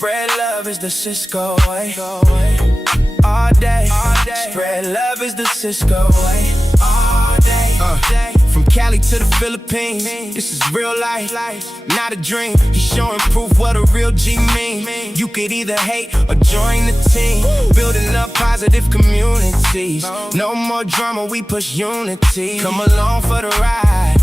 Spread love is the Sisco way. All day. Spread love is the Sisco way. All day. From Cali to the Philippines, this is real life, not a dream. He's showing proof what a real G mean. You could either hate or join the team, building up positive communities. No more drama, we push unity. Come along for the ride.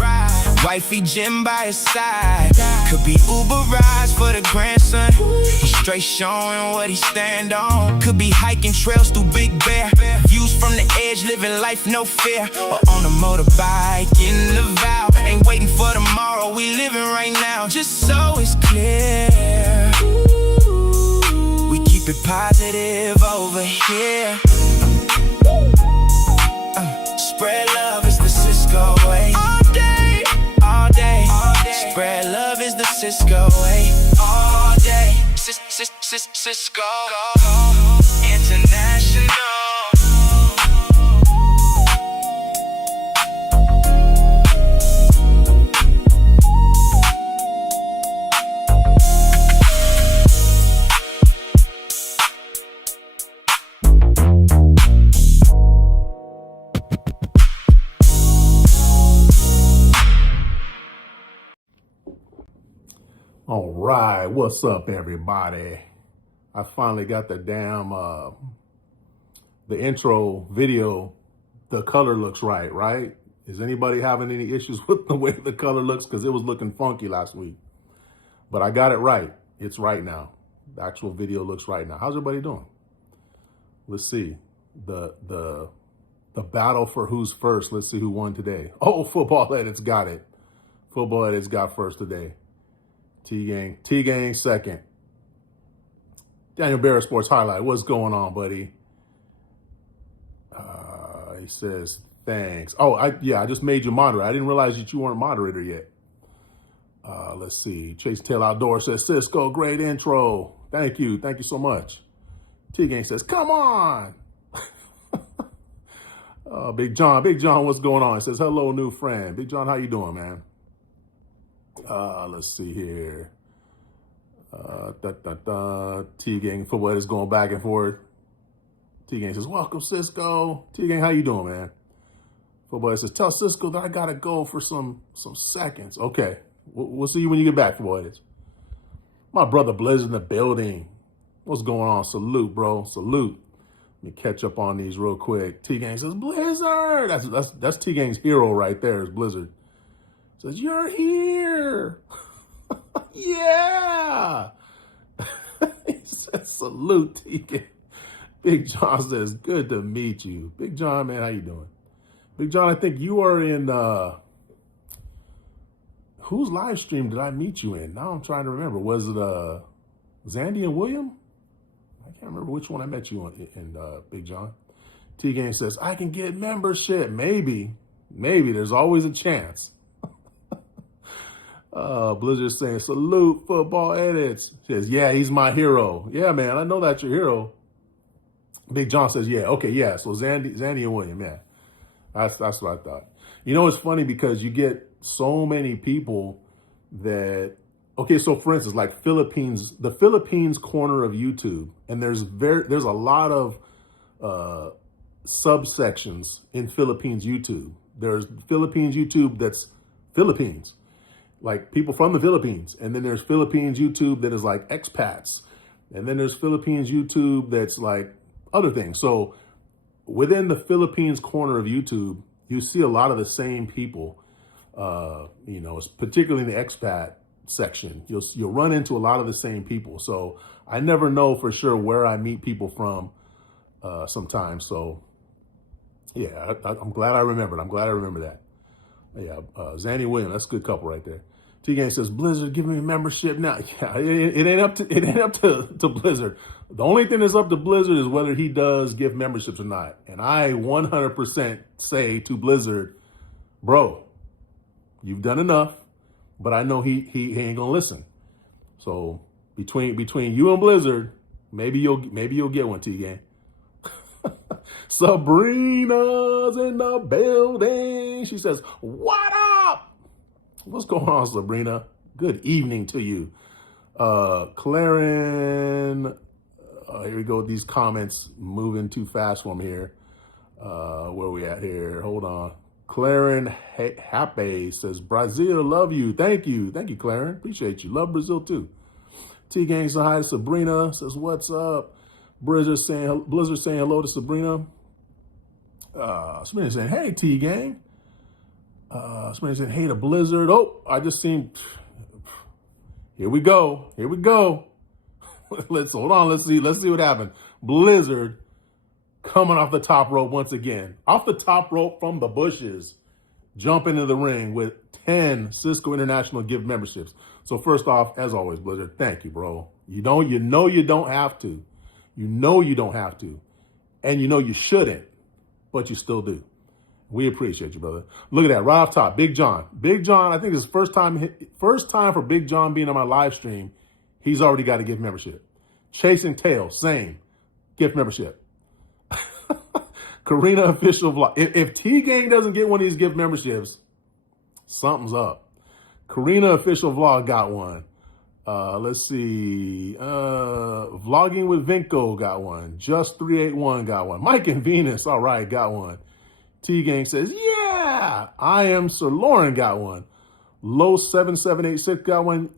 Wifey Jim by his side. Could be Uber rides for the grandson. He's straight showing what he stand on. Could be hiking trails through Big Bear. Views from the edge, living life no fear. Or on a motorbike in the Val. Ain't waiting for tomorrow, we living right now. Just so it's clear, we keep it positive over here. Spread love is the Sisco way. All day. Spread love is the Sisco way. All day. Sisco International. All right, what's up, everybody? I finally got the damn the intro video. The color looks right? Is anybody having any issues with the way the color looks? Because it was looking funky last week, but I got it right. It's right now. The actual video looks right now. How's everybody doing? Let's see the battle for who's first. Let's see who won today. Oh, Football Edits got it. Football Edits got first today. T-Gang second. Daniel Barrett Sports Highlight. What's going on, buddy? He says, thanks. Oh, I just made you moderator. I didn't realize that you weren't moderator yet. Let's see. Chase Tail Outdoor says, Sisco, great intro. Thank you. Thank you so much. T-Gang says, come on. Big John, what's going on? He says, hello, new friend. Big John, how you doing, man? Let's see here. T-Gang Football is going back and forth. T-Gang says, welcome, Sisco. T-Gang, how you doing, man? Football says, tell Sisco that I gotta go for some seconds. Okay. We'll see you when you get back, Football. My brother Blizzard in the building. What's going on? Salute, bro. Salute. Let me catch up on these real quick. T-Gang says, Blizzard. That's T-Gang's hero right there, is Blizzard. Says, you're here. Yeah. He says, salute, T-Gang. Big John says, good to meet you. Big John, man, how you doing? Big John, I think you are in, whose live stream did I meet you in? Now I'm trying to remember. Was it Zandy and William? I can't remember which one I met you in Big John. T-Gang says, I can get membership. Maybe. There's always a chance. Blizzard saying, salute, Football Edits. Says, yeah, he's my hero. Yeah, man, I know that's your hero. Big John says, yeah, okay, yeah. So Zandy and William, yeah. That's what I thought. You know, it's funny because you get so many people that, okay, so for instance, like the Philippines corner of YouTube, and there's a lot of subsections in Philippines YouTube. There's Philippines YouTube that's Philippines, like people from the Philippines. And then there's Philippines YouTube that is like expats. And then there's Philippines YouTube that's like other things. So within the Philippines corner of YouTube, you see a lot of the same people, you know, particularly in the expat section. You'll run into a lot of the same people. So I never know for sure where I meet people from sometimes. So yeah, I'm glad I remembered. I'm glad I remember that. Yeah, Zanny Williams, that's a good couple right there. T-Gang says, Blizzard, give me a membership now. Yeah, it ain't up to Blizzard. The only thing that's up to Blizzard is whether he does give memberships or not. And I 100% say to Blizzard, bro, you've done enough, but I know he ain't gonna listen. So between you and Blizzard, maybe you'll get one, T-Gang. Sabrina's in the building. She says, what up? What's going on, Sabrina? Good evening to you. Claren, here we go with these comments moving too fast for me here. Where we at here? Hold on. Claren Hape says, Brazil, love you. Thank you. Thank you, Claren. Appreciate you. Love Brazil too. T-Gang says hi to Sabrina. Says, what's up? Blizzard saying hello to Sabrina. Sabrina saying, hey, T-Gang. Sabrina saying, hey to Blizzard. Oh, I just seen. Here we go. Here we go. Hold on. Let's see what happened. Blizzard coming off the top rope once again. Off the top rope from the bushes. Jump into the ring with 10 Sisco International gift memberships. So first off, as always, Blizzard, thank you, bro. You know you don't have to. You know you don't have to. And you know you shouldn't, but you still do. We appreciate you, brother. Look at that, right off top, Big John. Big John, I think it's first time for Big John being on my live stream. He's already got a gift membership. Chasing Tail, same. Gift membership. Karina official vlog. If T-Gang doesn't get one of these gift memberships, something's up. Karina official vlog got one. Let's see. Vlogging with Vinco got one. Just 381 got one. Mike and Venus, all right, got one. T-Gang says, yeah, I am Sir Lauren got one. Low 7786 got one.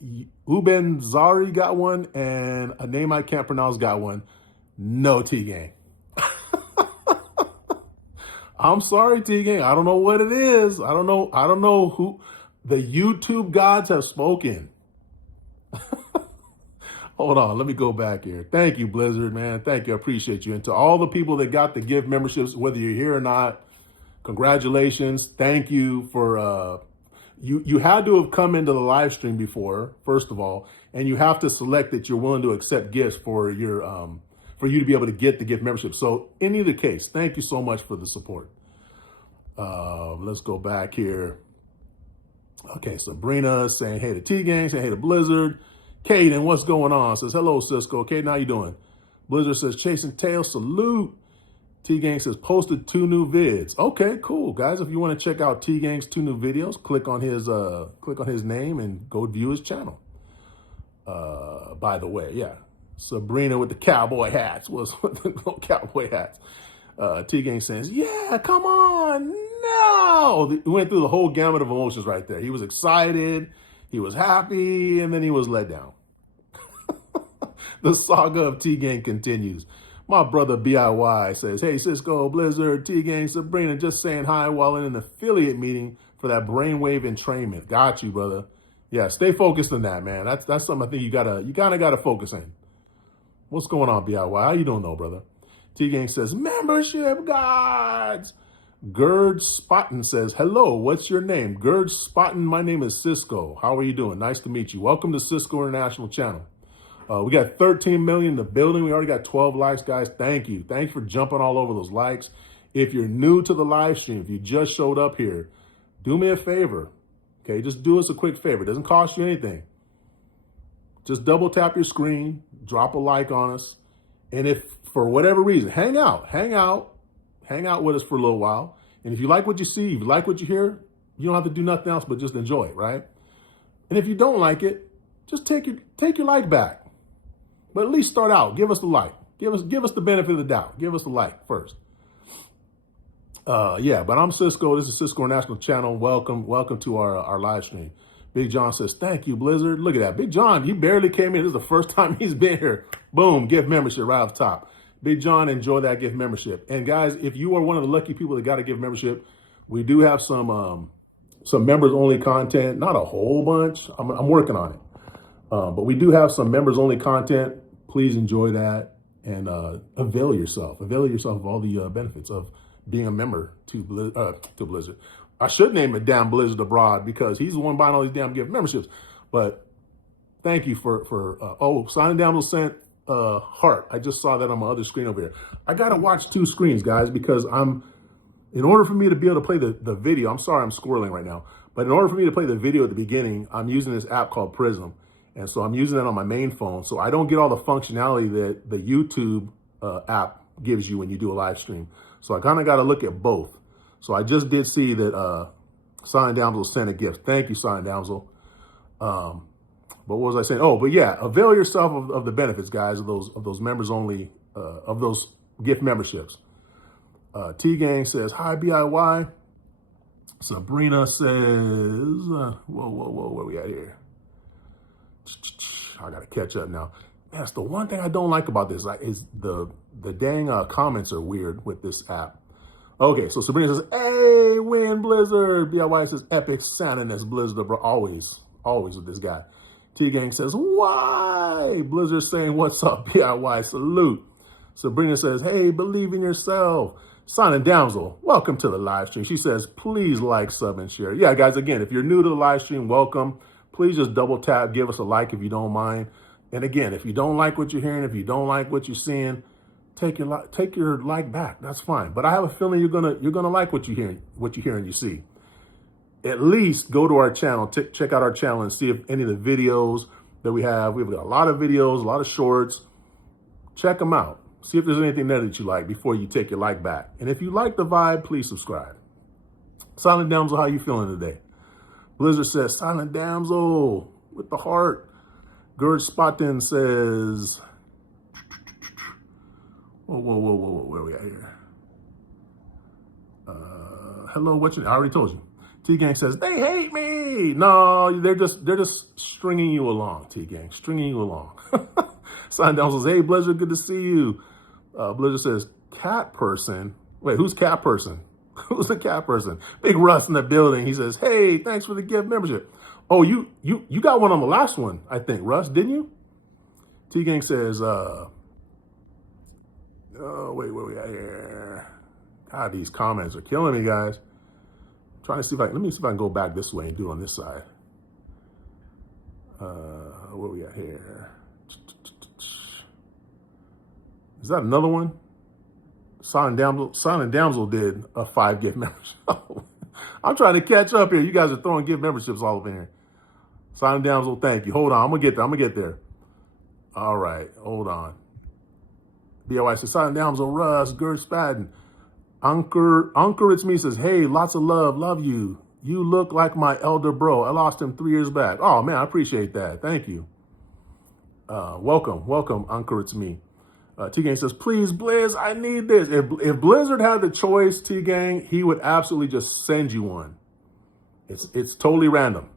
Uben Zari got one. And a name I can't pronounce got one. No T-Gang. I'm sorry, T-Gang. I don't know what it is. I don't know who. The YouTube gods have spoken. Hold on. Let me go back here. Thank you, Blizzard, man. Thank you. I appreciate you. And to all the people that got the gift memberships, whether you're here or not, congratulations. Thank you for, you had to have come into the live stream before, first of all, and you have to select that you're willing to accept gifts for your, for you to be able to get the gift membership. So in either case, thank you so much for the support. Let's go back here. Okay, Sabrina saying hey to T-Gang, saying hey to Blizzard. Caden, what's going on? Says hello, Sisco. Caden, how you doing? Blizzard says chasing tail, salute. T-Gang says posted 2 new vids. Okay, cool, guys. If you want to check out T-Gang's 2 new videos, click on his name and go view his channel. By the way, yeah. Sabrina with the cowboy hats was with the cowboy hats. T-Gang says, yeah, come on, no. He went through the whole gamut of emotions right there. He was excited, he was happy, and then he was let down. The saga of T-Gang continues. My brother BIY says, hey, Sisco, Blizzard, T-Gang, Sabrina, just saying hi while in an affiliate meeting for that brainwave entrainment. Got you, brother. Yeah, stay focused on that, man. That's something I think you kind of gotta focus in. What's going on, BIY? How you doing, though, brother? T-Gang says, membership gods. Gerd Spotton says, hello, what's your name? Gerd Spotton, my name is Sisco. How are you doing? Nice to meet you. Welcome to Sisco International Channel. We got 13 million in the building. We already got 12 likes, guys. Thank you. Thanks for jumping all over those likes. If you're new to the live stream, if you just showed up here, do me a favor. Okay, just do us a quick favor. It doesn't cost you anything. Just double tap your screen, drop a like on us. And if for whatever reason, hang out with us for a little while. And if you like what you see, if you like what you hear, you don't have to do nothing else but just enjoy it, right? And if you don't like it, just take your like back. But at least start out. Give us the like. Give us the benefit of the doubt. Give us the like first. Yeah, but I'm Sisco. This is Sisco National Channel. Welcome to our live stream. Big John says, thank you, Blizzard. Look at that. Big John, he barely came in. This is the first time he's been here. Boom, gift membership right off the top. Big John, enjoy that gift membership. And guys, if you are one of the lucky people that got a gift membership, we do have some members only content. Not a whole bunch. I'm working on it. But we do have some members only content. Please enjoy that and avail yourself of all the benefits of being a member to Blizzard. I should name it damn Blizzard Abroad because he's the one buying all these damn gift memberships. But thank you for signing down will sent heart. I just saw that on my other screen over here. I got to watch 2 screens, guys, because in order for me to be able to play the video, I'm sorry, I'm squirreling right now, but in order for me to play the video at the beginning, I'm using this app called Prism. And so I'm using that on my main phone. So I don't get all the functionality that the YouTube app gives you when you do a live stream. So I kind of got to look at both. So I just did see that Silent Damsel sent a gift. Thank you, Silent Damsel. But what was I saying? Oh, but yeah, avail yourself of the benefits, guys, of those members only, of those gift memberships. T-Gang says, hi, BIY. Sabrina says, whoa, where we at here? I gotta catch up now. That's the one thing I don't like about this, is the dang comments are weird with this app. Okay, so Sabrina says, hey, win Blizzard. BIY says, epic Santiness Blizzard, bro. Always with this guy. T-Gang says, why? Blizzard saying, what's up, BIY? Salute. Sabrina says, hey, believe in yourself. Silent Damsel, welcome to the live stream. She says, please like, sub, and share. Yeah, guys, again, if you're new to the live stream, welcome. Please just double tap, give us a like if you don't mind. And again, if you don't like what you're hearing, if you don't like what you're seeing, take your like back. That's fine. But I have a feeling you're gonna like what you hear and you see. At least go to our channel, check out our channel and see if any of the videos that we have. We've got a lot of videos, a lot of shorts. Check them out. See if there's anything there that you like before you take your like back. And if you like the vibe, please subscribe. Silent Damsel, how you feeling today? Blizzard says, Silent Damsel with the heart. Gerd Spotin says, whoa, where are we at here? Hello, what's your name? I already told you. T-Gang says, they hate me. No, they're just stringing you along, T-Gang, stringing you along. Silent Damsel says, hey, Blizzard, good to see you. Blizzard says, cat person. Wait, who's cat person? Who's the cat person? Big Russ in the building. He says, hey, thanks for the gift membership. Oh, you got one on the last one, I think, Russ, didn't you? T-Gang says, oh, wait, where we at here? God, these comments are killing me, guys. Trying to see let me see if I can go back this way and do it on this side. Where we at here? Is that another one? Silent Damsel did a 5 gift membership. I'm trying to catch up here. You guys are throwing gift memberships all over here. Silent Damsel, thank you. Hold on, I'm gonna get there. All right, hold on. BOI says, Silent Damsel, Russ, Gerd Spadden. Anchor It's Me says, hey, lots of love you. You look like my elder bro. I lost him 3 years back. Oh man, I appreciate that. Thank you. Welcome, Anchor It's Me. T-Gang says, please, Blizz, I need this. If Blizzard had the choice, T-Gang, he would absolutely just send you one. It's totally random.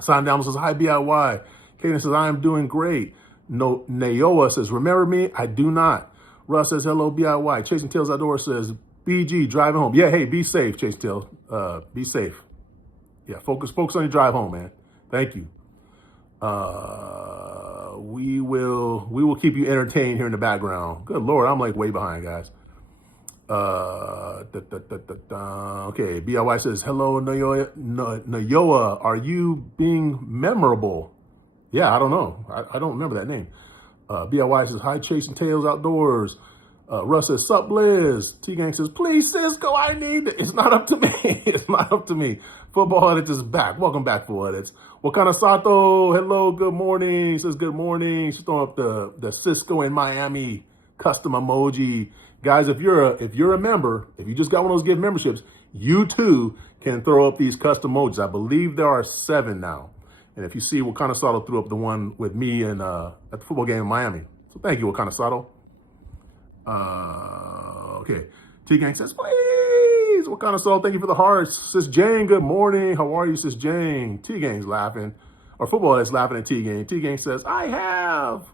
Silent Damsel says, hi, BIY. Kaden says, I am doing great. No, Naoa says, remember me? I do not. Russ says, hello, BIY. Chasing Tails Outdoors says, BG, driving home. Yeah, hey, be safe, Chasing Tails. Be safe. Yeah, focus on your drive home, man. Thank you. We will keep you entertained here in the background. Good Lord, I'm like way behind, guys. Okay, BIY says, hello, Nayoa, are you being memorable? Yeah, I don't know. I don't remember that name. BIY says, hi, Chasing Tails Outdoors. Russ says, sup, Blizz. T-Gang says, please, Sisco, I need it. It's not up to me. It's not up to me. Football Edits is back. Welcome back, Football Edits. Wakana Sato, hello, good morning. She says, good morning. She's throwing up the Sisco in Miami custom emoji. Guys, if you're a member, if you just got one of those gift memberships, you too can throw up these custom emojis. I believe there are 7 now. And if you see, Wakana Sato threw up the one with me and at the football game in Miami. So thank you, Wakana Sato. Okay. T-Gang says, please. Wakana Sato, thank you for the hearts. Sis Jane, good morning. How are you, Sis Jane? T-Gang's laughing. Or football is laughing at T-Gang. T-Gang says, I have.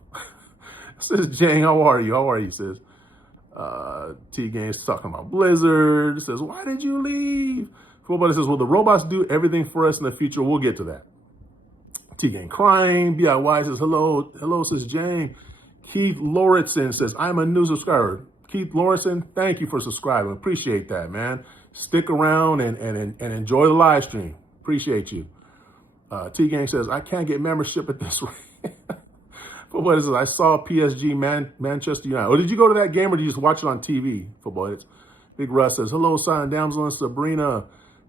Sis Jane, how are you? How are you, sis? T-Gang's talking about Blizzard. Says, why did you leave? Football says, will the robots do everything for us in the future? We'll get to that. T-Gang crying. BIY says, hello, Sis Jane. Keith Lauritsen says, I'm a new subscriber. Keith Lauritsen, thank you for subscribing. Appreciate that, man. Stick around and enjoy the live stream. Appreciate you. T-Gang says, I can't get membership at this rate. Football says, I saw PSG Manchester United. Oh, did you go to that game or did you just watch it on TV? Football Edits. Big Russ says, hello, Silent Damsel and Sabrina.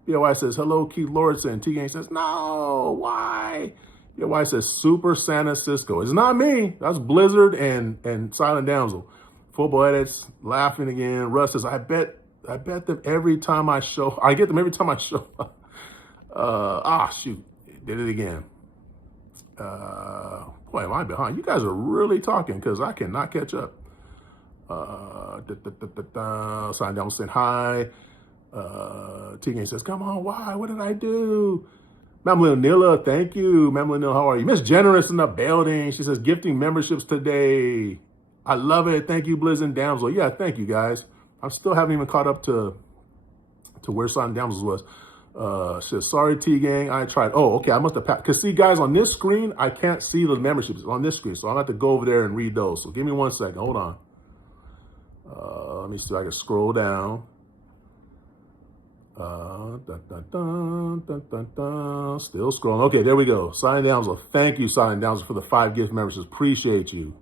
BOI says, hello, Keith Lauritsen. T-Gang says, no, why? BOI says, Super Santa Sisco. It's not me. That's Blizzard and Silent Damsel. Football Edits laughing again. Russ says, I bet them every time I show. I get them every time I show. Shoot. Did it again. Boy, am I behind. You guys are really talking because I cannot catch up. Sign down saying hi. T-Gang says, come on, why? What did I do? Mamla Nilla, thank you. Mamla Nilla, how are you? Miss Generous in the building. She says, gifting memberships today. I love it. Thank you, Blizz and Damsel. Yeah, thank you, guys. I still haven't even caught up to where Silent Damsels was. Says, sorry, T-Gang, I tried. Oh, okay, I must have passed. Because see, guys, on this screen, I can't see the memberships on this screen. So I'll have to go over there and read those. So give me 1 second. Hold on. Let me see if I can scroll down. Still scrolling. Okay, there we go. Silent Damsel. Thank you, Silent Damsel, for the 5 gift memberships. Appreciate you.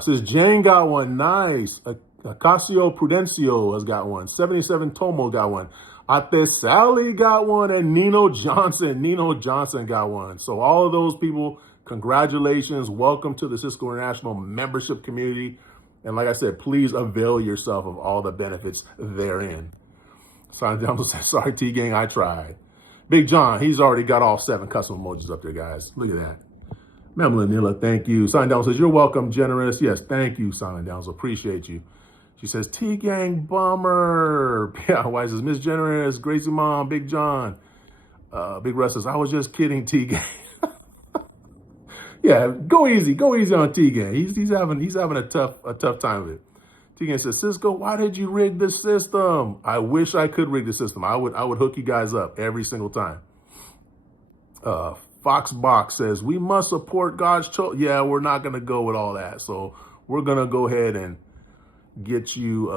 Says Jane got one. Nice. Ocasio Prudencio has got one. 77 Tomo got one. Ate Sally got one. And Nino Johnson got one. So all of those people, congratulations. Welcome to the Sisco International membership community. And like I said, please avail yourself of all the benefits therein. Silent Damsel says, sorry, T-Gang, I tried. Big John, he's already got all 7 custom emojis up there, guys. Look at that. Mamla Nilla, thank you. Silent Damsel says, you're welcome, Generous. Yes, thank you, Silent Damsel. Appreciate you. She says, T-Gang, bummer. Yeah, why says, Miss Generous, Gracie Mom, Big John. Big Russ says, I was just kidding, T-Gang. Yeah, go easy on T-Gang. He's having a tough time with it. T-Gang says, Sisco, why did you rig the system? I wish I could rig the system. I would hook you guys up every single time. Foxbox says, we must support God's choice. Yeah, we're not gonna go with all that. So we're gonna go ahead and get you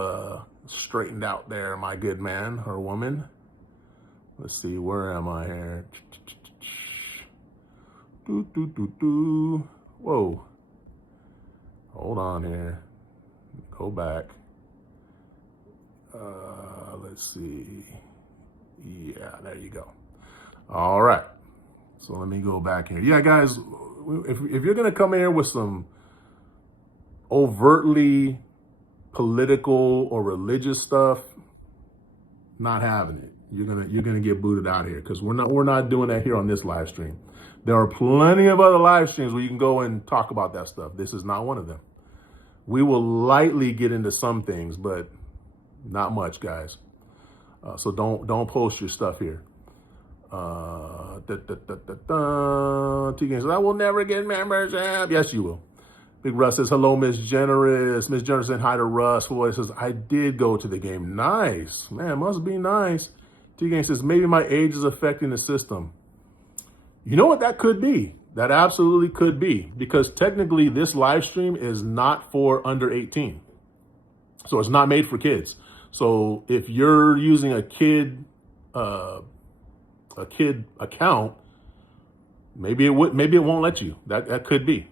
straightened out there, my good man or woman. Let's see, where am I here? Whoa. Hold on here. Go back. Let's see. Yeah, there you go. All right. So let me go back here. Yeah, guys, if you're going to come in here with some overtly political or religious stuff, not having it. You're gonna get booted out of here because we're not doing that here on this live stream. There are plenty of other live streams where you can go and talk about that stuff. This is not one of them. We will lightly get into some things, but not much, guys. So don't post your stuff here. T-Gang says, I will never get membership. Yes, you will. Big Russ says, hello, Miss Generous. Miss Generous said hi to Russ. Boy says, I did go to the game. Nice. Man, must be nice. T-Gang says, maybe my age is affecting the system. You know what that could be? That absolutely could be, because technically this live stream is not for under 18. So it's not made for kids. So if you're using a kid account, maybe it won't let you. That could be.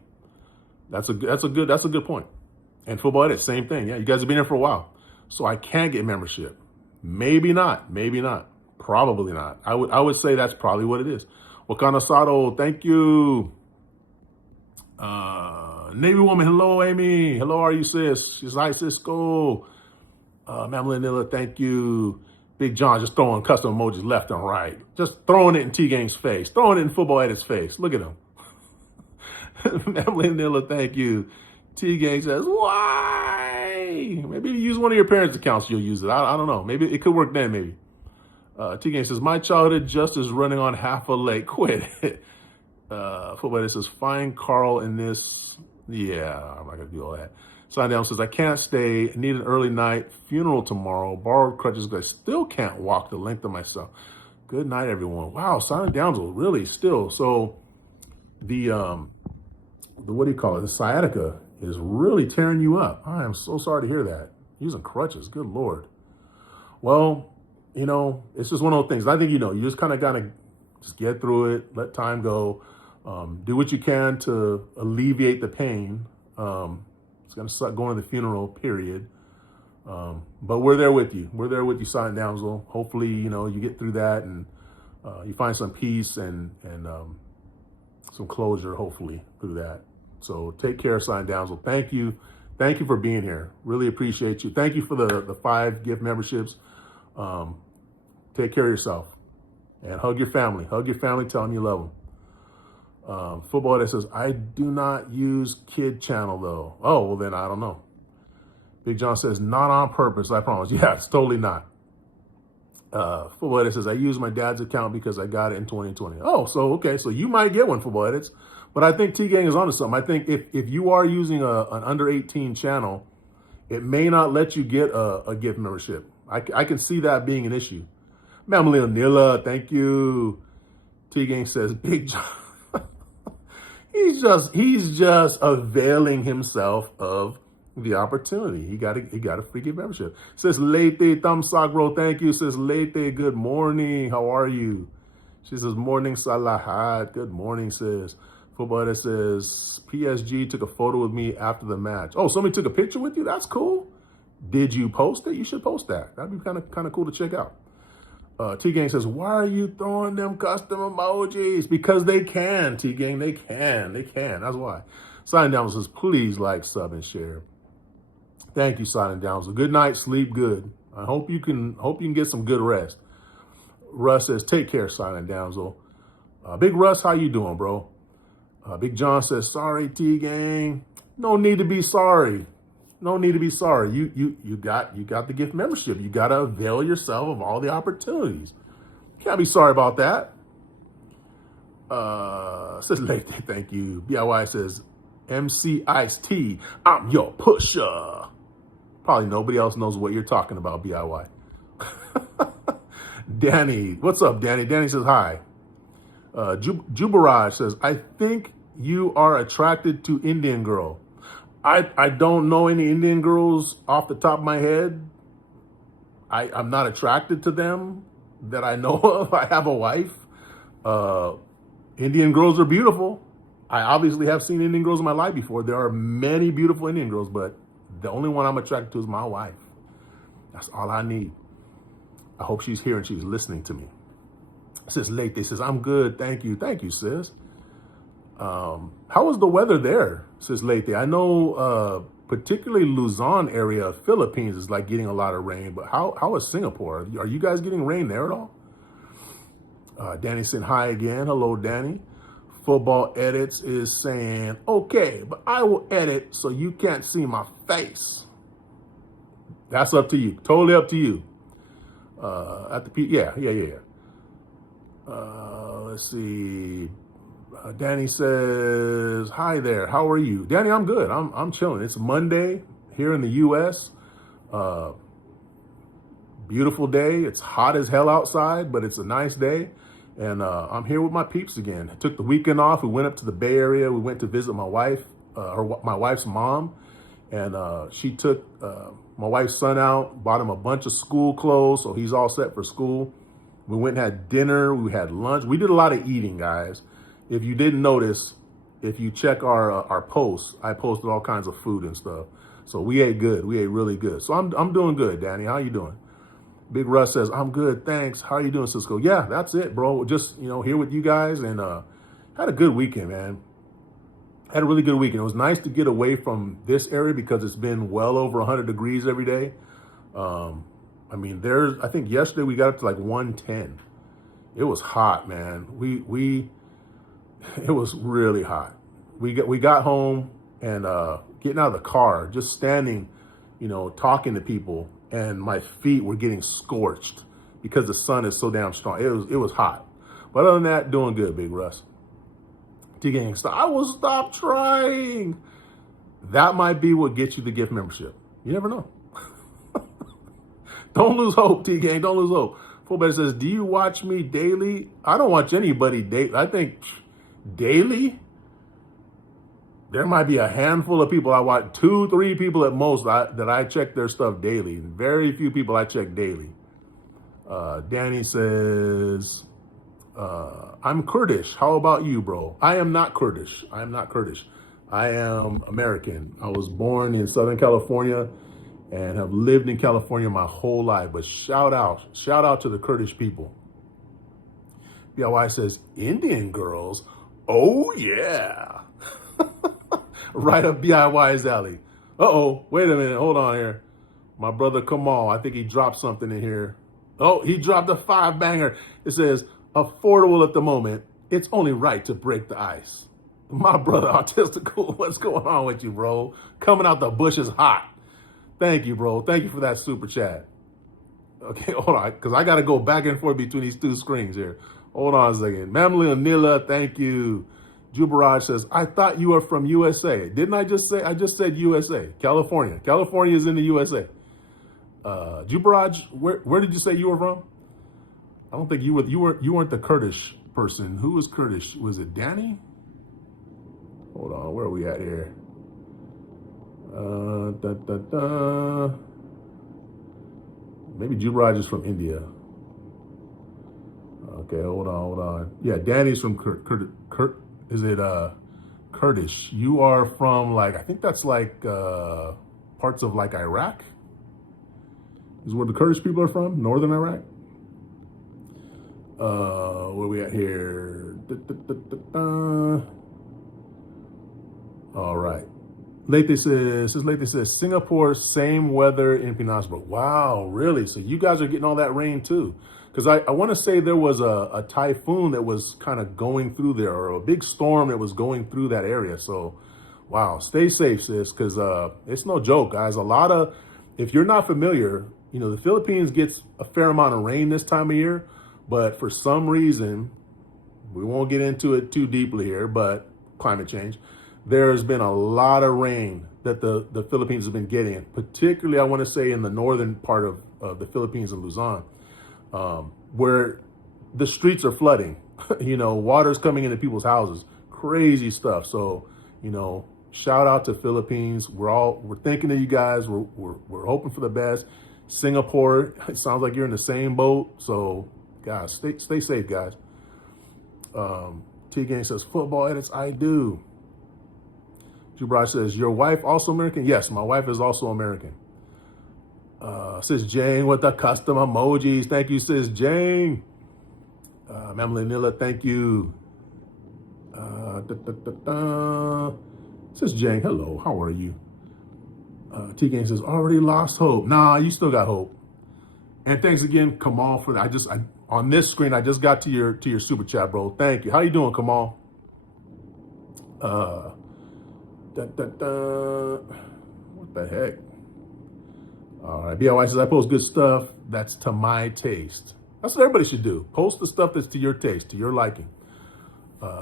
That's a good point. And Football Edit, same thing. Yeah, you guys have been here for a while. So I can get membership. Maybe not. Probably not. I would say that's probably what it is. Wakana Sato, thank you. Navy Woman, hello, Amy. Hello, are you, sis? She's hi, Sisco. Mamla Nilla, thank you. Big John just throwing custom emojis left and right. Just throwing it in T-Gang's face. Throwing it in Football Edit's face. Look at him. Mamla Nilla, thank you. T-Gang says, why? Maybe you use one of your parents' accounts, you'll use it. I don't know. Maybe it could work then, maybe. T-Gang says, my childhood just is running on half a leg. Quit it. Football Edit says, find Carl in this. Yeah, I'm not going to do all that. Sign Down says, I can't stay. I need an early night. Funeral tomorrow. Borrowed crutches. I still can't walk the length of myself. Good night, everyone. Wow, Silent Downsel, really still. So the what do you call it? The sciatica is really tearing you up. I am so sorry to hear that. Using crutches. Good Lord. Well, you know, it's just one of those things. I think, you just kind of got to just get through it. Let time go. Do what you can to alleviate the pain. It's going to suck going to the funeral, period. But we're there with you. We're there with you, Silent Damsel. Hopefully, you get through that and you find some peace and some closure, hopefully, through that. So take care, Silent Damsel. Thank you. Thank you for being here. Really appreciate you. Thank you for the 5 gift memberships. Take care of yourself and hug your family. Hug your family. Tell them you love them. Football that says, I do not use kid channel though. Oh, well then I don't know. Big John says, not on purpose, I promise. Yeah, it's totally not. Football Edit says, I use my dad's account because I got it in 2020. Oh, so okay, so you might get one, Football Edits. But I think T-Gang is onto something. I think if you are using an under 18 channel, it may not let you get a gift membership. I can see that being an issue. Mamalina Nilla, thank you. T-Gang says, Big John. He's just availing himself of the opportunity. He got a free gift membership. Says Lete, thumbs up, bro. Thank you. Says Lete, good morning. How are you? She says, morning, Salahat. Good morning, sis. Football that says, PSG took a photo with me after the match. Oh, somebody took a picture with you? That's cool. Did you post it? You should post that. That'd be kind of cool to check out. T-Gang says, why are you throwing them custom emojis? Because they can, T-Gang. They can. That's why. Silent Down says, please like, sub, and share. Thank you, Silent Down. Good night. Sleep good. I hope you can get some good rest. Russ says, take care, Silent Damsel. Big Russ, how you doing, bro? Big John says, sorry, T-Gang. No need to be sorry. No need to be sorry. You got the gift membership. You got to avail yourself of all the opportunities. Can't be sorry about that. Says late, thank you. BIY says, MC Ice T, I'm your pusher. Probably nobody else knows what you're talking about, BIY. Danny, what's up, Danny? Danny says hi. Jubaraj says, I think you are attracted to Indian girl. I don't know any Indian girls off the top of my head. I'm not attracted to them that I know of. I have a wife. Indian girls are beautiful. I obviously have seen Indian girls in my life before. There are many beautiful Indian girls, but the only one I'm attracted to is my wife. That's all I need. I hope she's here and she's listening to me. Sis Late, says, I'm good. Thank you. Thank you, sis. How is the weather there, Sis Late? I know particularly Luzon area of Philippines is like getting a lot of rain, but how is Singapore? Are you guys getting rain there at all? Danny said hi again. Hello, Danny. Football Edits is saying, okay, but I will edit so you can't see my face. That's up to you. Totally up to you. Yeah. Let's see. Danny says, hi there. How are you? Danny, I'm good. I'm chilling. It's Monday here in the U.S. Beautiful day. It's hot as hell outside, but it's a nice day. And I'm here with my peeps again. I took the weekend off. We went up to the Bay Area. We went to visit my wife, my wife's mom. And she took my wife's son out, bought him a bunch of school clothes, so he's all set for school. We went and had dinner. We had lunch. We did a lot of eating, guys. If you didn't notice, if you check our posts, I posted all kinds of food and stuff. So we ate good. We ate really good. So I'm doing good, Danny. How you doing? Big Russ says, I'm good, thanks. How are you doing, Cisco? Yeah, that's it, bro. Just, here with you guys, and had a good weekend, man. Had a really good weekend. It was nice to get away from this area because it's been well over 100 degrees every day. I think yesterday we got up to like 110. It was hot, man. It was really hot. We got home and getting out of the car, just standing, talking to people, and my feet were getting scorched because the sun is so damn strong. It was hot. But other than that, doing good, Big Russ. T-Gang, I will stop trying. That might be what gets you the gift membership. You never know. Don't lose hope, T-Gang. Don't lose hope. Fullback says, do you watch me daily? I don't watch anybody daily. I think daily, there might be a handful of people I watch, 2-3 people at most that I check their stuff daily. Very few people I check daily. Danny says, I'm Kurdish. How about you, bro? I am not Kurdish. I am American. I was born in Southern California and have lived in California my whole life. But shout out to the Kurdish people. BIY says, Indian girls? Oh, yeah. Right up BIY's alley. Uh-oh, wait a minute, hold on here. My brother Kamal, I think he dropped something in here. Oh, he dropped a 5-banger. It says, affordable at the moment. it's only right to break the ice. My brother Artistical, what's going on with you, bro? Coming out the bushes hot. Thank you, bro. Thank you for that super chat. Okay, hold on, because I got to go back and forth between these two screens here. Hold on a second. Mamily Anila, thank you. Jubaraj says, I thought you were from USA. Didn't I just say? I just said USA, California. California is in the USA. Jubaraj, where did you say you were from? I don't think you weren't the Kurdish person. Who was Kurdish? Was it Danny? Hold on, where are we at here? Maybe Jubaraj is from India. Okay, hold on. Yeah, Danny's from Kurdish? You are from like, I think that's like parts of like Iraq. Is where the Kurdish people are from, northern Iraq. Where we at here? All right. Lete says, Singapore, same weather in Penasbro. Wow, really? So you guys are getting all that rain too? Because I want to say there was a typhoon that was kind of going through there, or a big storm that was going through that area. So, wow, stay safe, sis, because it's no joke, guys. If you're not familiar, the Philippines gets a fair amount of rain this time of year, but for some reason, we won't get into it too deeply here, but climate change, there's been a lot of rain that the Philippines have been getting, particularly, I want to say, in the northern part of the Philippines and Luzon, where the streets are flooding, water's coming into people's houses, crazy stuff. So, shout out to Philippines. We're thinking of you guys. We're hoping for the best. Singapore, it sounds like you're in the same boat. So, guys, stay safe, guys. T-Gang says, football edits, I do. Jubraj says, your wife also American? Yes, my wife is also American. Sis Jane with the custom emojis. Thank you, Sis Jane. Mamily Nilla, thank you. Sis Jane, hello, how are you? T-Gang says, already lost hope. Nah, you still got hope. And thanks again, Kamal, for that. On this screen, I just got to your super chat, bro. Thank you. How you doing, Kamal? What the heck? All right, BLY says, I post good stuff that's to my taste. That's what everybody should do. Post the stuff that's to your taste, to your liking.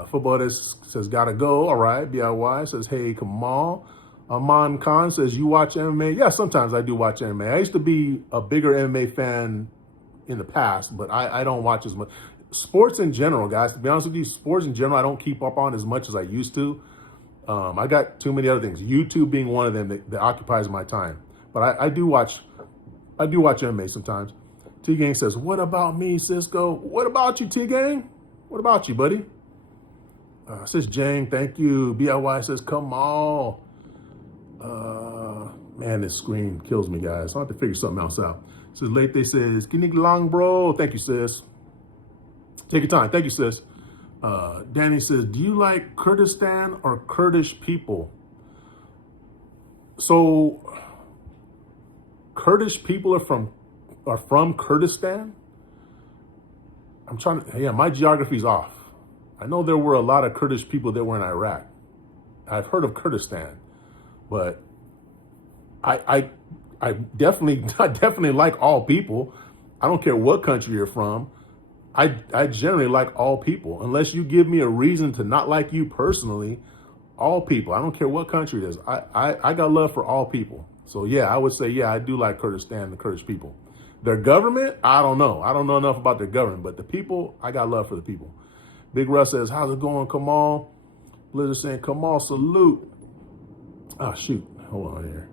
Football says, gotta go. All right, BLY says, hey, Kamal. Aman Khan says, you watch MMA? Yeah, sometimes I do watch MMA. I used to be a bigger MMA fan in the past, but I don't watch as much. Sports in general, guys, to be honest with you, sports in general, I don't keep up on as much as I used to. I got too many other things, YouTube being one of them that occupies my time. But I do watch MMA sometimes. T-Gang says, what about me, Sisco? What about you, T-Gang? What about you, buddy? Sis Jang, thank you. BLY says, come on. Man, this screen kills me, guys. I'll have to figure something else out. Says Late says, Kinig Lang, bro. Thank you, sis. Take your time. Thank you, sis. Danny says, do you like Kurdistan or Kurdish people? So Kurdish people are from Kurdistan? My geography's off. I know there were a lot of Kurdish people that were in Iraq. I've heard of Kurdistan, but I definitely like all people. I don't care what country you're from. I generally like all people, unless you give me a reason to not like you personally. All people. I don't care what country it is. I got love for all people. So yeah, I would say, yeah, I do like Kurdistan, the Kurdish people. Their government, I don't know. I don't know enough about their government, but the people, I got love for the people. Big Russ says, how's it going, Kamal? Blizzard saying, Kamal, salute. Ah, shoot. Hold on here.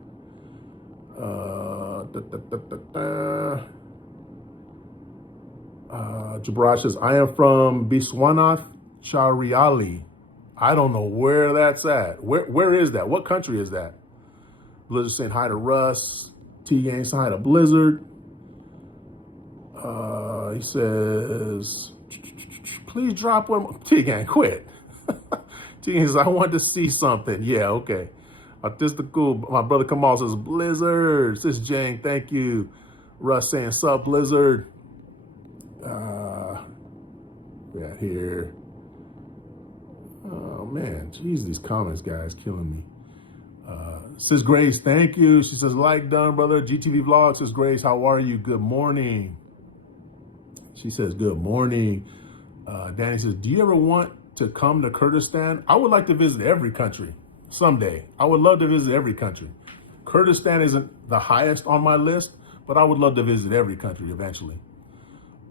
Jabraj says, I am from Biswanath Chariali. I don't know where that's at. Where is that? What country is that? Blizzard saying hi to Russ. T-Gang saying hi to Blizzard. He says, please drop one. T-Gang, quit. T-Gang says, I want to see something. Yeah, okay. Artistical, my brother Kamal says, Blizzard. Sis Jang, thank you. Russ saying, sup, Blizzard. Yeah, here. man, geez, these comments, guys, killing me. Sis Grace, thank you. She says, like done, brother. GTV Vlog, says Grace, how are you? Good morning. She says, good morning. Danny says, do you ever want to come to Kurdistan? I would like to visit every country someday. I would love to visit every country. Kurdistan isn't the highest on my list, but I would love to visit every country eventually.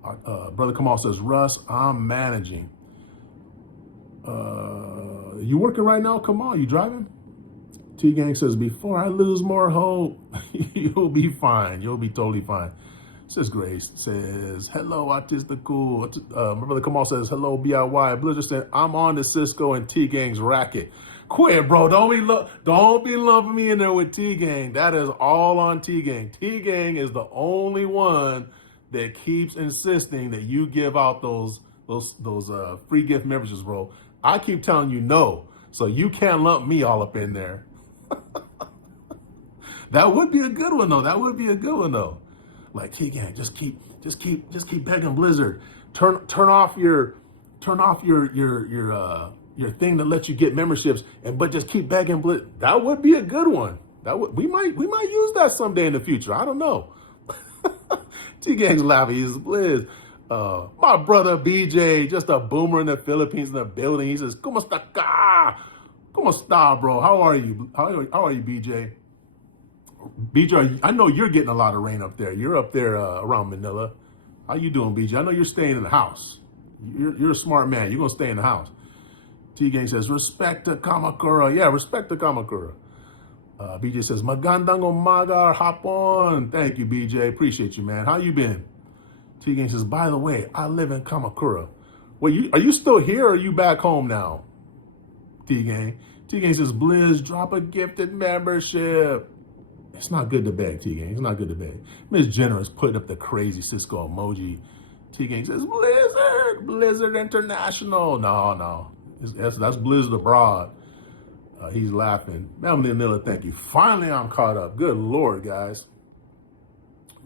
Brother Kamal says, Russ, I'm managing. You working right now, Kamal? You driving? T-Gang says, before I lose more hope, you'll be fine. You'll be totally fine. Sis Grace says, hello, Artistical. My brother Kamal says, hello, BIY. Blizzard said, I'm on the Sisco and T-Gang's racket. Quit, bro. Don't be lumping me in there with T-Gang. That is all on T-Gang. T-Gang is the only one that keeps insisting that you give out those free gift memberships, bro. I keep telling you no, so you can't lump me all up in there. That would be a good one though. That would be a good one though. Like T-Gang, just keep begging Blizzard. Turn off your thing that lets you get memberships, but just keep begging Blizzard. That would be a good one. We might use that someday in the future. I don't know. T-Gang's laughing. He's Blizz. My brother BJ, just a boomer in the Philippines in the building. He says, "Como está, como está, bro? How are you? How are you, BJ? BJ, I know you're getting a lot of rain up there. You're up there around Manila. How you doing, BJ? I know you're staying in the house. You're a smart man. You're gonna stay in the house." T-Gang says, "Respect to Kamakura." Yeah, respect to Kamakura. BJ says, "Magandang umaga hapon." Thank you, BJ. Appreciate you, man. How you been? T-Gang says, "By the way, I live in Kamakura." Wait, are you still here or are you back home now? T-Gang. T-Gang says, "Blizz, drop a gifted membership." It's not good to beg, T-Gang. It's not good to beg. Miss Generous putting up the crazy Sisco emoji. T-Gang says, Blizzard International. No. That's Blizzard abroad. He's laughing. Manila, thank you. Finally, I'm caught up. Good Lord, guys.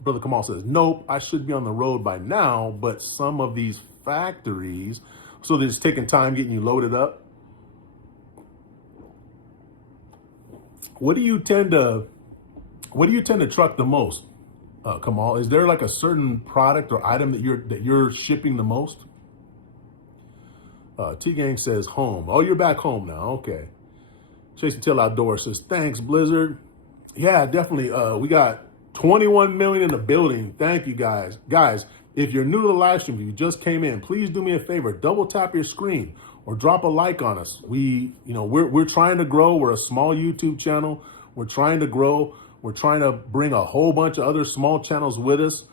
Brother Kamal says, nope, I should be on the road by now, but some of these factories, so they're just taking time getting you loaded up. What do you tend to truck the most, Kamal? Is there like a certain product or item that you're shipping the most? T-Gang says home. Oh, you're back home now. Okay. Chase and Tail Outdoors says, thanks, Blizzard. Yeah, definitely. We got 21 million in the building. Thank you, guys. Guys, if you're new to the live stream, if you just came in, please do me a favor. Double tap your screen or drop a like on us. We're trying to grow. We're a small YouTube channel. We're trying to grow. We're trying to bring a whole bunch of other small channels with us.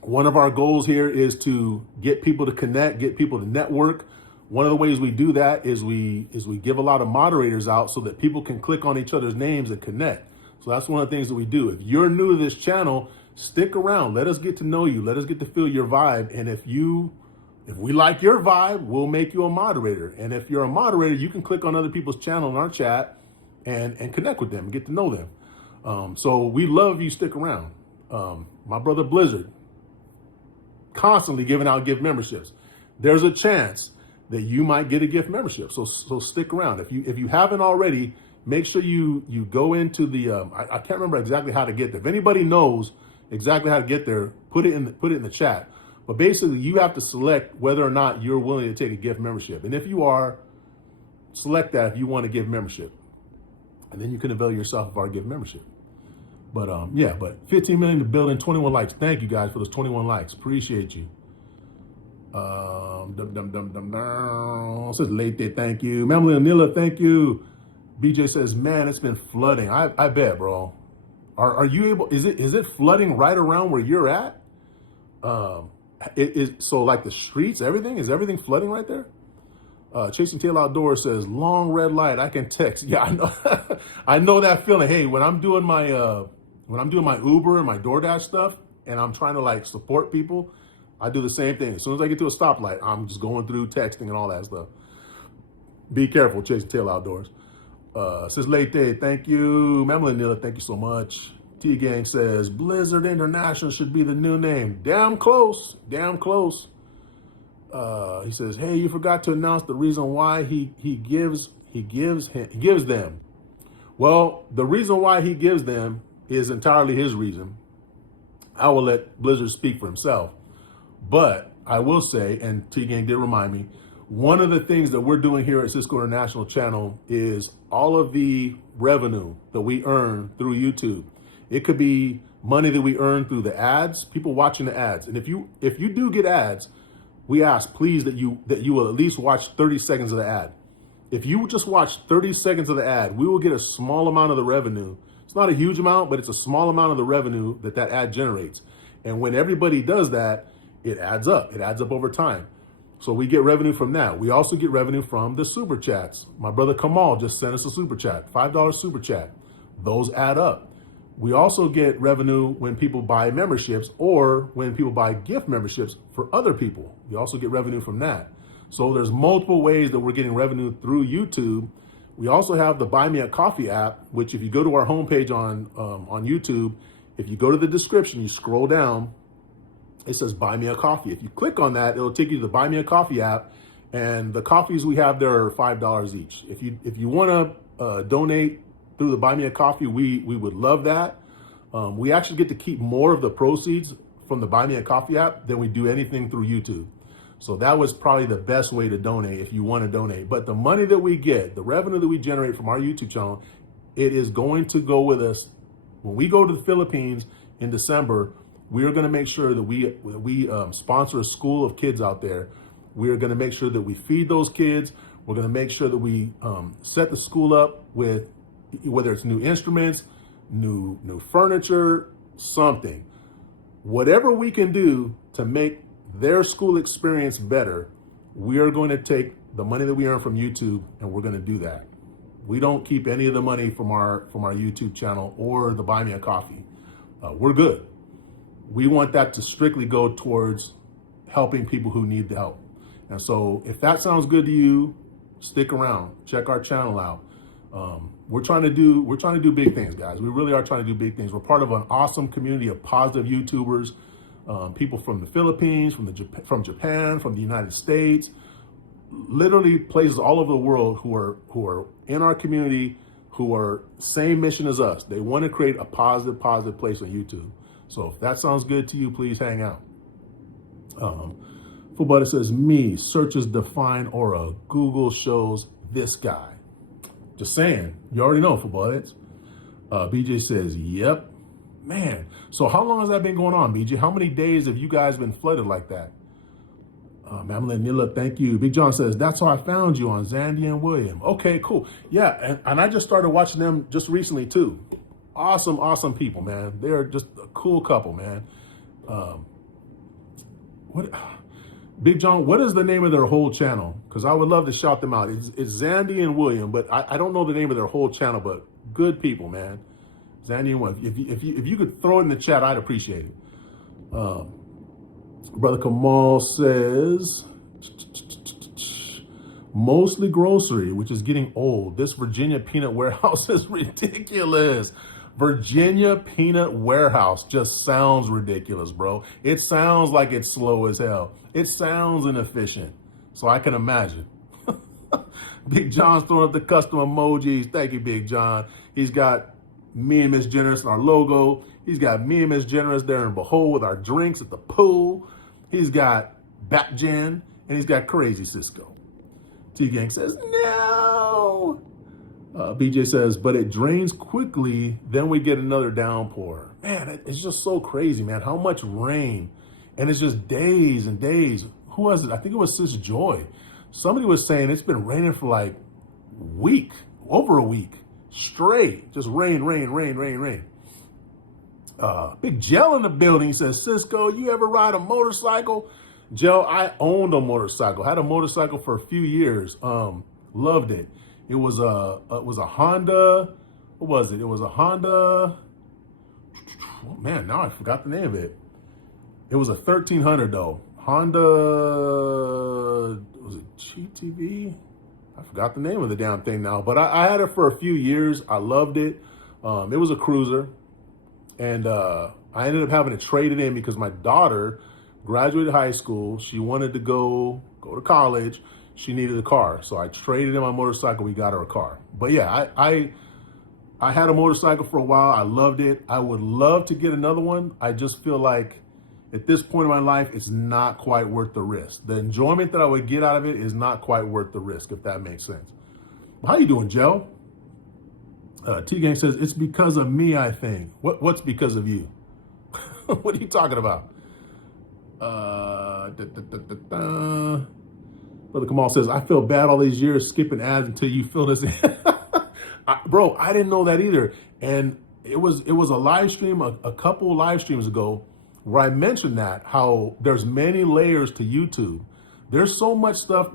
One of our goals here is to get people to connect, get people to network. One of the ways we do that is we give a lot of moderators out so that people can click on each other's names and connect. So that's one of the things that we do. If you're new to this channel, stick around. Let us get to know you. Let us get to feel your vibe. And if we like your vibe, we'll make you a moderator. And if you're a moderator, you can click on other people's channel in our chat and connect with them and get to know them. So we love you. Stick around. My brother Blizzard, constantly giving out gift memberships. There's a chance that you might get a gift membership. So stick around. If you haven't already, make sure you go into the I can't remember exactly how to get there. If anybody knows exactly how to get there, put it in the chat. But basically, you have to select whether or not you're willing to take a gift membership. And if you are, select that if you want a gift membership. And then you can avail yourself of our gift membership. But but 15 million to build in 21 likes. Thank you guys for those 21 likes. Appreciate you. Says late day, thank you. Mamily Anila, thank you. BJ says, man, it's been flooding. I bet, bro. Are you able, is it flooding right around where you're at? So like the streets, is everything flooding right there? Chasing Tail Outdoors says, long red light, I can text. Yeah, I know. I know that feeling. Hey, when I'm doing my Uber and my DoorDash stuff, and I'm trying to like support people, I do the same thing. As soon as I get to a stoplight, I'm just going through texting and all that stuff. Be careful, Chasing Tail Outdoors. Says late day, thank you. Mamela Nila, thank you so much. T-Gang says, Blizzard International should be the new name. Damn close, damn close. He says, hey, you forgot to announce the reason why he gives them. Well, the reason why he gives them is entirely his reason. I will let Blizzard speak for himself. But I will say, and T-Gang did remind me, one of the things that we're doing here at Sisco International Channel is all of the revenue that we earn through YouTube. It could be money that we earn through the ads, people watching the ads. And if you do get ads, we ask, please, that you will at least watch 30 seconds of the ad. If you just watch 30 seconds of the ad, we will get a small amount of the revenue. It's not a huge amount, but it's a small amount of the revenue that ad generates. And when everybody does that, it adds up. It adds up over time. So we get revenue from that. We also get revenue from the super chats. My brother Kamal just sent us a super chat, $5 super chat. Those add up. We also get revenue when people buy memberships or when people buy gift memberships for other people. We also get revenue from that. So there's multiple ways that we're getting revenue through YouTube. We also have the Buy Me a Coffee app, which if you go to our homepage on YouTube, if you go to the description, you scroll down, it says Buy Me a Coffee. If you click on that, it'll take you to the Buy Me a Coffee app, and the coffees we have there are $5 each. If you want to donate through the Buy Me a Coffee, we would love that. We actually get to keep more of the proceeds from the Buy Me a Coffee app than we do anything through YouTube. So that was probably the best way to donate if you want to donate. But the money that we get, the revenue that we generate from our YouTube channel, it is going to go with us. When we go to the Philippines in December, we are going to make sure that we sponsor a school of kids out there. We are going to make sure that we feed those kids. We're going to make sure that we set the school up with, whether it's new instruments, new furniture, something. Whatever we can do to make their school experience better, we are going to take the money that we earn from YouTube and we're going to do that. We don't keep any of the money from our YouTube channel or the Buy Me a Coffee. We're good. We want that to strictly go towards helping people who need the help. And so if that sounds good to you, stick around, check our channel out. We're trying to do big things, guys. We really are trying to do big things. We're part of an awesome community of positive YouTubers, people from the Philippines, from Japan, from the United States, literally places all over the world who are in our community, who are same mission as us. They want to create a positive place on YouTube. So if that sounds good to you, please hang out. Full Buddy says, me, searches define aura. Google shows this guy. Just saying, you already know, Full Buds. BJ says, yep. Man, so how long has that been going on, BJ? How many days have you guys been flooded like that? Mamela Nila, thank you. Big John says, that's how I found you on Zandy and William. Okay, cool. Yeah, and I just started watching them just recently, too. Awesome people, man. They're just a cool couple, man. Big John, what is the name of their whole channel? Because I would love to shout them out. It's Zandy and William, but I don't know the name of their whole channel, but good people, man. Zandy and William. If you could throw it in the chat, I'd appreciate it. Brother Kamal says, mostly grocery, which is getting old. This Virginia peanut warehouse is ridiculous. Virginia peanut warehouse just sounds ridiculous, bro. It sounds like it's slow as hell. It sounds inefficient. So I can imagine. Big John's throwing up the custom emojis. Thank you, Big John. He's got me and Miss Generous in our logo. He's got me and Miss Generous there in Behold with our drinks at the pool. He's got Batgen, and he's got Crazy Sisco. T-Gang says, no. BJ says, but it drains quickly, then we get another downpour. Man, it's just so crazy, man. How much rain. And it's just days and days. Who was it? I think it was Sis Joy. Somebody was saying it's been raining for like over a week straight. Just rain. Big Gel in the building says, Sisco, you ever ride a motorcycle? Gel, I owned a motorcycle. Had a motorcycle for a few years. Loved it. It was a Honda. What was it? It was a Honda. Oh, man, now I forgot the name of it. It was a 1300 though. Honda, was it GTV? I forgot the name of the damn thing now, but I had it for a few years. I loved it. It was a cruiser, and I ended up having to trade it in because my daughter graduated high school. She wanted to go to college. She needed a car. So I traded in my motorcycle. We got her a car. But yeah, I had a motorcycle for a while. I loved it. I would love to get another one. I just feel like at this point in my life, it's not quite worth the risk. The enjoyment that I would get out of it is not quite worth the risk, if that makes sense. How you doing, Joe? T-Gang says, it's because of me, I think. What's because of you? What are you talking about? Brother Kamal says, I feel bad all these years skipping ads until you fill this in. Bro, I didn't know that either. And it was a live stream, a couple live streams ago, where I mentioned that, how there's many layers to YouTube. There's so much stuff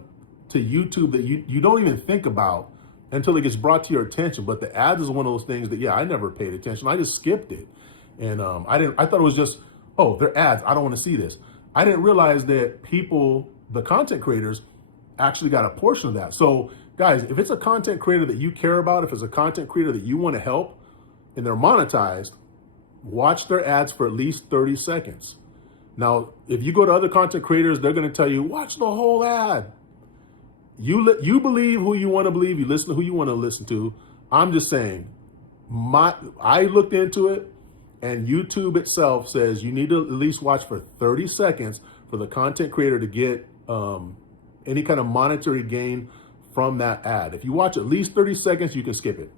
to YouTube that you don't even think about until it gets brought to your attention. But the ads is one of those things that, yeah, I never paid attention. I just skipped it. And I thought it was just, oh, they're ads. I don't want to see this. I didn't realize that people, the content creators, actually got a portion of that. So guys, if it's a content creator that you care about, if it's a content creator that you want to help and they're monetized, watch their ads for at least 30 seconds. Now, if you go to other content creators, they're going to tell you, watch the whole ad. You believe who you want to believe. You listen to who you want to listen to. I'm just saying, I looked into it, and YouTube itself says you need to at least watch for 30 seconds for the content creator to get any kind of monetary gain from that ad. If you watch at least 30 seconds, you can skip it.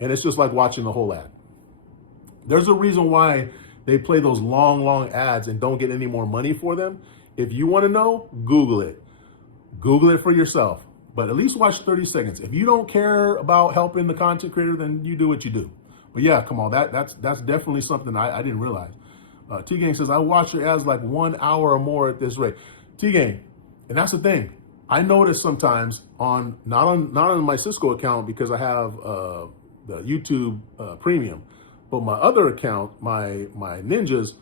And it's just like watching the whole ad. There's a reason why they play those long ads and don't get any more money for them. If you want to know, Google it. Google it for yourself. But at least watch 30 seconds. If you don't care about helping the content creator, then you do what you do. But yeah, come on, that's definitely something I didn't realize. T-Gang says, I watch your ads like 1 hour or more at this rate. T-Gang, and that's the thing. I notice sometimes not on my Sisco account, because I have the YouTube Premium, but my other account, my Ninjas,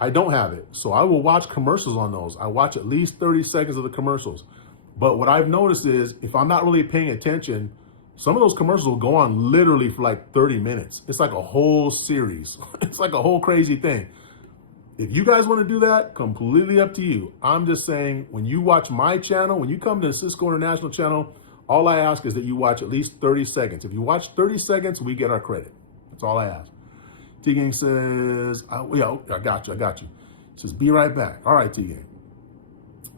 I don't have it. So I will watch commercials on those. I watch at least 30 seconds of the commercials. But what I've noticed is if I'm not really paying attention, some of those commercials will go on literally for like 30 minutes. It's like a whole series. It's like a whole crazy thing. If you guys want to do that, completely up to you. I'm just saying, when you watch my channel, when you come to the Sisco International channel, all I ask is that you watch at least 30 seconds. If you watch 30 seconds, we get our credit. That's all I ask. T-Gang says, yeah, I got you. He says, be right back. All right, T-Gang.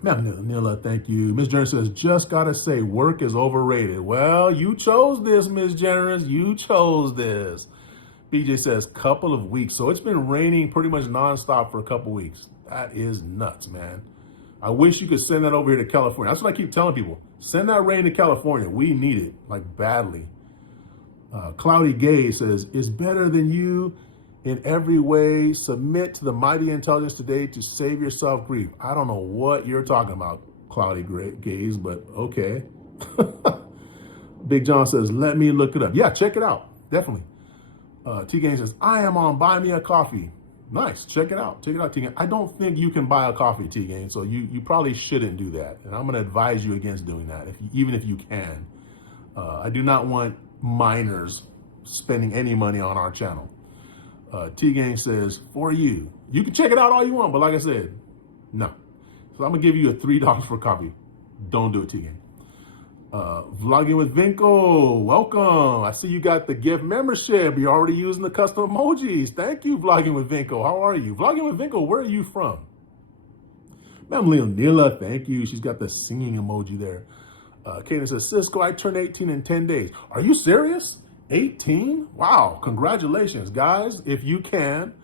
Nila, thank you. Miss Generous says, just got to say, work is overrated. Well, you chose this, Miss Generous. You chose this. BJ says, couple of weeks. So it's been raining pretty much nonstop for a couple weeks. That is nuts, man. I wish you could send that over here to California. That's what I keep telling people. Send that rain to California. We need it, like, badly. Cloudy Gay says, is better than you in every way. Submit to the mighty intelligence today to save yourself grief. I don't know what you're talking about, Cloudy Gaze, but okay. Big John says, let me look it up. Yeah, check it out. Definitely. T-Gang says, I am on Buy Me a Coffee. Nice. Check it out. Check it out, T-Gang. I don't think you can buy a coffee, T-Gang, so you probably shouldn't do that. And I'm going to advise you against doing that, even if you can. I do not want minors spending any money on our channel. T-Gang says, for you. You can check it out all you want, but like I said, no. So I'm going to give you a $3 for coffee. Don't do it, T-Gang. Vlogging with Vinko, welcome. I see you got the gift membership. You're already using the custom emojis. Thank you, Vlogging with Vinko. How are you? Vlogging with Vinko, where are you from? Ma'am Leonila, thank you. She's got the singing emoji there. Kaden says, Sisco, I turned 18 in 10 days. Are you serious? 18? Wow, congratulations, guys. If you can,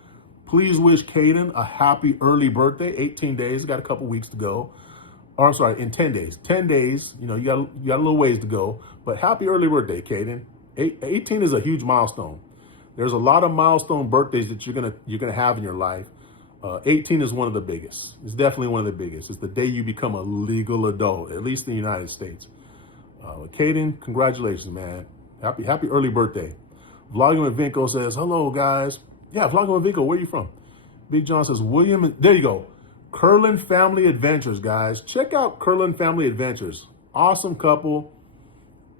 please wish Kaden a happy early birthday. 18 days, got a couple weeks to go. Or I'm sorry, in 10 days. 10 days, you got a little ways to go. But happy early birthday, Kaden. 18 is a huge milestone. There's a lot of milestone birthdays that you're gonna have in your life. 18 is one of the biggest. It's definitely one of the biggest. It's the day you become a legal adult, at least in the United States. Kaden, congratulations, man. Happy early birthday. Vlogging with Vinko says, hello, guys. Yeah, Vlogging with Vinko, where are you from? Big John says, William, there you go. Curlin Family Adventures, guys. Check out Curlin Family Adventures. Awesome couple.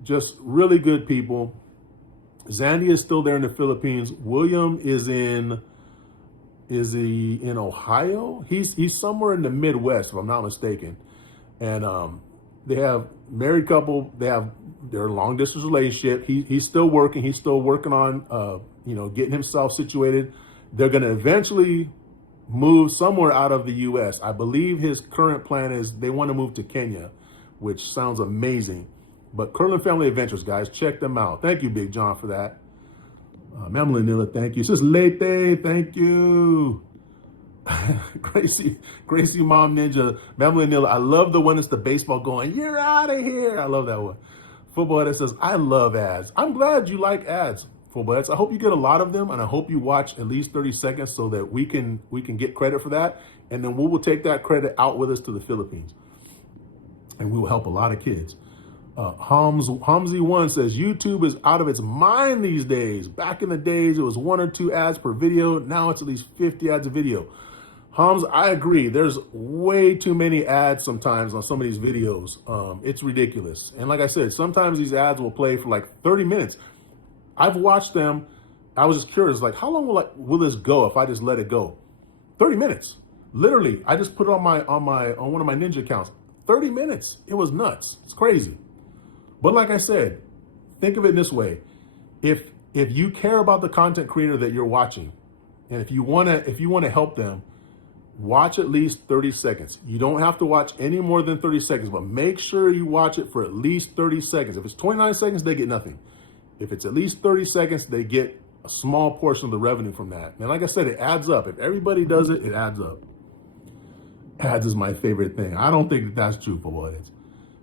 Just really good people. Zandy is still there in the Philippines. William is in Is he in Ohio? He's somewhere in the Midwest, if I'm not mistaken. And they have married couple. They have their long distance relationship. He's still working. He's still working on getting himself situated. They're going to eventually move somewhere out of the U.S. I believe his current plan is they want to move to Kenya, which sounds amazing. But Curlin Family Adventures, guys, check them out. Thank you, Big John, for that. Mamla Nilla, thank you. Sis Lete, thank you. Gracie Mom Ninja, Mamla Nilla, I love the one that's the baseball going, you're out of here. I love that one. Football that says, I love ads. I'm glad you like ads, Football Heads. I hope you get a lot of them, and I hope you watch at least 30 seconds so that we can get credit for that. And then we will take that credit out with us to the Philippines. And we will help a lot of kids. Hamzy1 says, YouTube is out of its mind these days. Back in the days, it was 1 or 2 ads per video. Now it's at least 50 ads a video. Hams, I agree. There's way too many ads sometimes on some of these videos. It's ridiculous. And like I said, sometimes these ads will play for like 30 minutes. I've watched them. I was just curious, like, how long will this go if I just let it go? 30 minutes. Literally, I just put it on one of my Ninja accounts. 30 minutes. It was nuts. It's crazy. But like I said, think of it this way. If you care about the content creator that you're watching, and if you want to help them, watch at least 30 seconds. You don't have to watch any more than 30 seconds, but make sure you watch it for at least 30 seconds. If it's 29 seconds, they get nothing. If it's at least 30 seconds, they get a small portion of the revenue from that. And like I said, it adds up. If everybody does it, it adds up. Ads is my favorite thing. I don't think that's true for what it is.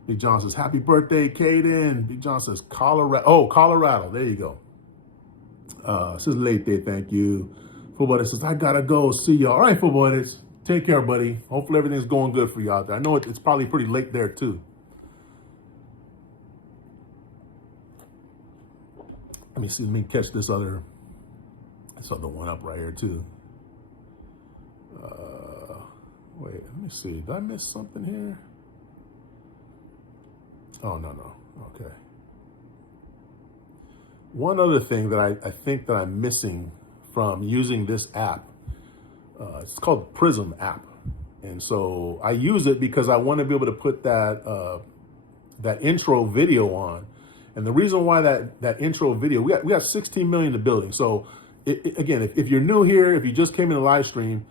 Big John says, happy birthday, Caden. Big John says, Colorado. Oh, Colorado. There you go. Says late day, thank you. Football says, I gotta go. See y'all. All right, football. Take care, buddy. Hopefully everything's going good for you out there. I know it's probably pretty late there, too. Let me see. Let me catch this other one up right here, too. Wait, let me see. Did I miss something here? Oh, no. Okay. One other thing that I think that I'm missing from using this app, it's called Prism app. And so I use it because I want to be able to put that intro video on. And the reason why that intro video, we got 16 million in the building. So again, if you're new here, if you just came in the live stream,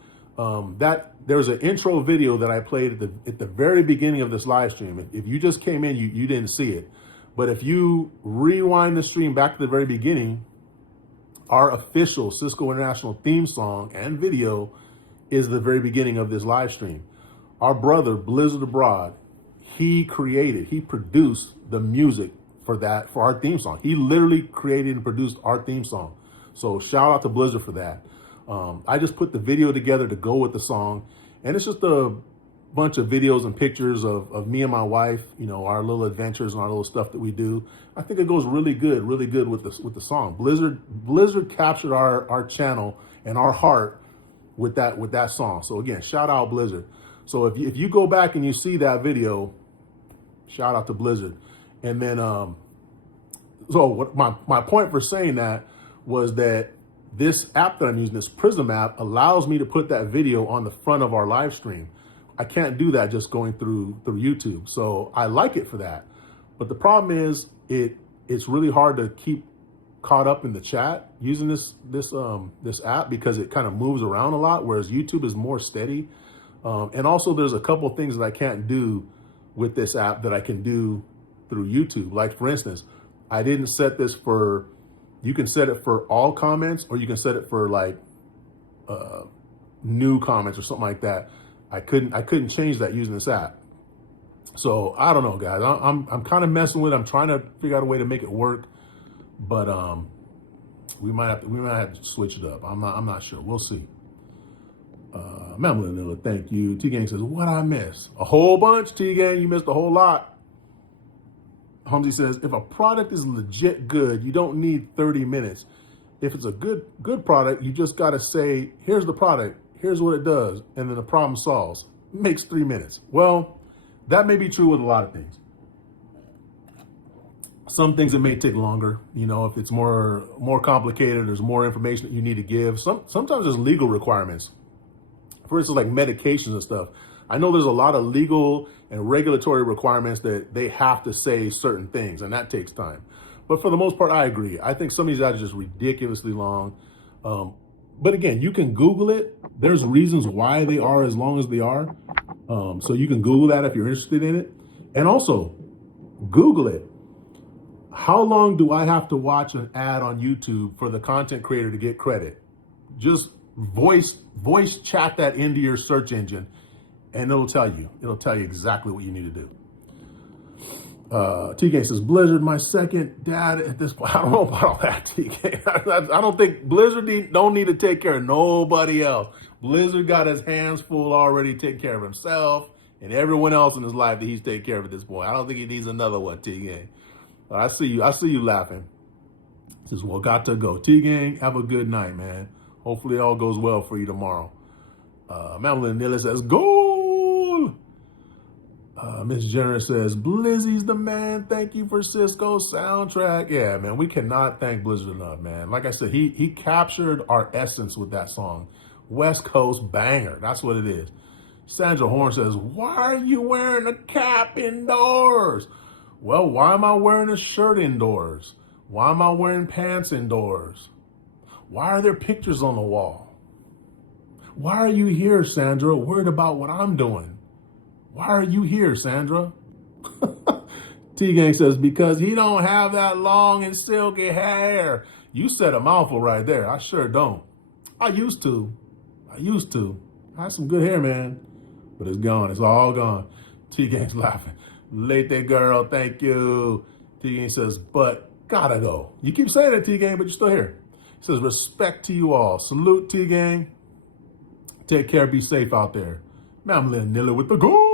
there's an intro video that I played at the very beginning of this live stream. If you just came in, you didn't see it. But if you rewind the stream back to the very beginning, our official Sisco International theme song and video is the very beginning of this live stream. Our brother, Blizzard Abroad, he produced the music for our theme song. He literally created and produced our theme song. So shout out to Blizzard for that. I just put the video together to go with the song, and it's just a bunch of videos and pictures of me and my wife, our little adventures and our little stuff that we do. I think it goes really good with the song. Blizzard captured our channel and our heart with that song. So again, shout out Blizzard. So if you go back and you see that video, shout out to Blizzard. And then so what my point for saying that was that this app that I'm using, this Prism app, allows me to put that video on the front of our live stream. I can't do that just going through YouTube. So I like it for that. But the problem is it's really hard to keep caught up in the chat using this app because it kind of moves around a lot, whereas YouTube is more steady. And also there's a couple of things that I can't do with this app that I can do through YouTube. Like for instance, I didn't set this for, you can set it for all comments, or you can set it for like new comments or something like that. I couldn't change that using this app. So I don't know, guys. I'm kind of messing with it. I'm trying to figure out a way to make it work, but we might have to switch it up. I'm not sure. We'll see. Mamla, thank you. T Gang says, what I miss? A whole bunch, T Gang. You missed a whole lot. Humsey says, if a product is legit good, you don't need 30 minutes. If it's a good product, you just got to say, here's the product, here's what it does, and then the problem solves. It makes 3 minutes. Well, that may be true with a lot of things. Some things it may take longer. You know, if it's more complicated, there's more information that you need to give. Sometimes there's legal requirements. For instance, like medications and stuff. I know there's a lot of legal and regulatory requirements that they have to say certain things, and that takes time. But for the most part, I agree. I think some of these ads are just ridiculously long. But again, you can Google it. There's reasons why they are as long as they are. So you can Google that if you're interested in it. And also, Google it. How long do I have to watch an ad on YouTube for the content creator to get credit? Just voice chat that into your search engine, and it'll tell you. It'll tell you exactly what you need to do. TK says, Blizzard, my second dad at this point. I don't know about all that, TK. I don't think Blizzard don't need to take care of nobody else. Blizzard got his hands full already taking care of himself and everyone else in his life that he's taking care of at this point. I don't think he needs another one, T-Gang. I see you laughing. He says, well, got to go. T-Gang, have a good night, man. Hopefully it all goes well for you tomorrow. Madeline Nilla says, goal! Miss Jenner says, Blizzy's the man. Thank you for Sisco's soundtrack. Yeah, man, we cannot thank Blizzard enough, man. Like I said, he captured our essence with that song. West Coast banger. That's what it is. Sandra Horn says, why are you wearing a cap indoors? Well, why am I wearing a shirt indoors? Why am I wearing pants indoors? Why are there pictures on the wall? Why are you here, Sandra, worried about what I'm doing? Why are you here, Sandra? T-Gang says, because he don't have that long and silky hair. You said a mouthful right there. I sure don't. I used to. I had some good hair, man. But it's gone. It's all gone. T-Gang's laughing. Late there, girl. Thank you. T-Gang says, but gotta go. You keep saying it, T-Gang, but you're still here. He says, respect to you all. Salute, T-Gang. Take care. Be safe out there. Mamlin Nilla with the goal.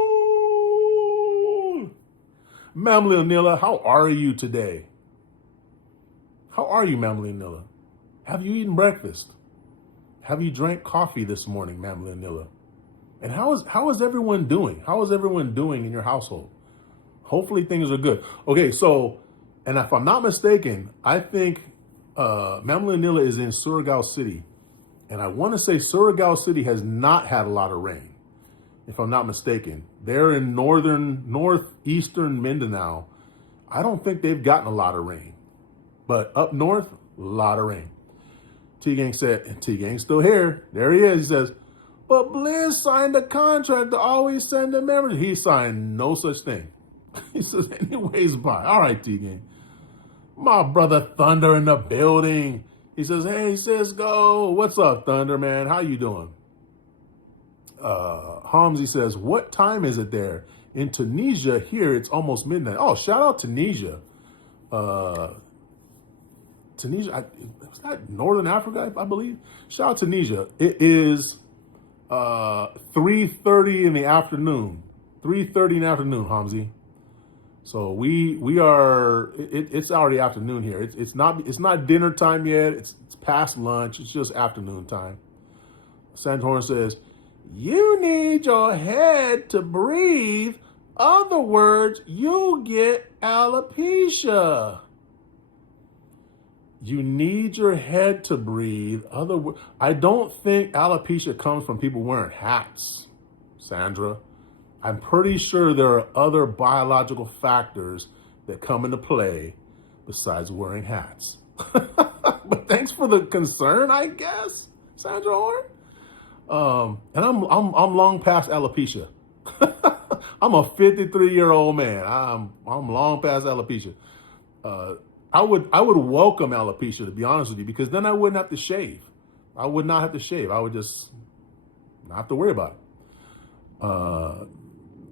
Mamlin Nilla, how are you today? How are you, Mamlin Nilla? Have you eaten breakfast? Have you drank coffee this morning, Mamlin Nilla? And how is everyone doing? How is everyone doing in your household? Hopefully things are good. Okay, so, and if I'm not mistaken, I think Mamlin Nilla is in Surigao City. And I want to say Surigao City has not had a lot of rain, if I'm not mistaken. They're in northeastern Mindanao. I don't think they've gotten a lot of rain. But up north, a lot of rain. T-Gang said, and T-Gang's still here. There he is. He says, but Blizz signed a contract to always send a message. He signed no such thing. He says, anyways, bye. All right, T-Gang. My brother Thunder in the building. He says, hey, Sisco. What's up, Thunder, man? How you doing? Hamzi says, what time is it there? In Tunisia, here, it's almost midnight. Oh, shout out Tunisia. Tunisia, is that Northern Africa, I believe? Shout out Tunisia. It is 3:30 in the afternoon. 3:30 in the afternoon, Hamzi. So we are. It's already afternoon here. It's not dinner time yet. It's past lunch. It's just afternoon time. Sandhorn says, "You need your head to breathe. Other words, you get alopecia." You need your head to breathe. I don't think alopecia comes from people wearing hats, Sandra. I'm pretty sure there are other biological factors that come into play besides wearing hats. But thanks for the concern, I guess, Sandra Horn. And I'm long past alopecia. I'm a 53-year-old man. I'm long past alopecia. I would welcome alopecia, to be honest with you, because then I wouldn't have to shave. I would not have to shave. I would just not have to worry about it.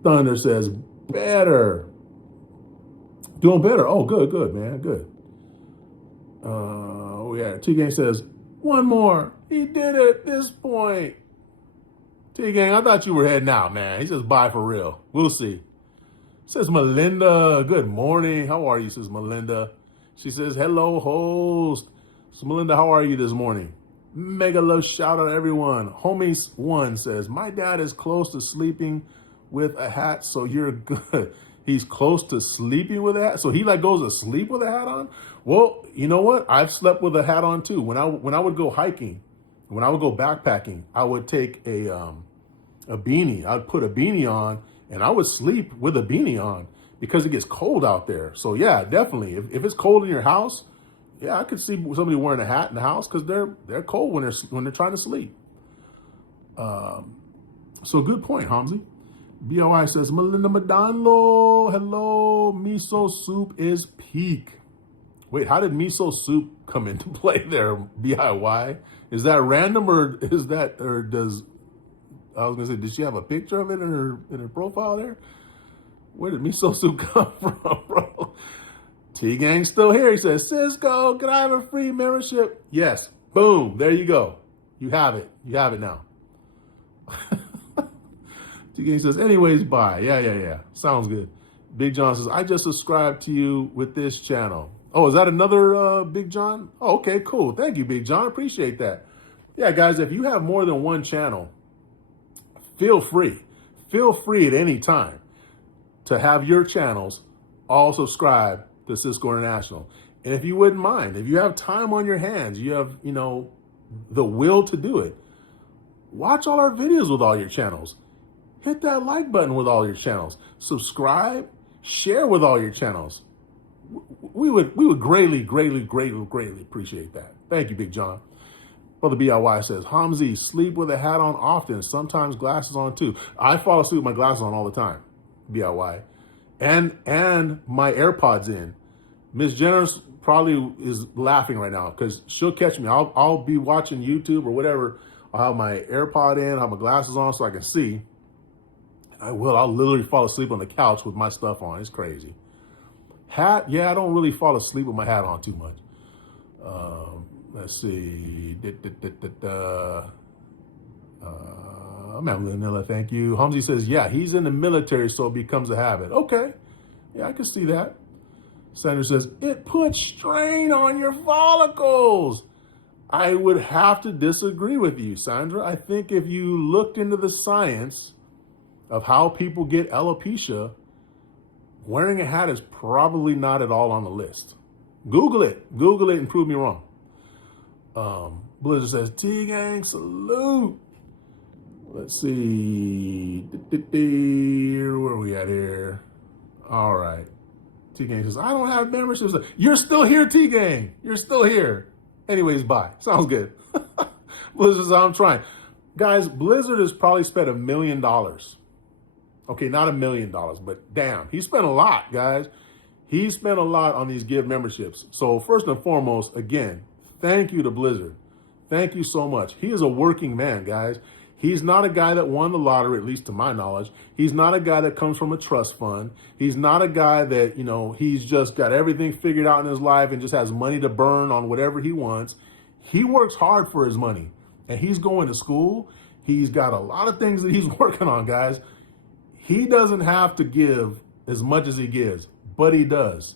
Thunder says, better. Doing better. Oh, good, man. Good. Yeah. T-Gang says, one more. He did it at this point. T-Gang, I thought you were heading out, man. He says, bye for real. We'll see. Says Melinda, good morning. How are you, says Melinda. She says, hello, host. So Melinda, how are you this morning? Mega love shout out everyone. Homies1 says, my dad is close to sleeping with a hat, so you're good. He's close to sleeping with a hat. So he like goes to sleep with a hat on. Well, you know what? I've slept with a hat on too. When I would go hiking, when I would go backpacking, I would take a beanie. I'd put a beanie on and I would sleep with a beanie on because it gets cold out there. So yeah, definitely. If it's cold in your house, yeah, I could see somebody wearing a hat in the house because they're cold when they're trying to sleep. So good point, Hamzi. BOI says, Melinda Madonlo, hello, miso soup is peak. Wait, how did miso soup come into play there, BIY? Is that random or does, I was gonna say, did she have a picture of it in her profile there? Where did miso soup come from, bro? T-Gang's still here. He says, Sisco, can I have a free membership? Yes. Boom. There you go. You have it. You have it now. T-Gang says, anyways, bye. Yeah. Sounds good. Big John says, I just subscribed to you with this channel. Oh, is that another Big John? Oh, okay, cool. Thank you, Big John. Appreciate that. Yeah, guys, if you have more than one channel, feel free. Feel free at any time to have your channels all subscribe to Sisco International. And if you wouldn't mind, if you have time on your hands, you have, the will to do it, watch all our videos with all your channels. Hit that like button with all your channels. Subscribe, share with all your channels. We would greatly appreciate that. Thank you, Big John. Brother BIY says, Hamzi, sleep with a hat on often, sometimes glasses on too. I fall asleep with my glasses on all the time, BIY. And my AirPods in. Miss Jenner probably is laughing right now because she'll catch me. I'll be watching YouTube or whatever. I'll have my AirPod in, I'll have my glasses on so I can see. I'll literally fall asleep on the couch with my stuff on. It's crazy. Hat, yeah, I don't really fall asleep with my hat on too much. Let's see. Vanilla, thank you. Hamzi says, yeah, he's in the military, so it becomes a habit. Okay. Yeah, I can see that. Sandra says, it puts strain on your follicles. I would have to disagree with you, Sandra. I think if you looked into the science of how people get alopecia, wearing a hat is probably not at all on the list. Google it and prove me wrong. Blizzard says, T-Gang, salute. Let's see. Where are we at here? All right. T-Gang says, I don't have memberships. You're still here, T-Gang. You're still here. Anyways, bye. Sounds good. Blizzard says, I'm trying. Guys, Blizzard has probably spent $1 million. Okay, not $1 million, but damn, he spent a lot, guys. He spent a lot on these give memberships. So first and foremost, again, thank you to Blizzard. Thank you so much. He is a working man, guys. He's not a guy that won the lottery, at least to my knowledge. He's not a guy that comes from a trust fund. He's not a guy that, he's just got everything figured out in his life and just has money to burn on whatever he wants. He works hard for his money, and he's going to school. He's got a lot of things that he's working on, guys. He doesn't have to give as much as he gives, but he does.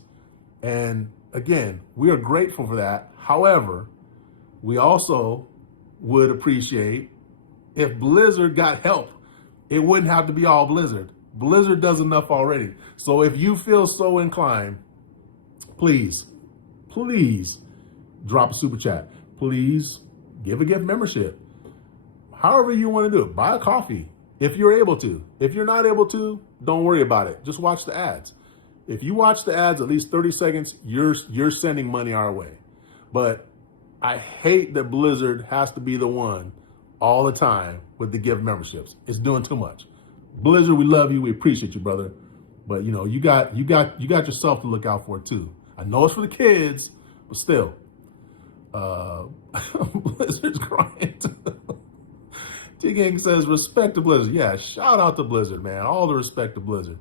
And again, we are grateful for that. However, we also would appreciate if Blizzard got help. It wouldn't have to be all Blizzard. Blizzard does enough already. So if you feel so inclined, please drop a super chat. Please give a gift membership. However you want to do it. Buy a coffee if you're able to. If you're not able to, don't worry about it. Just watch the ads. If you watch the ads at least 30 seconds, you're sending money our way. But I hate that Blizzard has to be the one all the time with the gift memberships. It's doing too much. Blizzard, we love you. We appreciate you, brother. But you got yourself to look out for too. I know it's for the kids, but still. Blizzard's crying too. T-Gang says, respect to Blizzard. Yeah, shout out to Blizzard, man. All the respect to Blizzard.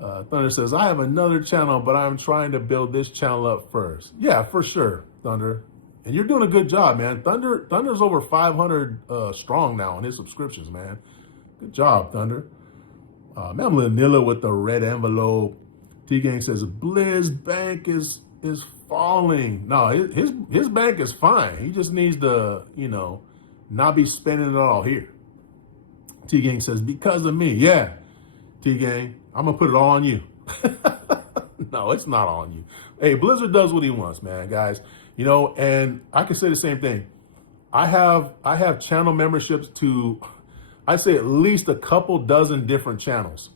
Thunder says, I have another channel, but I'm trying to build this channel up first. Yeah, for sure, Thunder. And you're doing a good job, man. Thunder's over 500 strong now on his subscriptions, man. Good job, Thunder. Man, Manila with the red envelope. T-Gang says, Blizz bank is falling. No, his bank is fine. He just needs to, not be spending it all here. T-Gang says, because of me. Yeah, T-Gang, I'm going to put it all on you. No, it's not on you. Hey, Blizzard does what he wants, man, guys. You know, and I can say the same thing. I have channel memberships to, I'd say at least a couple dozen different channels.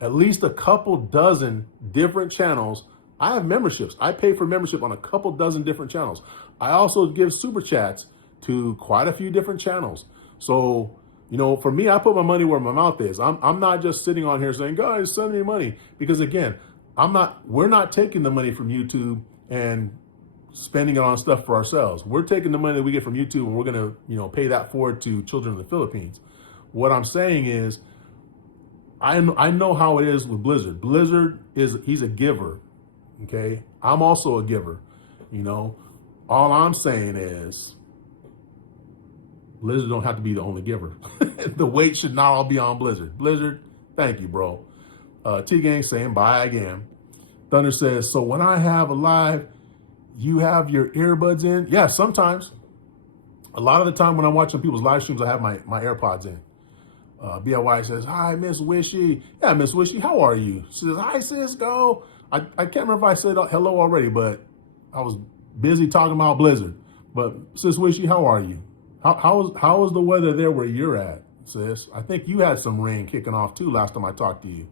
At least a couple dozen different channels. I have memberships. I pay for membership on a couple dozen different channels. I also give super chats to quite a few different channels. So, you know, for me, I put my money where my mouth is. I'm not just sitting on here saying, guys, send me money. Because again, we're not taking the money from YouTube and spending it on stuff for ourselves. We're taking the money that we get from YouTube and we're going to, you know, pay that forward to children in the Philippines. What I'm saying is, I know how it is with Blizzard. Blizzard he's a giver. Okay. I'm also a giver. You know, all I'm saying is Blizzard don't have to be the only giver. The weight should not all be on Blizzard. Blizzard, thank you, bro. T-Gang saying bye again. Thunder says, so when I have a live, you have your earbuds in? Yeah, sometimes. A lot of the time when I'm watching people's live streams, I have my AirPods in. BLY says, hi, Miss Wishy. Yeah, Miss Wishy, how are you? She says, hi, Sisco. I can't remember if I said hello already, but I was busy talking about Blizzard. But Sis Wishy, how are you? How is the weather there where you're at, sis? I think you had some rain kicking off too last time I talked to you.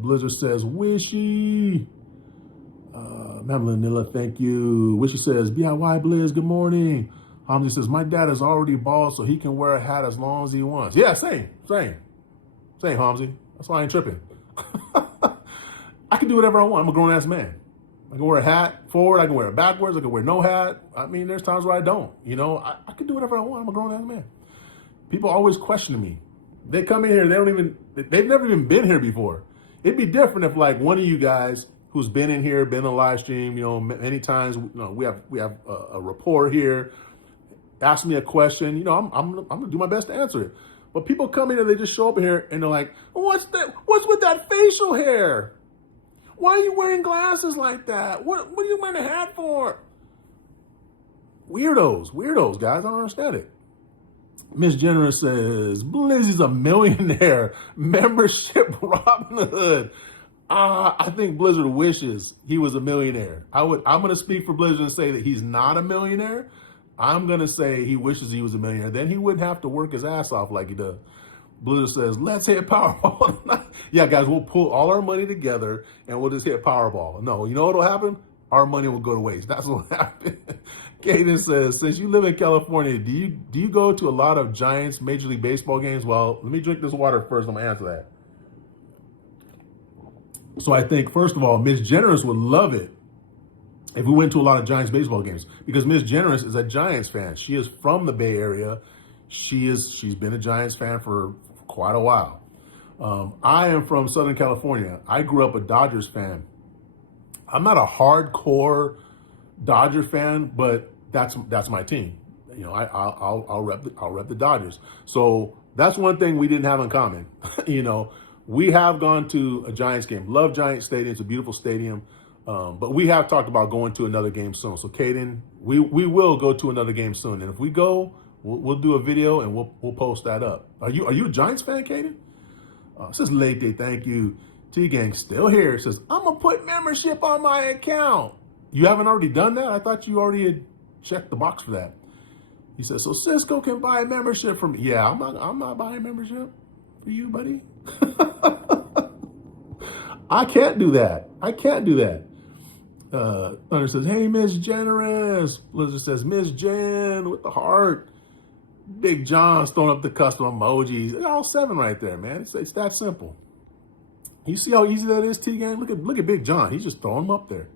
Blizzard says, Wishy. Madeline, thank you. Wishy says, BIY Blizz, good morning. Hamzy says, my dad is already bald, so he can wear a hat as long as he wants. Yeah, same, Hamzy. That's why I ain't tripping. I can do whatever I want. I'm a grown-ass man. I can wear a hat forward. I can wear it backwards. I can wear no hat. I mean, there's times where I don't. You know, I can do whatever I want. I'm a grown-ass man. People always question me. They come in here, they've never even been here before. It'd be different if like one of you guys who's been in here, been on live stream, you know, many times, you know, we have a rapport here, ask me a question, you know, I'm gonna do my best to answer it. But people come in and they just show up here and they're like, what's with that facial hair? Why are you wearing glasses like that? What are you wearing a hat for? Weirdos, guys. I don't understand it. Miss Generous says, Blizzy's a millionaire. Membership Robin Hood. I think Blizzard wishes he was a millionaire. I'm going to speak for Blizzard and say that he's not a millionaire. I'm going to say he wishes he was a millionaire. Then he wouldn't have to work his ass off like he does. Blizzard says, let's hit Powerball. Yeah, guys, we'll pull all our money together and we'll just hit Powerball. No, you know what'll happen? Our money will go to waste. That's what happened. Kaden says, since you live in California, do you go to a lot of Giants Major League Baseball games? Well, let me drink this water first. I'm going to answer that. So I think, first of all, Miss Generous would love it if we went to a lot of Giants baseball games, because Miss Generous is a Giants fan. She is from the Bay Area. She's been a Giants fan for quite a while. I am from Southern California. I grew up a Dodgers fan. I'm not a hardcore Dodger fan, but that's my team. You know, I'll rep the Dodgers. So that's one thing we didn't have in common. You know, we have gone to a Giants game. Love Giants Stadium. It's a beautiful stadium. But we have talked about going to another game soon. So Kaden, we will go to another game soon. And if we go, we'll do a video and we'll post that up. Are you a Giants fan, Kaden? Says late day, thank you. T-Gang still here. It says, I'm going to put membership on my account. You haven't already done that? I thought you already had checked the box for that. He says, so Sisco can buy a membership from me. Yeah, I'm not buying membership for you, buddy. I can't do that. Thunder says, hey, Miss Generous. Blizzard says, Miss Jen with the heart. Big John's throwing up the custom emojis. They're all 7 right there, man. It's that simple. You see how easy that is, T-Gang? Look at Big John. He's just throwing them up there.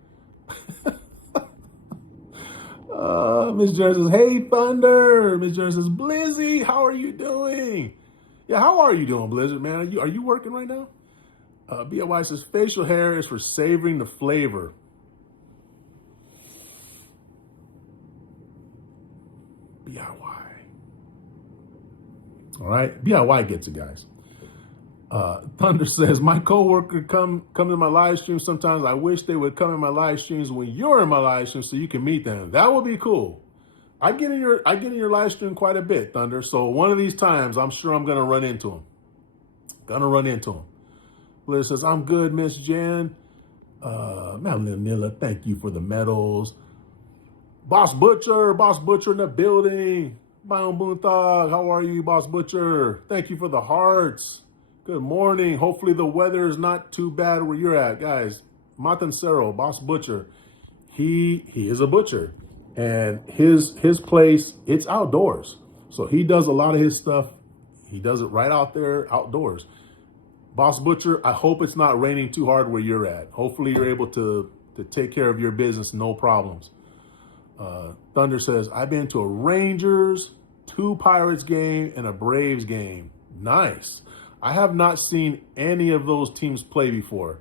Miss Generous says, hey, Thunder. Miss Generous says, Blizzy, how are you doing? Yeah, how are you doing, Blizzard, man? Are you working right now? BLY says, facial hair is for savoring the flavor. BIY. All right, BIY gets it, guys. Thunder says, my coworker come to my live stream sometimes. I wish they would come in my live streams when you're in my live stream so you can meet them. That would be cool. I get in your live stream quite a bit, Thunder. So one of these times, I'm sure I'm gonna run into them. Blizzard says, I'm good, Miss Jen. Manila, thank you for the medals. Boss Butcher in the building. Bayon Bunthag, how are you, Boss Butcher? Thank you for the hearts. Good morning. Hopefully the weather is not too bad where you're at, guys. Matancero, Boss Butcher, he is a butcher, and his place, it's outdoors. So he does a lot of his stuff. He does it right out there outdoors. Boss Butcher, I hope it's not raining too hard where you're at. Hopefully you're able to take care of your business, no problems. Thunder says, I've been to a Rangers, 2 Pirates game, and a Braves game. Nice. I have not seen any of those teams play before.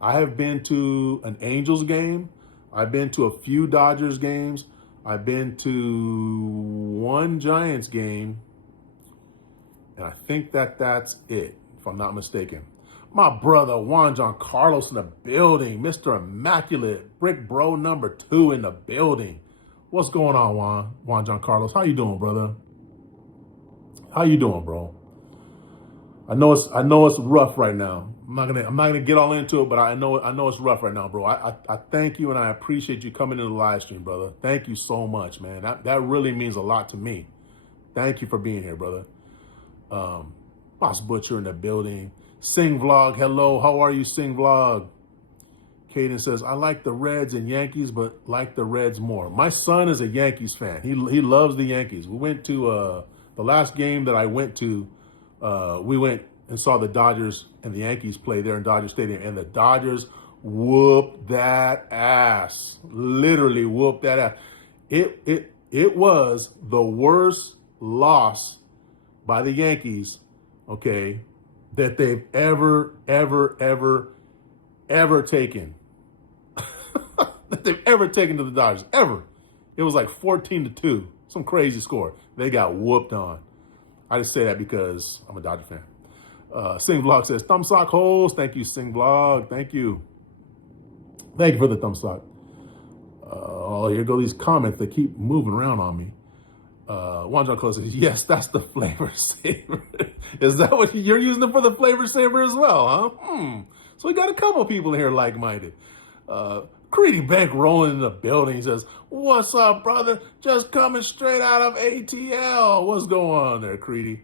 I have been to an Angels game. I've been to a few Dodgers games. I've been to 1 Giants game. And I think that's it, if I'm not mistaken. My brother, Juan Giancarlos in the building. Mr. Immaculate, Brick Bro number 2 in the building. What's going on, Juan Giancarlos? How you doing, brother? How you doing, bro? I know it's rough right now. I'm not gonna get all into it, but I know it's rough right now, bro. I thank you and I appreciate you coming into the live stream, brother. Thank you so much, man. That really means a lot to me. Thank you for being here, brother. Boss Butcher in the building. Sing Vlog, hello. How are you, Sing Vlog? Caden says, I like the Reds and Yankees, but like the Reds more. My son is a Yankees fan. He loves the Yankees. We went to the last game that I went to. We went and saw the Dodgers and the Yankees play there in Dodger Stadium, and the Dodgers whooped that ass. Literally whooped that ass. It was the worst loss by the Yankees, okay, that they've ever taken. That they've ever taken to the Dodgers, ever. It was like 14-2, some crazy score. They got whooped on. I just say that because I'm a Dodger fan. Sing Vlog says, thumb sock holes. Thank you, Sing Vlog. Thank you. Thank you for the thumb sock. Oh, here go these comments that keep moving around on me. Juan Giancarlo says, yes, that's the flavor saver. Is that what you're using it for, the flavor saver as well, huh? So we got a couple people here like-minded. Creedy Bank rolling in the building. He says, what's up, brother? Just coming straight out of ATL. What's going on there, Creedy?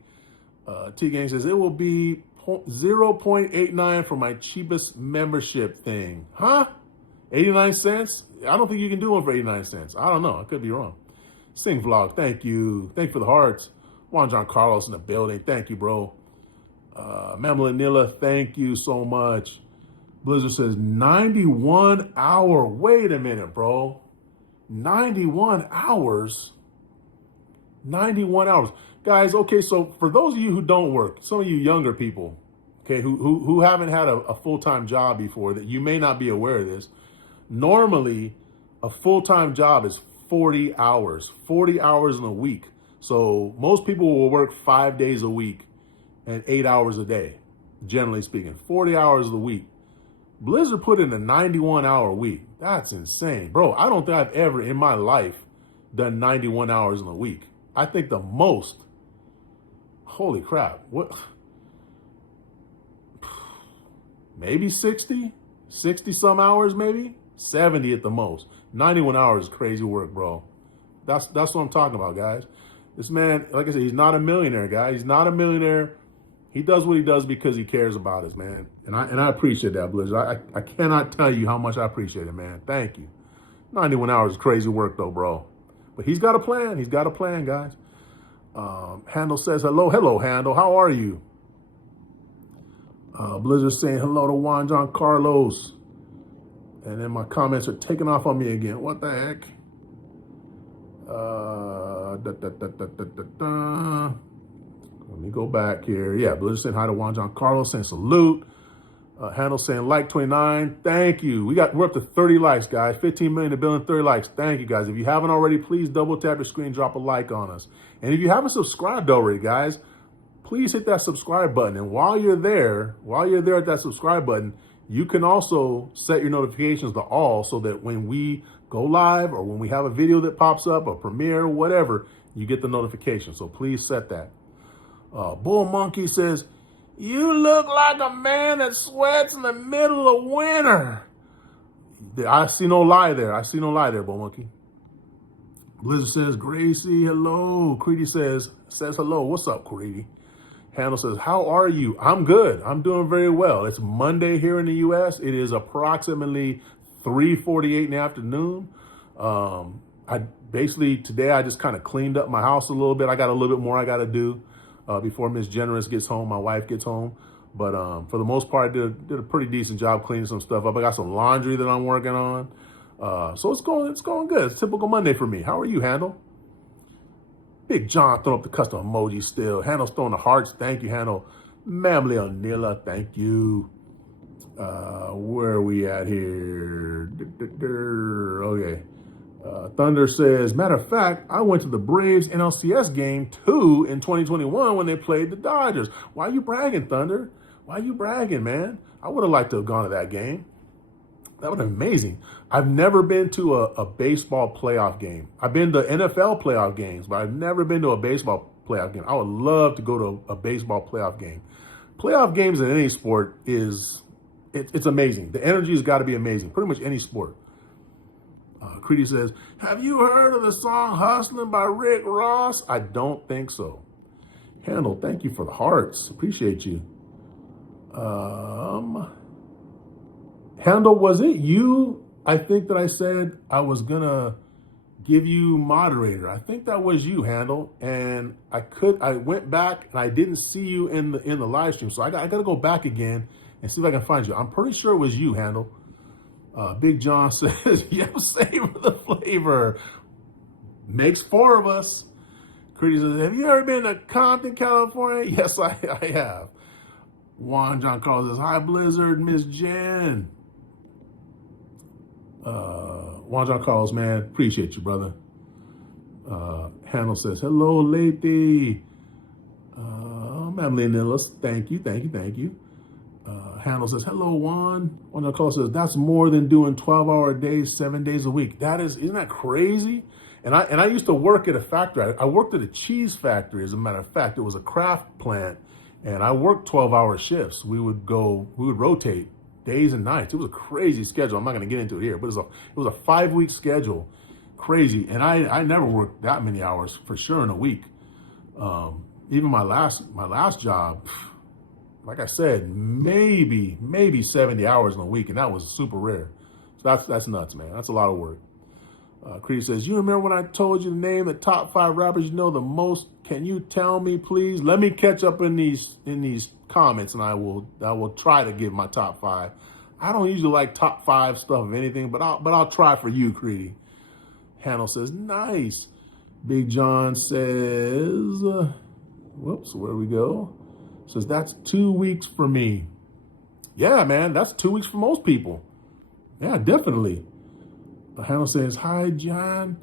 T-Gang says, it will be 0.89 for my cheapest membership thing. Huh? 89 cents? I don't think you can do one for 89 cents. I don't know. I could be wrong. Sing Vlog, thank you. Thank you for the hearts. Juan Giancarlos in the building. Thank you, bro. Manila, thank you so much. Blizzard says 91 hour. Wait a minute, bro. 91 hours. 91 hours. Guys, okay, so for those of you who don't work, some of you younger people, okay, who haven't had a full-time job before, that you may not be aware of this, normally a full-time job is 40 hours in a week. So most people will work 5 days a week and 8 hours a day, generally speaking, 40 hours a week. Blizzard put in a 91-hour week. That's insane. Bro, I don't think I've ever in my life done 91 hours in a week. I think the most, holy crap, what? Maybe 60 some hours, maybe 70 at the most. 91 hours is crazy work, bro. That's what I'm talking about, guys. This man, like I said, he's not a millionaire, guys. He's not a millionaire. He does what he does because he cares about us, man. And I appreciate that, Blizzard. I cannot tell you how much I appreciate it, man. Thank you. 91 hours is crazy work, though, bro. But he's got a plan. He's got a plan, guys. Handle says, hello, Handle. How are you? Blizzard saying hello to Juan Giancarlos. And then my comments are taking off on me again. What the heck? Let me go back here. Yeah, Blizzard saying hi to Juan Giancarlo, saying salute. Handle saying like 29. Thank you. We're up to 30 likes, guys. 15 million to billion, 30 likes. Thank you, guys. If you haven't already, please double tap your screen, drop a like on us. And if you haven't subscribed already, guys, please hit that subscribe button. And while you're there at that subscribe button, you can also set your notifications to all so that when we go live or when we have a video that pops up, a premiere, whatever, you get the notification. So please set that. Bull Monkey says, You look like a man that sweats in the middle of winter. I see no lie there. I see no lie there, Bo Monkey. Blizzard says, Gracie, hello. Creedy says hello. What's up, Creedy? Handle says, how are you? I'm good. I'm doing very well. It's Monday here in the U.S. It is approximately 3:48 in the afternoon. Today I just kind of cleaned up my house a little bit. I got a little bit more I got to do before Miss Generous gets home, my wife gets home. But for the most part, I did a pretty decent job cleaning some stuff up. I got some laundry that I'm working on. So it's going good. It's typical Monday for me. How are you, Handle? Big John throwing up the custom emoji still. Handle's throwing the hearts. Thank you, Handle. Ma'am Leonilla, thank you. Where are we at here? Okay. Thunder says, matter of fact, I went to the Braves NLCS game too in 2021 when they played the Dodgers. Why you bragging, Thunder? Why you bragging, man? I would have liked to have gone to that game. That would have been amazing. I've never been to a baseball playoff game. I've been to NFL playoff games, but I've never been to a baseball playoff game. I would love to go to a baseball playoff game. Playoff games in any sport it's amazing. The energy has got to be amazing. Pretty much any sport. Creedy says, have you heard of the song Hustling by Rick Ross? I don't think so. Handle, thank you for the hearts. Appreciate you. Handle, was it you? I think that I said I was going to give you moderator. I think that was you, Handle. And I went back and I didn't see you in the live stream. So I got to go back again and see if I can find you. I'm pretty sure it was you, Handle. Big John says, yep, savor the flavor. Makes four of us. Creedy says, have you ever been to Compton, California? Yes, I have. Juan John Carlos says, hi, Blizzard, Miss Jen. Juan John Carlos, man, appreciate you, brother. Handle says, hello, Lady. Ma'am Leonillas, thank you. Handle says, hello, Juan. Juan John Carlos says, that's more than doing 12-hour days, 7 days a week. Isn't that crazy? And I used to work at a factory. I worked at a cheese factory, as a matter of fact. It was a craft plant, and I worked 12-hour shifts. We would rotate days and nights. It was a crazy schedule. I'm not going to get into it here, but it was a 5-week schedule. Crazy. And I never worked that many hours for sure in a week. Even my last job, like I said, maybe 70 hours in a week, and that was super rare. So that's nuts, man. That's a lot of work. Creedy says, you remember when I told you to name the top 5 rappers you know the most? Can you tell me, please? Let me catch up in these comments, and I will try to give my top 5. I don't usually like top 5 stuff of anything, but I'll try for you, Creedy. Handle says, nice. Big John says, whoops, where we go? Says, that's 2 weeks for me. Yeah, man, that's 2 weeks for most people. Yeah, definitely. Handle says, hi, John.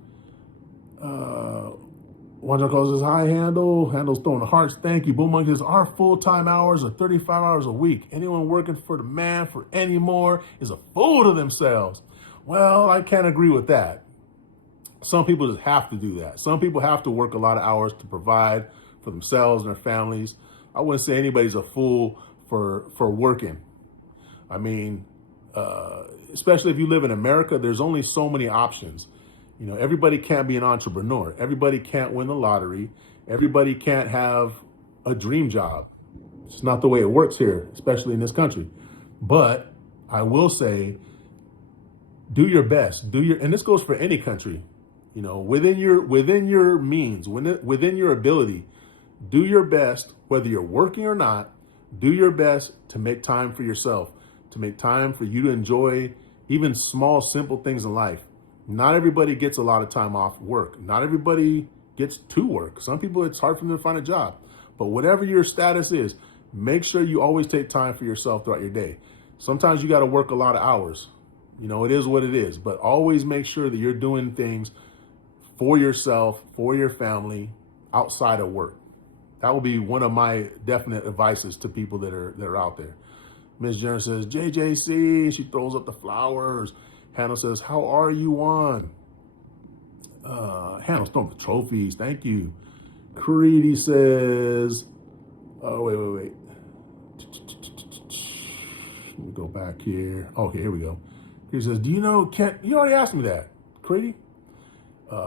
One John calls says, hi, Handle. Handle's throwing the hearts. Thank you. Boom Monkey says, our full-time hours are 35 hours a week. Anyone working for the man for any more is a fool to themselves. Well, I can't agree with that. Some people just have to do that. Some people have to work a lot of hours to provide for themselves and their families. I wouldn't say anybody's a fool for working. I mean, especially if you live in America, there's only so many options. You know, everybody can't be an entrepreneur. Everybody can't win the lottery. Everybody can't have a dream job. It's not the way it works here, especially in this country. But I will say, do your best. And this goes for any country. You know, within your means, within your ability, do your best, whether you're working or not. Do your best to make time for yourself, to make time for you to enjoy even small, simple things in life. Not everybody gets a lot of time off work. Not everybody gets to work. Some people, it's hard for them to find a job. But whatever your status is, make sure you always take time for yourself throughout your day. Sometimes you got to work a lot of hours. You know, it is what it is. But always make sure that you're doing things for yourself, for your family, outside of work. That will be one of my definite advices to people that are out there. Ms. Jenner says, JJC, she throws up the flowers. Hannah says, how are you, Juan? Hannah's throwing the trophies. Thank you. Creedy says, oh, wait. Let me go back here. Okay, here we go. He says, do you know, Kent, you already asked me that, Creedy.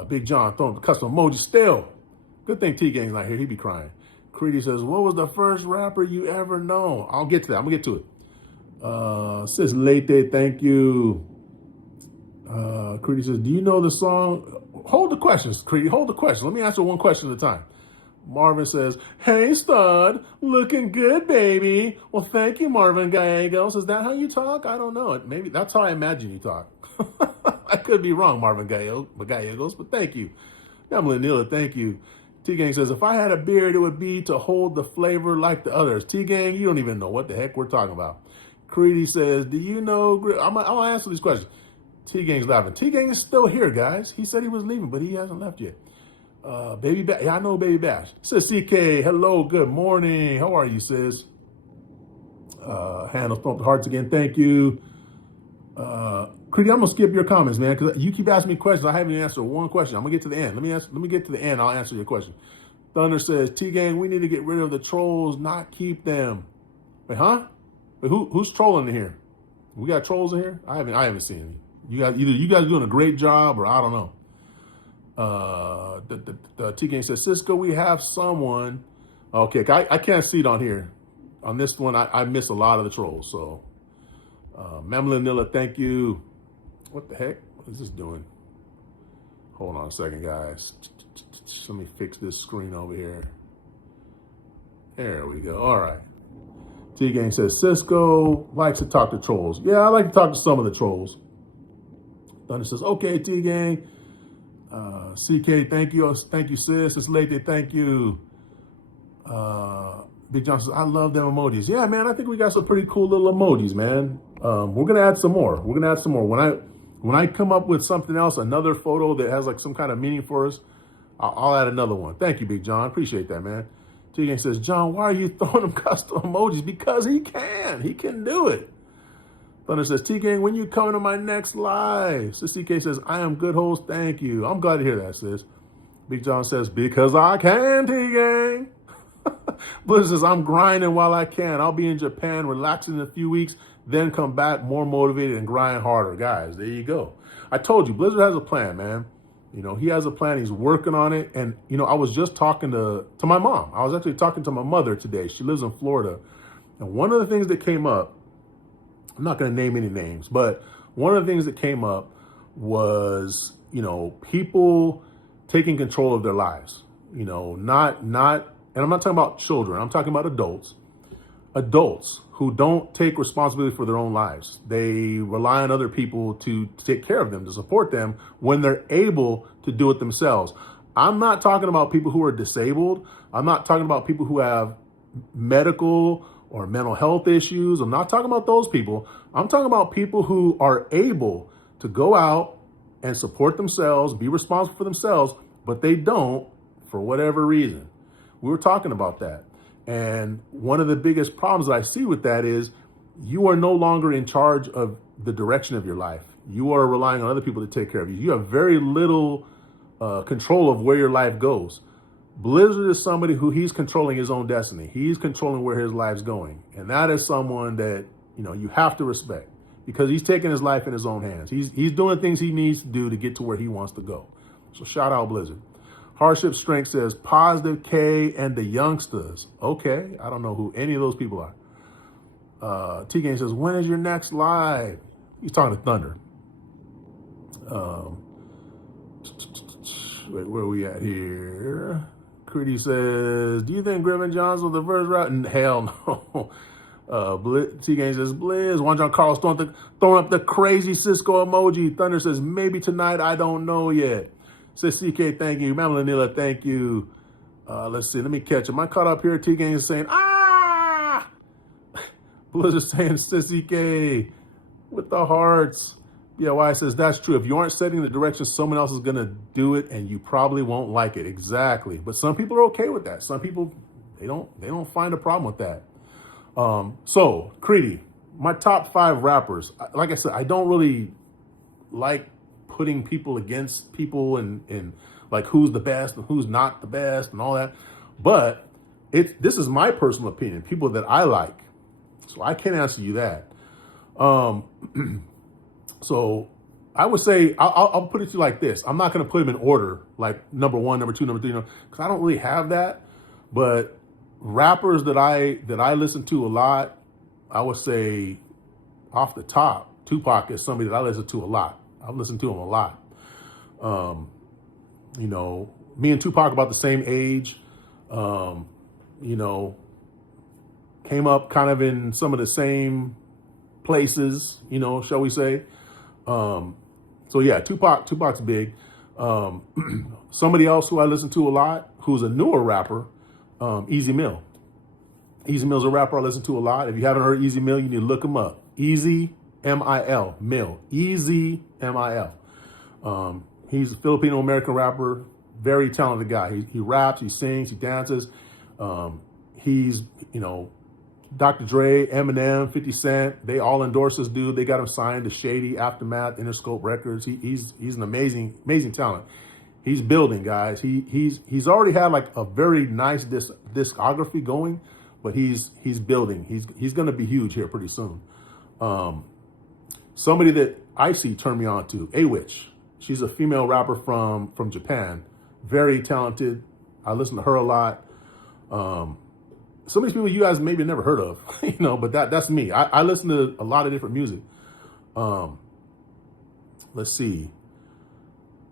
Big John throwing the custom emoji still. Good thing T-Gang's not here, he'd be crying. Creedy says, what was the first rapper you ever know? I'll get to that, I'm gonna get to it. Says Late, thank you. Creedy says, do you know the song? Hold the questions, Creedy, hold the questions. Let me answer one question at a time. Marvin says, hey, stud, looking good, baby. Well, thank you, Marvin Gallegos. Is that how you talk? I don't know. Maybe that's how I imagine you talk. I could be wrong, Marvin Gallegos, but thank you. Emily Neela, thank you. T-Gang says, if I had a beard, it would be to hold the flavor like the others. T-Gang, you don't even know what the heck we're talking about. Creedy says, do you know, I'm going to answer these questions. T-Gang's laughing. T-Gang is still here, guys. He said he was leaving, but he hasn't left yet. Baby Bash, yeah, I know Baby Bash. Sis CK, hello, good morning. How are you, sis? Hannah Thump the Hearts again, thank you. Creedy, I'm gonna skip your comments, man, because you keep asking me questions. I haven't even answered one question. I'm gonna get to the end. Let me get to the end. I'll answer your question. Thunder says, T-Gang, we need to get rid of the trolls, not keep them. Wait, huh? Wait, who's trolling in here? We got trolls in here? I haven't seen any. Either you guys are doing a great job, or I don't know. The T-Gang says, Sisco, we have someone. Okay, I can't see it on here. On this one, I miss a lot of the trolls. So, Mamla thank you. What the heck? What is this doing? Hold on a second, guys. Let me fix this screen over here. There we go. All right. T-Gang says, Sisco likes to talk to trolls. Yeah, I like to talk to some of the trolls. Thunder says, okay, T-Gang. CK, thank you. Thank you, sis. It's late. Thank you. Big John says, I love them emojis. Yeah, man, I think we got some pretty cool little emojis, man. We're going to add some more. When I come up with something else, another photo that has like some kind of meaning for us, I'll add another one. Thank you, Big John. Appreciate that, man. T-Gang says, John, why are you throwing them custom emojis? Because he can. He can do it. Thunder says, T-Gang, when you coming to my next live? Sis CK says, I am good host. Thank you. I'm glad to hear that, sis. Big John says, because I can, T-Gang. Blizzard says, I'm grinding while I can. I'll be in Japan relaxing in a few weeks, then come back more motivated and grind harder. Guys, there you go. I told you, Blizzard has a plan, man. You know, he has a plan. He's working on it. And, you know, I was just talking to my mom. I was actually talking to my mother today. She lives in Florida. And one of the things that came up, I'm not going to name any names, but one of the things that came up was, you know, people taking control of their lives, you know, not, and I'm not talking about children. I'm talking about adults who don't take responsibility for their own lives. They rely on other people to take care of them, to support them when they're able to do it themselves. I'm not talking about people who are disabled. I'm not talking about people who have medical or mental health issues. I'm not talking about those people. I'm talking about people who are able to go out and support themselves, be responsible for themselves, but they don't for whatever reason. We were talking about that. And one of the biggest problems that I see with that is you are no longer in charge of the direction of your life. You are relying on other people to take care of you. You have very little control of where your life goes. Blizzard is somebody who he's controlling his own destiny. He's controlling where his life's going. And that is someone that, you know, you have to respect because he's taking his life in his own hands. He's doing things he needs to do to get to where he wants to go. So shout out Blizzard. Hardship Strength says, Positive K and the Youngsters. Okay, I don't know who any of those people are. T-Game says, when is your next live? He's talking to Thunder. Wait, where are we at here? Creedy says, do you think Griffin Johnson was the first route? And hell no. T-Game says, Blizz. Juan John Carlos throwing up the crazy Sisco emoji. Thunder says, maybe tonight, I don't know yet. Says CK, thank you. Mamelanilla, thank you. Let's see. Let me catch him. I caught up here. T-Gang is saying, ah! Blizzard saying, Sissy K with the hearts. BLY says, that's true. If you aren't setting the direction, someone else is going to do it, and you probably won't like it. Exactly. But some people are okay with that. Some people, they don't find a problem with that. So, Creedy, my top 5 rappers. Like I said, I don't really like putting people against people and like who's the best and who's not the best and all that. But this is my personal opinion, people that I like. So I can't answer you that. So I would say I'll put it to you like this. I'm not going to put them in order, like number one, number two, number three, because I don't really have that. But rappers that I listen to a lot, I would say off the top, Tupac is somebody that I listen to a lot. I've listened to him a lot. You know, me and Tupac about the same age. You know, came up kind of in some of the same places, you know, shall we say. So yeah, Tupac's big. Somebody else who I listen to a lot, who's a newer rapper, Easy Mill. Easy Mill's a rapper I listen to a lot. If you haven't heard Easy Mill, you need to look him up. Easy M-I-L, Mill. Easy M-I-L. He's a Filipino-American rapper, very talented guy. He raps, he sings, he dances. He's, you know, Dr. Dre, Eminem, 50 Cent, they all endorse this dude. They got him signed to Shady, Aftermath, Interscope Records. He's an amazing talent. He's building, guys. He's already had like a very nice discography going, but he's building. He's going to be huge here pretty soon. Somebody that I see turn me on to, A-Witch. She's a female rapper from Japan, very talented. I listen to her a lot. Some of these people you guys maybe never heard of, you know, but that's me. I listen to a lot of different music. Let's see.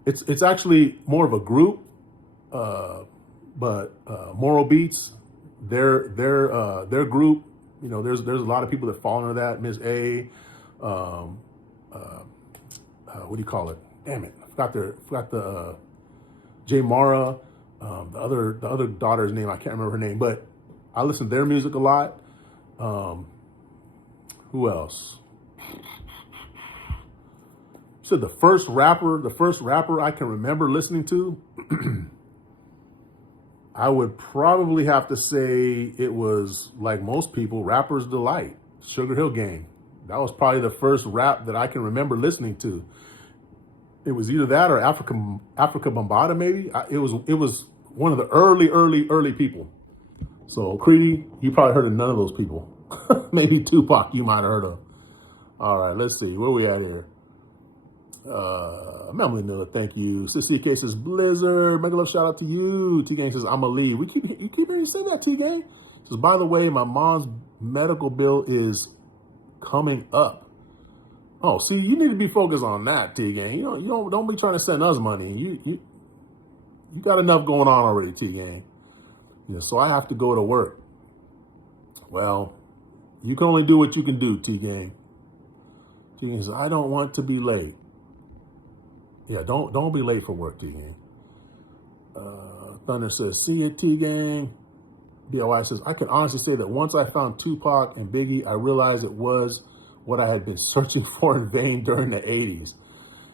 It's actually more of a group, but Moral Beats, their group, you know, there's a lot of people that fall under that. Ms. A, what do you call it? Damn it, I forgot the J Mara, the other daughter's name, I can't remember her name, but I listen to their music a lot. Who else? So the first rapper I can remember listening to, I would probably have to say it was, like most people, Rapper's Delight, Sugar Hill Gang. That was probably the first rap that I can remember listening to. It was either that or Africa Bambaataa, maybe. It was one of the early people. So Creedy, you probably heard of none of those people. Maybe Tupac you might have heard of. All right, let's see. Where we at here? Melanie Miller, thank you. CK says, Blizzard, mega love shout out to you. T-Gang says, I'm a lead. You keep hearing you say that, T-Gang. Says, by the way, my mom's medical bill is coming up. Oh, see, you need to be focused on that, T-Gang. You don't be trying to send us money. You got enough going on already, T-Gang. You know, so I have to go to work. Well, you can only do what you can do, T-Gang. T-Gang says, I don't want to be late. Yeah, don't be late for work, T-Gang. Thunder says, see you, T-Gang. BLI says, I can honestly say that once I found Tupac and Biggie, I realized it was what I had been searching for in vain during the 80s.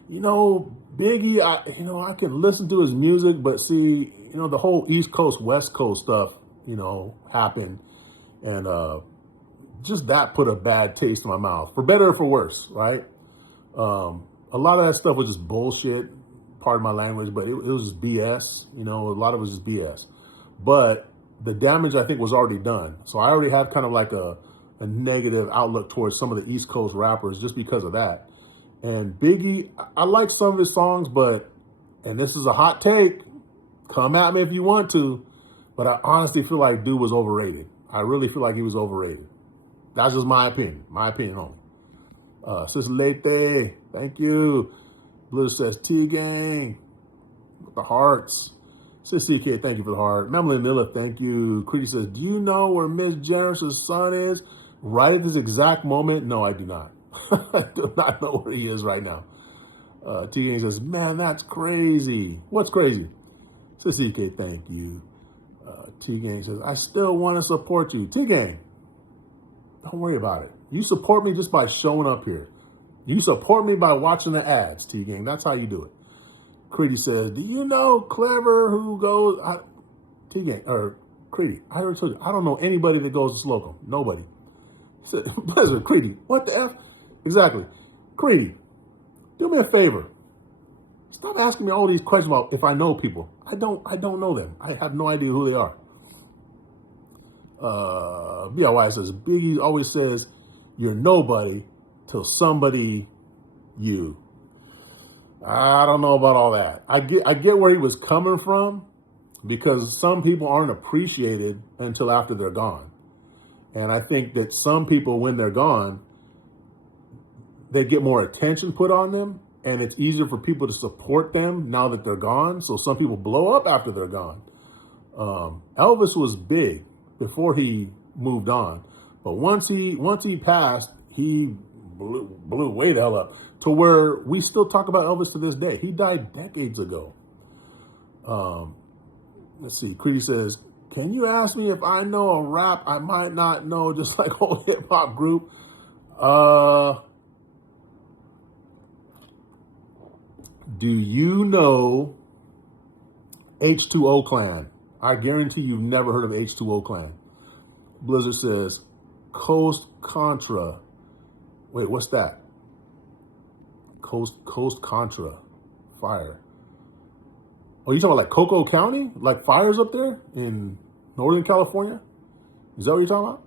You know, Biggie, I can listen to his music, but see, you know, the whole East Coast, West Coast stuff, you know, happened. And just that put a bad taste in my mouth, for better or for worse, right? A lot of that stuff was just bullshit, pardon my language, but it was just BS. You know, a lot of it was just BS. But the damage, I think, was already done. So I already had kind of like a negative outlook towards some of the East Coast rappers just because of that. And Biggie, I like some of his songs, but, and this is a hot take, come at me if you want to, but I honestly feel like dude was overrated. I really feel like he was overrated. That's just my opinion only. Sis Lete, thank you. Blue says T-Gang, with the hearts. Sis CK, thank you for the heart. Memily Miller, thank you. Creedy says, do you know where Miss Generous's son is? Right at this exact moment? No, I do not. I do not know where he is right now. T-Gang says, man, that's crazy. What's crazy? Sis CK, thank you. T-Gang says, I still want to support you. T-Gang, don't worry about it. You support me just by showing up here. You support me by watching the ads, T-Gang. That's how you do it. Creedy says, do you know Clever who goes... T-Gang, or Creedy, I already told you, I don't know anybody that goes to Slocum. Nobody. President Creedy, what the F? Exactly. Creedy, do me a favor. Stop asking me all these questions about if I know people. I don't know them. I have no idea who they are. BLY says, Biggie always says, you're nobody till somebody you. I don't know about all that. I get where he was coming from, because some people aren't appreciated until after they're gone. And I think that some people, when they're gone, they get more attention put on them, and it's easier for people to support them now that they're gone. So some people blow up after they're gone. Elvis was big before he moved on, but once he passed, he blew way the hell up to where we still talk about Elvis to this day. He died decades ago. Let's see. Creedy says, "Can you ask me if I know a rap I might not know, just like whole hip hop group?" Do you know H2O Clan? I guarantee you've never heard of H2O Clan. Blizzard says, Coast Contra. Wait, what's that? Coast Contra fire. Oh, you talking about like Cocoa County? Like fires up there in Northern California? Is that what you're talking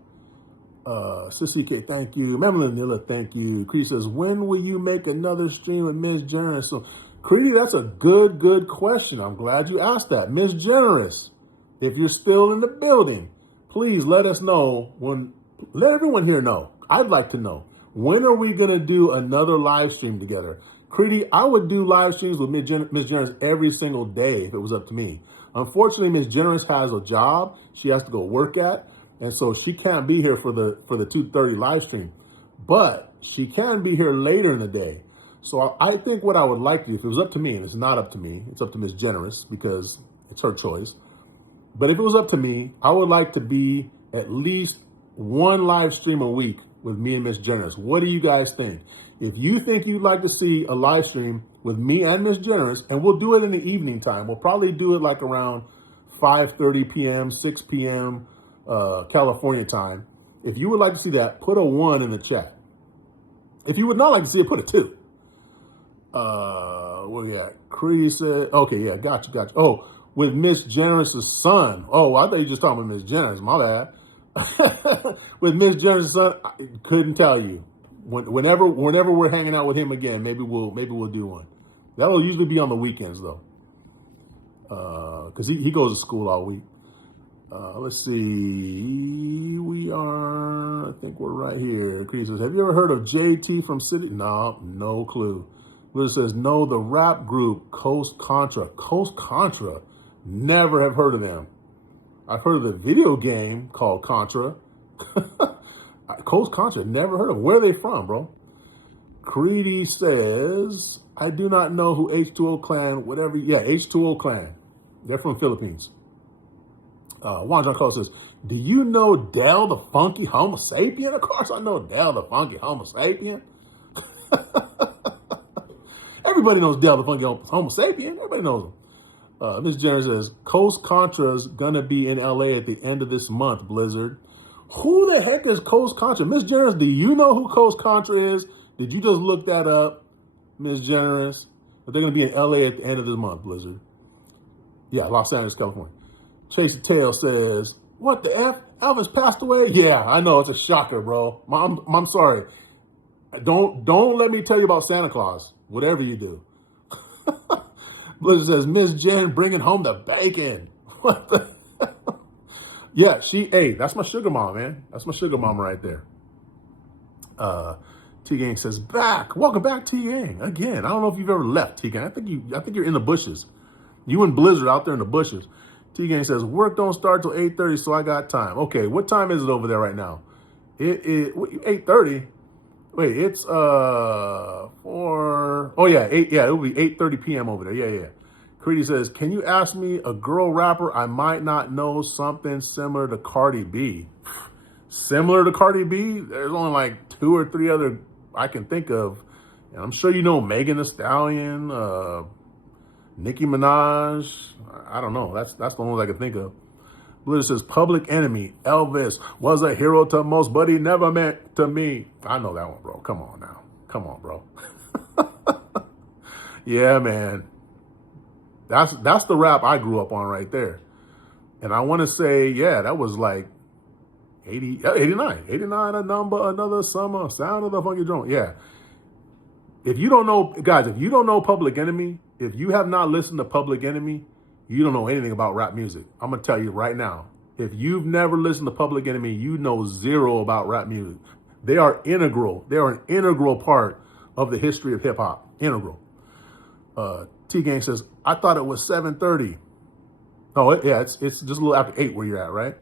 about? Sissy K, thank you. Madeline Nilla, thank you. Creedy says, when will you make another stream with Miss Generous? So, Creedy, that's a good question. I'm glad you asked that. Miss Generous, if you're still in the building, please let us know let everyone here know. I'd like to know. When are we going to do another live stream together? Creedy, I would do live streams with Miss Generous every single day if it was up to me. Unfortunately, Miss Generous has a job she has to go work at, and so she can't be here for the 2:30 live stream. But she can be here later in the day. So I think what I would like to do, if it was up to me, and it's not up to me, it's up to Miss Generous because it's her choice. But if it was up to me, I would like to be at least one live stream a week with me and Miss Generous. What do you guys think? If you think you'd like to see a live stream with me and Miss Generous, and we'll do it in the evening time. We'll probably do it like around 5:30 p.m., 6 p.m. California time. If you would like to see that, put a 1 in the chat. If you would not like to see it, put a 2. Where you at? Creedy said, okay, yeah, gotcha. Oh, with Miss Generous's son. Oh, I thought you were just talking about Miss Generous. My bad. With Miss Generous's son, I couldn't tell you. Whenever we're hanging out with him again, maybe we'll do one. That'll usually be on the weekends though, because he goes to school all week. Let's see. I think we're right here. Creedy says, have you ever heard of JT from City? No clue. Liz says, no, the rap group Coast Contra. Coast Contra? Never have heard of them. I've heard of the video game called Contra. Coast Contra, never heard of them. Where are they from, bro? Creedy says, I do not know who H2O Clan, whatever. Yeah, H2O Clan. They're from Philippines. Juan John Cole says, do you know Del the Funky Homo Sapien? Of course I know Del the Funky Homo Sapien. Everybody knows Del the Funky Homo Sapien. Everybody knows him. Miss Jenner says, Coast Contra's gonna be in LA at the end of this month, Blizzard. Who the heck is Coast Contra? Miss Jenner, do you know who Coast Contra is? Did you just look that up, Miss Jenner? But they're gonna be in LA at the end of this month, Blizzard. Yeah, Los Angeles, California. Chasey Tail says, what the F? Elvis passed away? Yeah, I know, it's a shocker, bro. I'm sorry. Don't let me tell you about Santa Claus, whatever you do. Blizzard says, Miss Jen bringing home the bacon. What the hell? Yeah, hey, that's my sugar mom, man. That's my sugar mom right there. T-Gang says, back. Welcome back, T-Gang. Again, I don't know if you've ever left, T-Gang. I think you're in the bushes. You and Blizzard out there in the bushes. T-Gang says, work don't start till 8:30, so I got time. Okay, what time is it over there right now? It 8:30. Wait, it's 4. Oh yeah, 8. Yeah, it'll be 8:30 p.m. over there. Yeah. Creedy says, can you ask me a girl rapper I might not know something similar to Cardi B? Similar to Cardi B? There's only like 2 or 3 other I can think of, and I'm sure you know Megan Thee Stallion, Nicki Minaj. I don't know. That's the only one I can think of. Blizzard says, Public Enemy, Elvis was a hero to most, but he never meant to me. I know that one, bro. Come on now. Come on, bro. Yeah, man. That's the rap I grew up on right there. And I want to say, yeah, that was like 89. 89, a number, another summer, sound of the funky drum. Yeah. If you don't know, guys, if you don't know Public Enemy, if you have not listened to Public Enemy, you don't know anything about rap music. I'm going to tell you right now. If you've never listened to Public Enemy, you know zero about rap music. They are integral. They are an integral part of the history of hip hop. Integral. T-Gang says, I thought it was 7:30. Oh, yeah, it's just a little after 8 where you're at, right?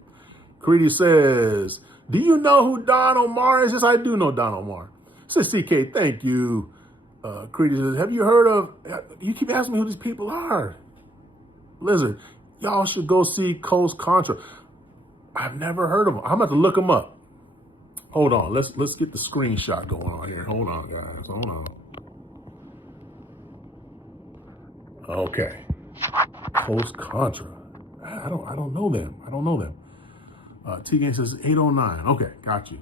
Creedy says, do you know who Don Omar is? Yes, I do know Don Omar. Says CK, thank you. Creedy says, have you heard of, you keep asking me who these people are. Blizzard, y'all should go see Coast Contra. I've never heard of them. I'm about to look them up. Hold on, let's get the screenshot going on here. Hold on, guys, hold on. Okay, Coast Contra. I don't know them. I don't know them. T-Game says 809. Okay, got you.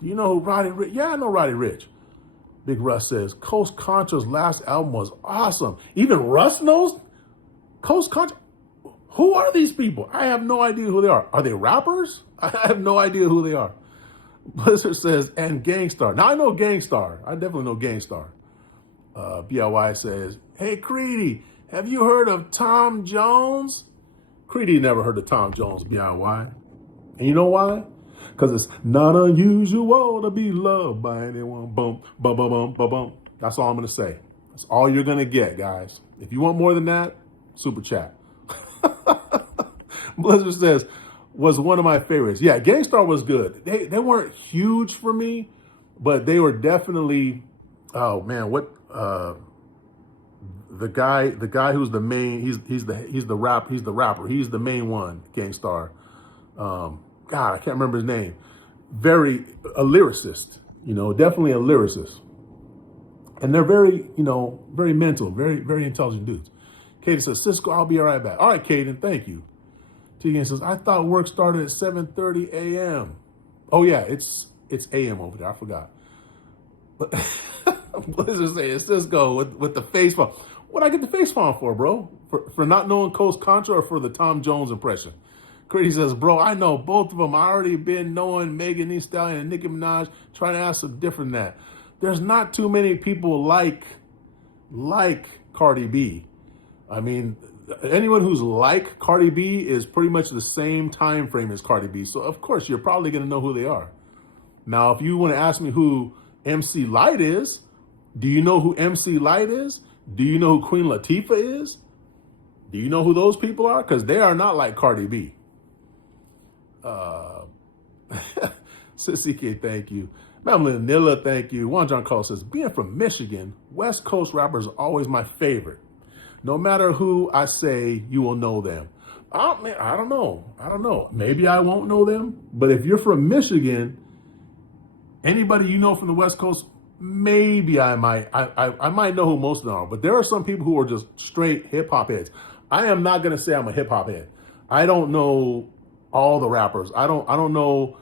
Do you know who Roddy Ricch? Yeah, I know Roddy Ricch. Big Russ says Coast Contra's last album was awesome. Even Russ knows Coast Contra. Who are these people? I have no idea who they are. Are they rappers? I have no idea who they are. Blizzard says, and Gangstar. Now I know Gangstar. I definitely know Gangstar. BLY says, hey, Creedy, have you heard of Tom Jones? Creedy never heard of Tom Jones, BLY. And you know why? Because it's not unusual to be loved by anyone. Bump, bum, bum, bum, bum, bum. That's all I'm going to say. That's all you're going to get, guys. If you want more than that, super chat. Blizzard says, was one of my favorites. Yeah, Gangstar was good. They weren't huge for me, but they were definitely, oh man, what the guy who's the main, he's the rapper. He's the main one, Gangstar. God, I can't remember his name. A lyricist, definitely a lyricist. And they're very, very mental, very, very intelligent dudes. Caden says, Sisco, I'll be right back. All right, Caden, thank you. T-Gan says, I thought work started at 7:30 a.m. Oh, yeah, it's a.m. over there. I forgot. But Blizzard saying, Sisco with the face palm. What'd I get the face palm for, bro? For not knowing Coast Contra or for the Tom Jones impression? Crazy says, bro, I know both of them. I already been knowing Megan Thee Stallion and Nicki Minaj, trying to ask them different than that. There's not too many people like Cardi B. I mean, anyone who's like Cardi B is pretty much the same time frame as Cardi B. So, of course, you're probably going to know who they are. Now, if you want to ask me who MC Lyte is, do you know who MC Lyte is? Do you know who Queen Latifah is? Do you know who those people are? Because they are not like Cardi B. CK, thank you. Madeline Nilla, thank you. Juan John Cole says, being from Michigan, West Coast rappers are always my favorite. No matter who I say, you will know them. Oh, man, I don't know. Maybe I won't know them. But if you're from Michigan, anybody you know from the West Coast, maybe I might know who most of them are. But there are some people who are just straight hip hop heads. I am not going to say I'm a hip hop head. I don't know all the rappers. I don't know,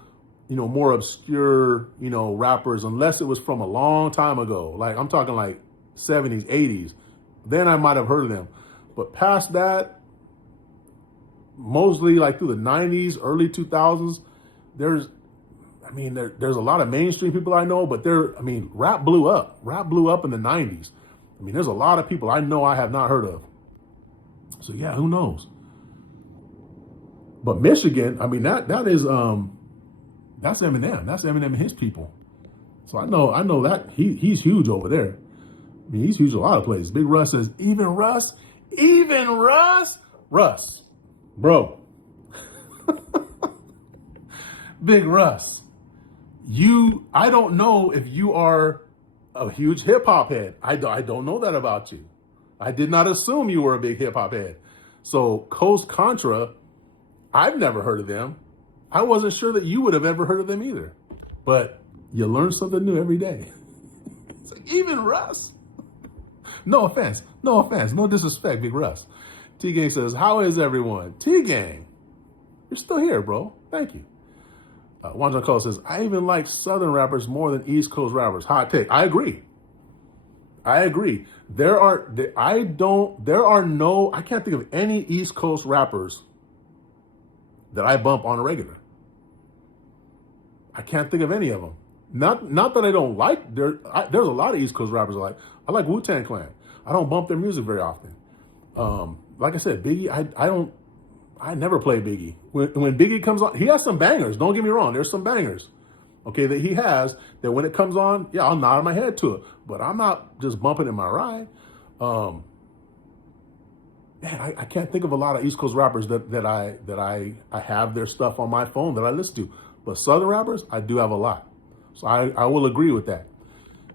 more obscure, rappers, unless it was from a long time ago. Like I'm talking like 70s, 80s. Then I might have heard of them. But past that, mostly like through the 90s, early 2000s, there's a lot of mainstream people I know, but rap blew up. Rap blew up in the 90s. There's a lot of people I know I have not heard of. So yeah, who knows? But Michigan, that is that's Eminem. That's Eminem and his people. So I know that he's huge over there. He's huge in a lot of places. Big Russ says, even Russ, bro. Big Russ, I don't know if you are a huge hip hop head. I don't know that about you. I did not assume you were a big hip hop head. So Coast Contra, I've never heard of them. I wasn't sure that you would have ever heard of them either. But you learn something new every day. It's like, even Russ. No offense, no disrespect, Big Russ. T-Gang says, how is everyone? T-Gang, you're still here, bro. Thank you. Juan Cole says, I even like Southern rappers more than East Coast rappers. Hot take. I agree. I can't think of any East Coast rappers that I bump on a regular. I can't think of any of them. Not that I don't like, there's a lot of East Coast rappers I like Wu-Tang Clan. I don't bump their music very often. Like I said, Biggie, I never play Biggie. When Biggie comes on, he has some bangers. Don't get me wrong. There's some bangers, okay, that he has that when it comes on, yeah, I'll nod my head to it. But I'm not just bumping in my ride. Man, I can't think of a lot of East Coast rappers that I have their stuff on my phone that I listen to. But Southern rappers, I do have a lot. So I will agree with that.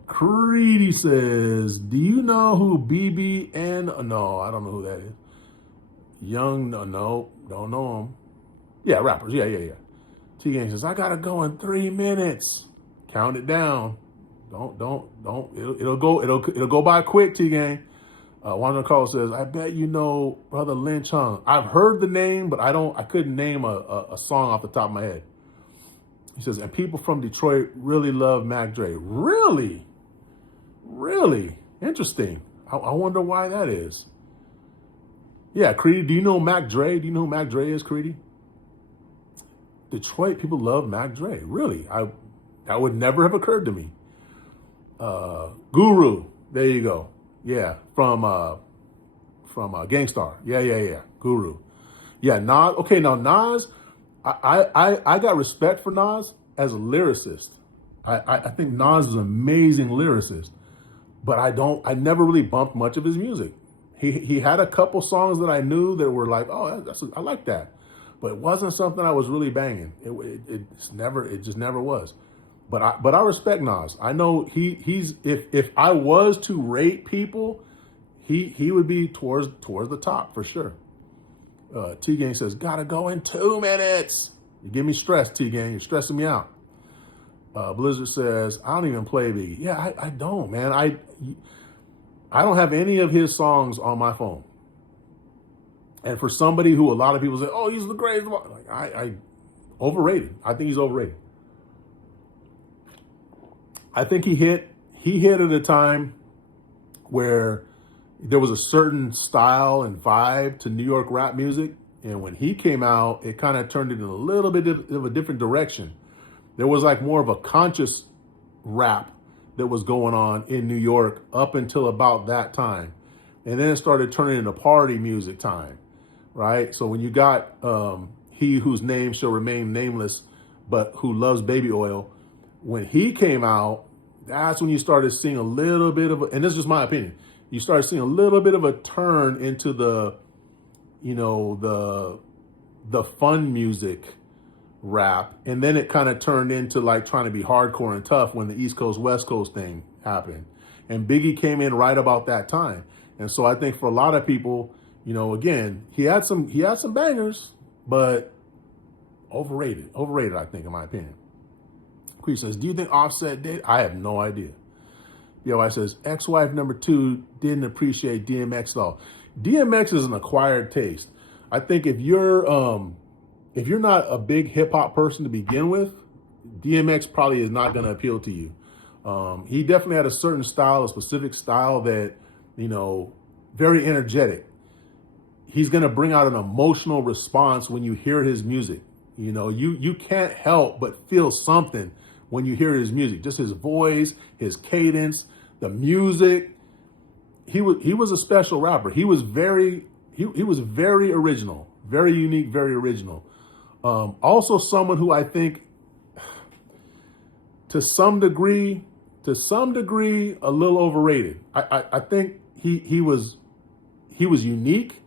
Creedy says, do you know who BBN? No, I don't know who that is. Young, no, don't know him. Yeah, rappers, yeah. T-Gang says, I gotta go in 3 minutes. Count it down. Don't. It'll go by quick, T-Gang. One of the callers says, I bet you know Brother Lynch Hung. I've heard the name, but I couldn't name a song off the top of my head. He says, and people from Detroit really love Mac Dre. Really? Interesting. I wonder why that is. Yeah, Creedy, do you know Mac Dre? Do you know who Mac Dre is, Creedy? Detroit people love Mac Dre. Really? That would never have occurred to me. Guru, there you go. Yeah, from Gangstar. Yeah. Guru. Yeah, Nas. Okay, now Nas, I got respect for Nas as a lyricist. I think Nas is an amazing lyricist, but I never really bumped much of his music. He had a couple songs that I knew that were like, oh, I like that, but it wasn't something I was really banging. It just never was. But I respect Nas. I know he's if I was to rate people, he would be towards the top for sure. T-Gang says, gotta go in 2 minutes. You give me stress, T-Gang. You're stressing me out. Blizzard says, I don't even play Biggie. Yeah, I don't, man. I don't have any of his songs on my phone. And for somebody who a lot of people say, oh, he's the greatest one. Like, I overrated. I think he's overrated. I think he hit at a time where there was a certain style and vibe to New York rap music. And when he came out, it kind of turned into a little bit of a different direction. There was like more of a conscious rap that was going on in New York up until about that time. And then it started turning into party music time, right? So when you got He Whose Name Shall Remain Nameless, but Who Loves Baby Oil, when he came out, that's when you started seeing a little bit of, and this is just my opinion, you started seeing a little bit of a turn into the fun music rap. And then it kind of turned into like trying to be hardcore and tough when the East Coast, West Coast thing happened. And Biggie came in right about that time. And so I think for a lot of people, again, he had some bangers, but overrated, I think, in my opinion. Queen says, do you think Offset did? I have no idea. BOI says, ex-wife number 2 didn't appreciate DMX at all. DMX is an acquired taste. I think if you're not a big hip hop person to begin with, DMX probably is not going to appeal to you. He definitely had a certain style, a specific style that, very energetic. He's going to bring out an emotional response when you hear his music. You can't help but feel something when you hear his music, just his voice, his cadence, the music. He was a special rapper. He was very original, very unique, very original. Also someone who I think to some degree, a little overrated. I think he was unique.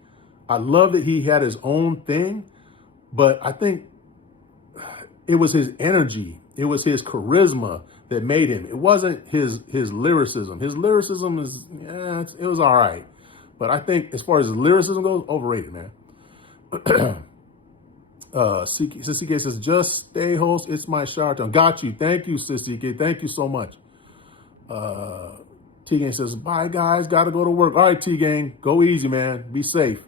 I love that he had his own thing, but I think it was his energy. It was his charisma that made him. It wasn't his lyricism. His lyricism it was all right. But I think as far as his lyricism goes, overrated, man. CK says, just stay host. It's my shower time. Got you. Thank you, CK. Thank you so much. T-Gang says, bye, guys. Got to go to work. All right, T-Gang. Go easy, man. Be safe.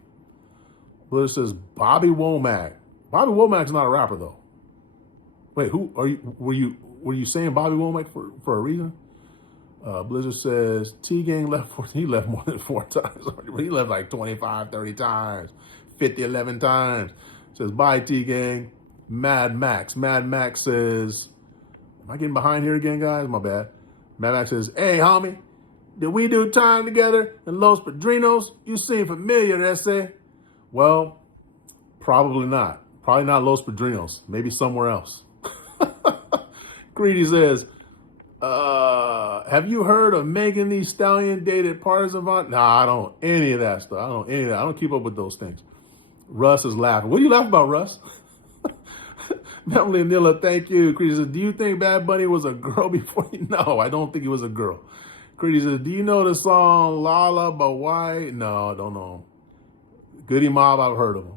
Blizzard says, Bobby Womack. Bobby Womack's not a rapper, though. Wait, who are you? Were you saying Bobby Womack for a reason? Blizzard says, T-Gang left he left more than 4 times. He left like 25, 30 times, 50, 11 times. Says, bye, T-Gang. Mad Max. Mad Max says, Am I getting behind here again, guys? My bad. Mad Max says, hey, homie, did we do time together in Los Padrinos? You seem familiar, essay. Well, probably not. Probably not Los Padrinos. Maybe somewhere else. Greedy says, have you heard of Megan Thee Stallion dated Partisan Von? Nah, I don't. Any of that stuff. I don't. Any of that. I don't keep up with those things. Russ is laughing. What are you laughing about, Russ? Melanie Nilla, thank you. Creedy says, do you think Bad Bunny was a girl before you? No, I don't think he was a girl. Creedy says, do you know the song Lala but why? No, I don't know. Goody Mob, I've heard of him.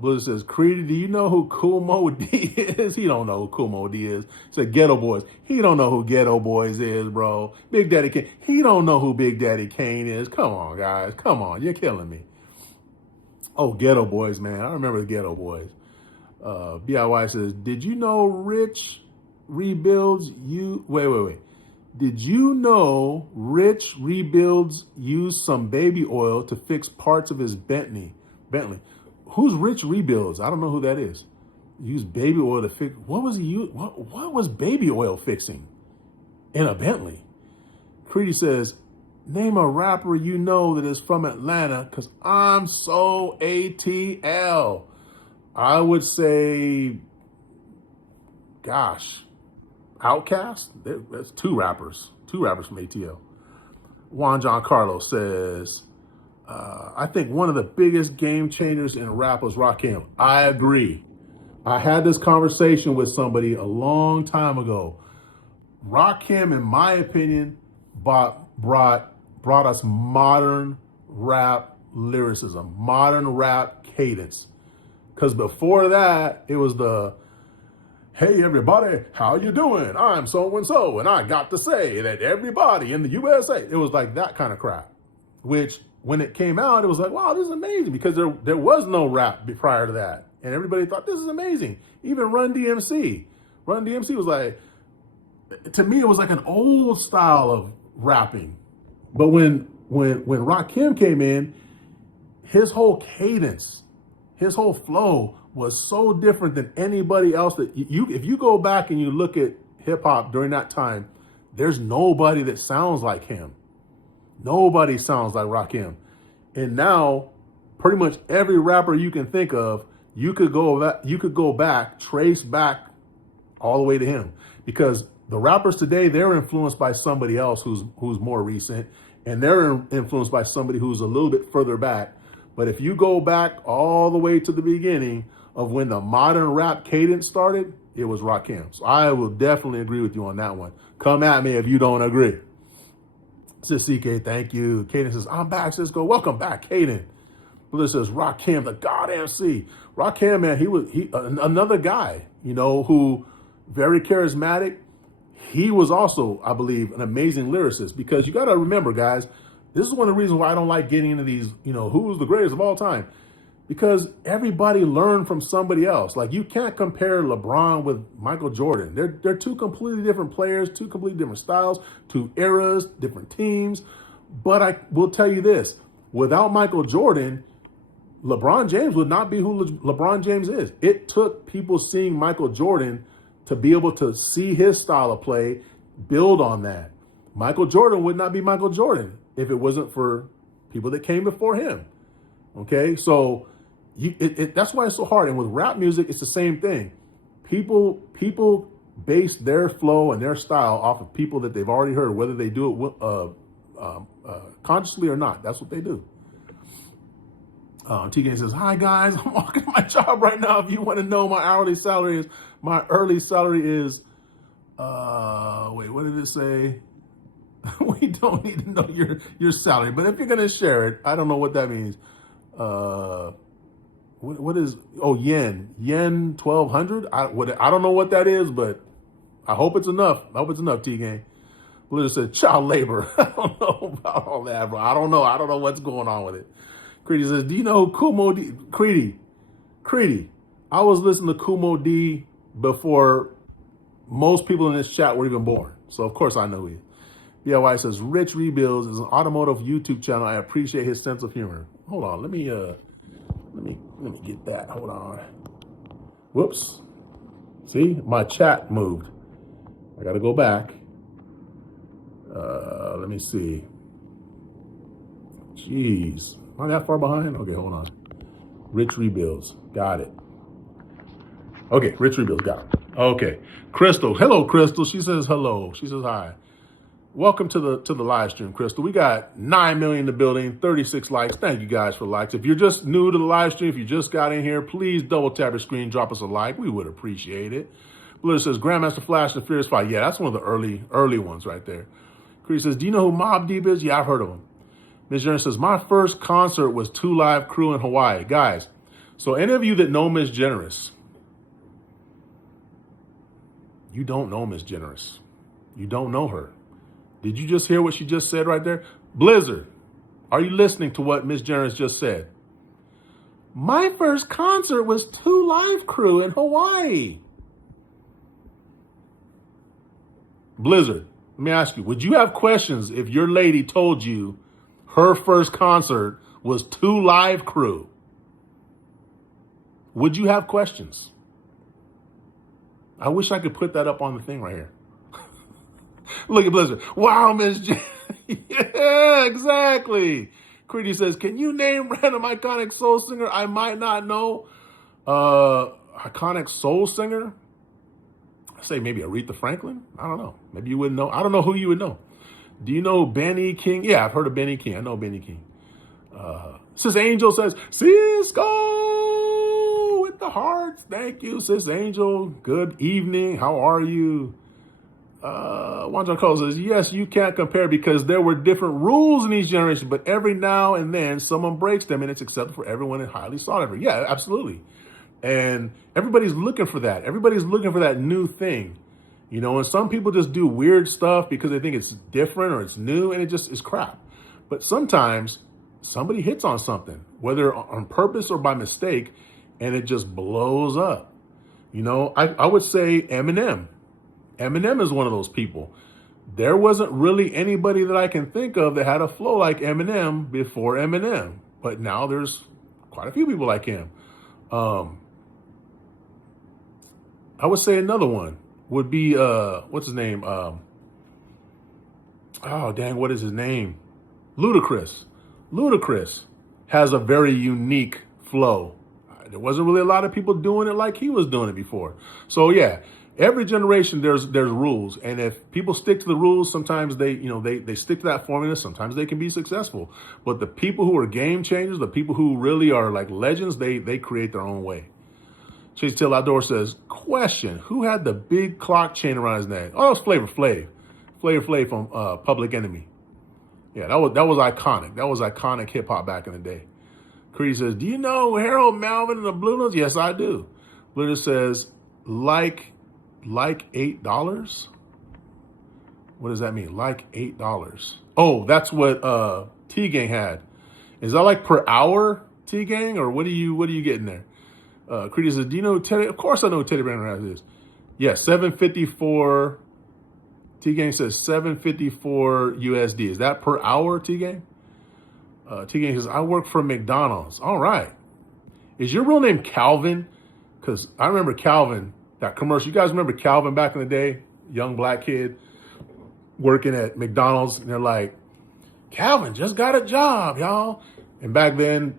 Blizzard says, Creedy, do you know who Kool Moe D is? He don't know who Kool Moe D is. He said, Ghetto Boys. He don't know who Ghetto Boys is, bro. Big Daddy Kane. He don't know who Big Daddy Kane is. Come on, guys. Come on. You're killing me. Oh, Ghetto Boys, man. I remember the Ghetto Boys. BIY says, did you know Rich rebuilds you? Wait. Did you know Rich rebuilds used some baby oil to fix parts of his Bentley? Who's Rich Rebuilds? I don't know who that is. Used baby oil to fix. What was he? What was baby oil fixing in a Bentley? Creedy says, name a rapper you know that is from Atlanta, because I'm so ATL. I would say, gosh, Outkast. That's two rappers from ATL. Juan John Carlos says, I think one of the biggest game changers in rap was Rakim. I agree. I had this conversation with somebody a long time ago. Rakim, in my opinion, brought us modern rap lyricism, modern rap cadence. Because before that, it was the, hey, everybody, how you doing? I'm so-and-so, and I got to say that everybody in the USA. It was like that kind of crap, which when it came out, it was like, wow, this is amazing, because there was no rap prior to that. And everybody thought, this is amazing. Even Run DMC. Run DMC was like, to me, it was like an old style of rapping. But when Rakim came in, his whole cadence, his whole flow was so different than anybody else that if you go back and you look at hip hop during that time, there's nobody that sounds like him. Nobody sounds like Rakim. And now pretty much every rapper you can think of, you could go back, trace back all the way to him, because the rappers today, they're influenced by somebody else who's more recent, and they're influenced by somebody who's a little bit further back. But if you go back all the way to the beginning of when the modern rap cadence started, it was Rakim. So I will definitely agree with you on that one. Come at me if you don't agree. Says CK, thank you. Caden says, I'm back, Sisco. Welcome back, Caden. Blizzard says, Rakim, the God MC. Rakim, man, he another guy, who very charismatic. He was also, I believe, an amazing lyricist, because you got to remember, guys, this is one of the reasons why I don't like getting into these, who's the greatest of all time, because everybody learned from somebody else. Like, you can't compare LeBron with Michael Jordan. They're two completely different players, two completely different styles, two eras, different teams. But I will tell you this, without Michael Jordan, LeBron James would not be who LeBron James is. It took people seeing Michael Jordan to be able to see his style of play, build on that. Michael Jordan would not be Michael Jordan if it wasn't for people that came before him. Okay, so that's why it's so hard. And with rap music, it's the same thing. People base their flow and their style off of people that they've already heard, whether they do it consciously or not. That's what they do. TK says, hi guys, I'm walking my job right now. If you want to know, my early salary is, wait, what did it say? We don't need to know your salary, but if you're going to share it, I don't know what that means. What is, yen 1,200. I don't know what that is, but I hope it's enough. T-Gang. Blizzard said child labor. I don't know about all that, bro. I don't know what's going on with it. Creedy says, do you know who Kool Moe D? Creedy. I was listening to Kool Moe D before most people in this chat were even born. So of course I know who he is. BLY says, Rich Rebuilds is an automotive YouTube channel. I appreciate his sense of humor. Hold on, let me get that. Hold on. Whoops. See, my chat moved. I got to go back. Let me see. Jeez. Am I that far behind? Okay, hold on. Rich Rebuilds. Got it. Okay, Rich Rebuilds. Got it. Okay. Crystal. Hello, Crystal. She says hello. She says hi. Welcome to the live stream, Crystal. We got 9 million in the building, 36 likes. Thank you guys for likes. If you're just new to the live stream, if you just got in here, please double tap your screen, drop us a like. We would appreciate it. Blitter says Grandmaster Flash and the Furious Five. Yeah, that's one of the early ones right there. Creed says, do you know who Mobb Deep is? Yeah, I've heard of him. Ms. Jenner says, my first concert was 2 Live Crew in Hawaii. Guys, so any of you that know Ms. Generous, you don't know Ms. Generous. You don't know her. Did you just hear what she just said right there? Blizzard, are you listening to what Ms. Generous just said? My first concert was 2 Live Crew in Hawaii. Blizzard, let me ask you, would you have questions if your lady told you her first concert was 2 Live Crew? Would you have questions? I wish I could put that up on the thing right here. Look at Blizzard. Wow, Miss J. Yeah, exactly. Creedy says, can you name random iconic soul singer I might not know? Iconic soul singer? I say maybe Aretha Franklin. I don't know. Maybe you wouldn't know. I don't know who you would know. Do you know Benny King? Yeah, I've heard of Benny King. I know Benny King. Sis Angel says, Sisco with the hearts. Thank you, Sis Angel. Good evening. How are you? Wanda Cole says, yes, you can't compare because there were different rules in each generation, but every now and then someone breaks them and it's accepted for everyone and highly sought after. Yeah, absolutely. And everybody's looking for that. Everybody's looking for that new thing. You know, and some people just do weird stuff because they think it's different or it's new and it just is crap. But sometimes somebody hits on something, whether on purpose or by mistake, and it just blows up. You know, I would say Eminem. Eminem is one of those people. There wasn't really anybody that I can think of that had a flow like Eminem before Eminem. But now there's quite a few people like him. I would say another one would be, what's his name? Oh, dang, what is his name? Ludacris. Ludacris has a very unique flow. There wasn't really a lot of people doing it like he was doing it before. So, yeah. Every generation, there's rules, and if people stick to the rules, sometimes they stick to that formula. Sometimes they can be successful. But the people who are game changers, the people who really are like legends, they create their own way. Chase Till Outdoor says, question: who had the big clock chain around his neck? Oh, it was Flavor Flav. Flavor Flav from Public Enemy. Yeah, that was iconic. That was iconic hip hop back in the day. Creed says, do you know Harold Melvin and the Blue Notes? Yes, I do. Blitter says, like $8? What does that mean? Like $8. Oh, that's what T-Gang had. Is that like per hour, T-Gang? Or what are you getting there? Creedy says, do you know Teddy? Of course I know Teddy Brandon has this. Yeah, $7.54. T-Gang says $7.54 USD. Is that per hour, T-Gang? T-Gang says, I work for McDonald's. All right. Is your real name Calvin? Because I remember Calvin. That commercial, you guys remember Calvin back in the day? Young black kid working at McDonald's. And they're like, Calvin just got a job, y'all. And back then,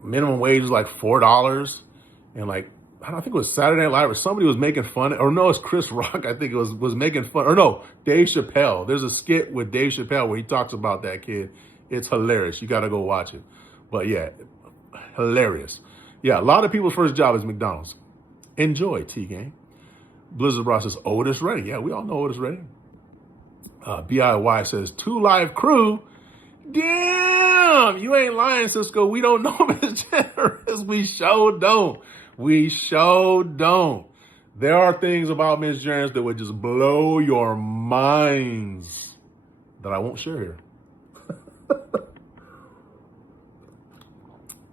minimum wage was like $4. And like, I don't think it was Saturday Night Live or somebody was making fun. Or no, it's Chris Rock. I think it was making fun. Or no, Dave Chappelle. There's a skit with Dave Chappelle where he talks about that kid. It's hilarious. You got to go watch it. But yeah, hilarious. Yeah, a lot of people's first job is McDonald's. Enjoy, T-Gang. Blizzard Bros says Otis Redding. Yeah, we all know Otis Redding. BIY says 2 Live Crew. Damn, you ain't lying, Sisco. We don't know Miss Generous. We sure don't. We sure don't. There are things about Miss Generous that would just blow your minds that I won't share here.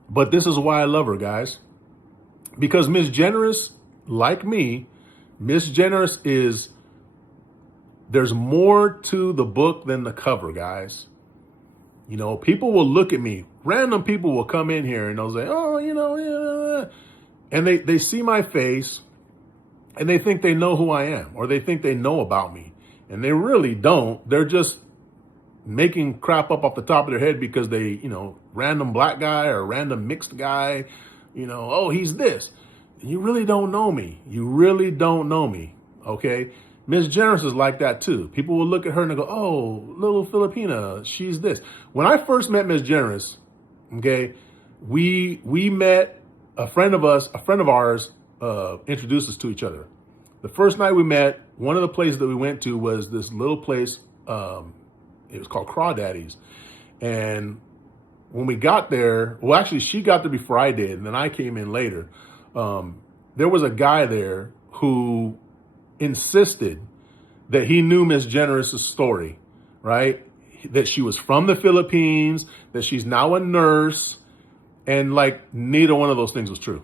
But this is why I love her, guys. Because Miss Generous, like me, Miss Generous there's more to the book than the cover, guys. You know, people will look at me. Random people will come in here and they'll say, oh, you know, yeah. And they see my face and they think they know who I am or they think they know about me. And they really don't. They're just making crap up off the top of their head because they, random black guy or random mixed guy, oh, he's this. You really don't know me. You really don't know me. Okay. Miss Generous is like that too. People will look at her and they go, oh, little Filipina, she's this. When I first met Miss Generous, okay, we met a friend of ours introduced us to each other. The first night we met, one of the places that we went to was this little place. It was called Crawdaddy's. And when we got there, well, actually, she got there before I did, and then I came in later. There was a guy there who insisted that he knew Miss Generous's story, right? That she was from the Philippines, that she's now a nurse, and like neither one of those things was true.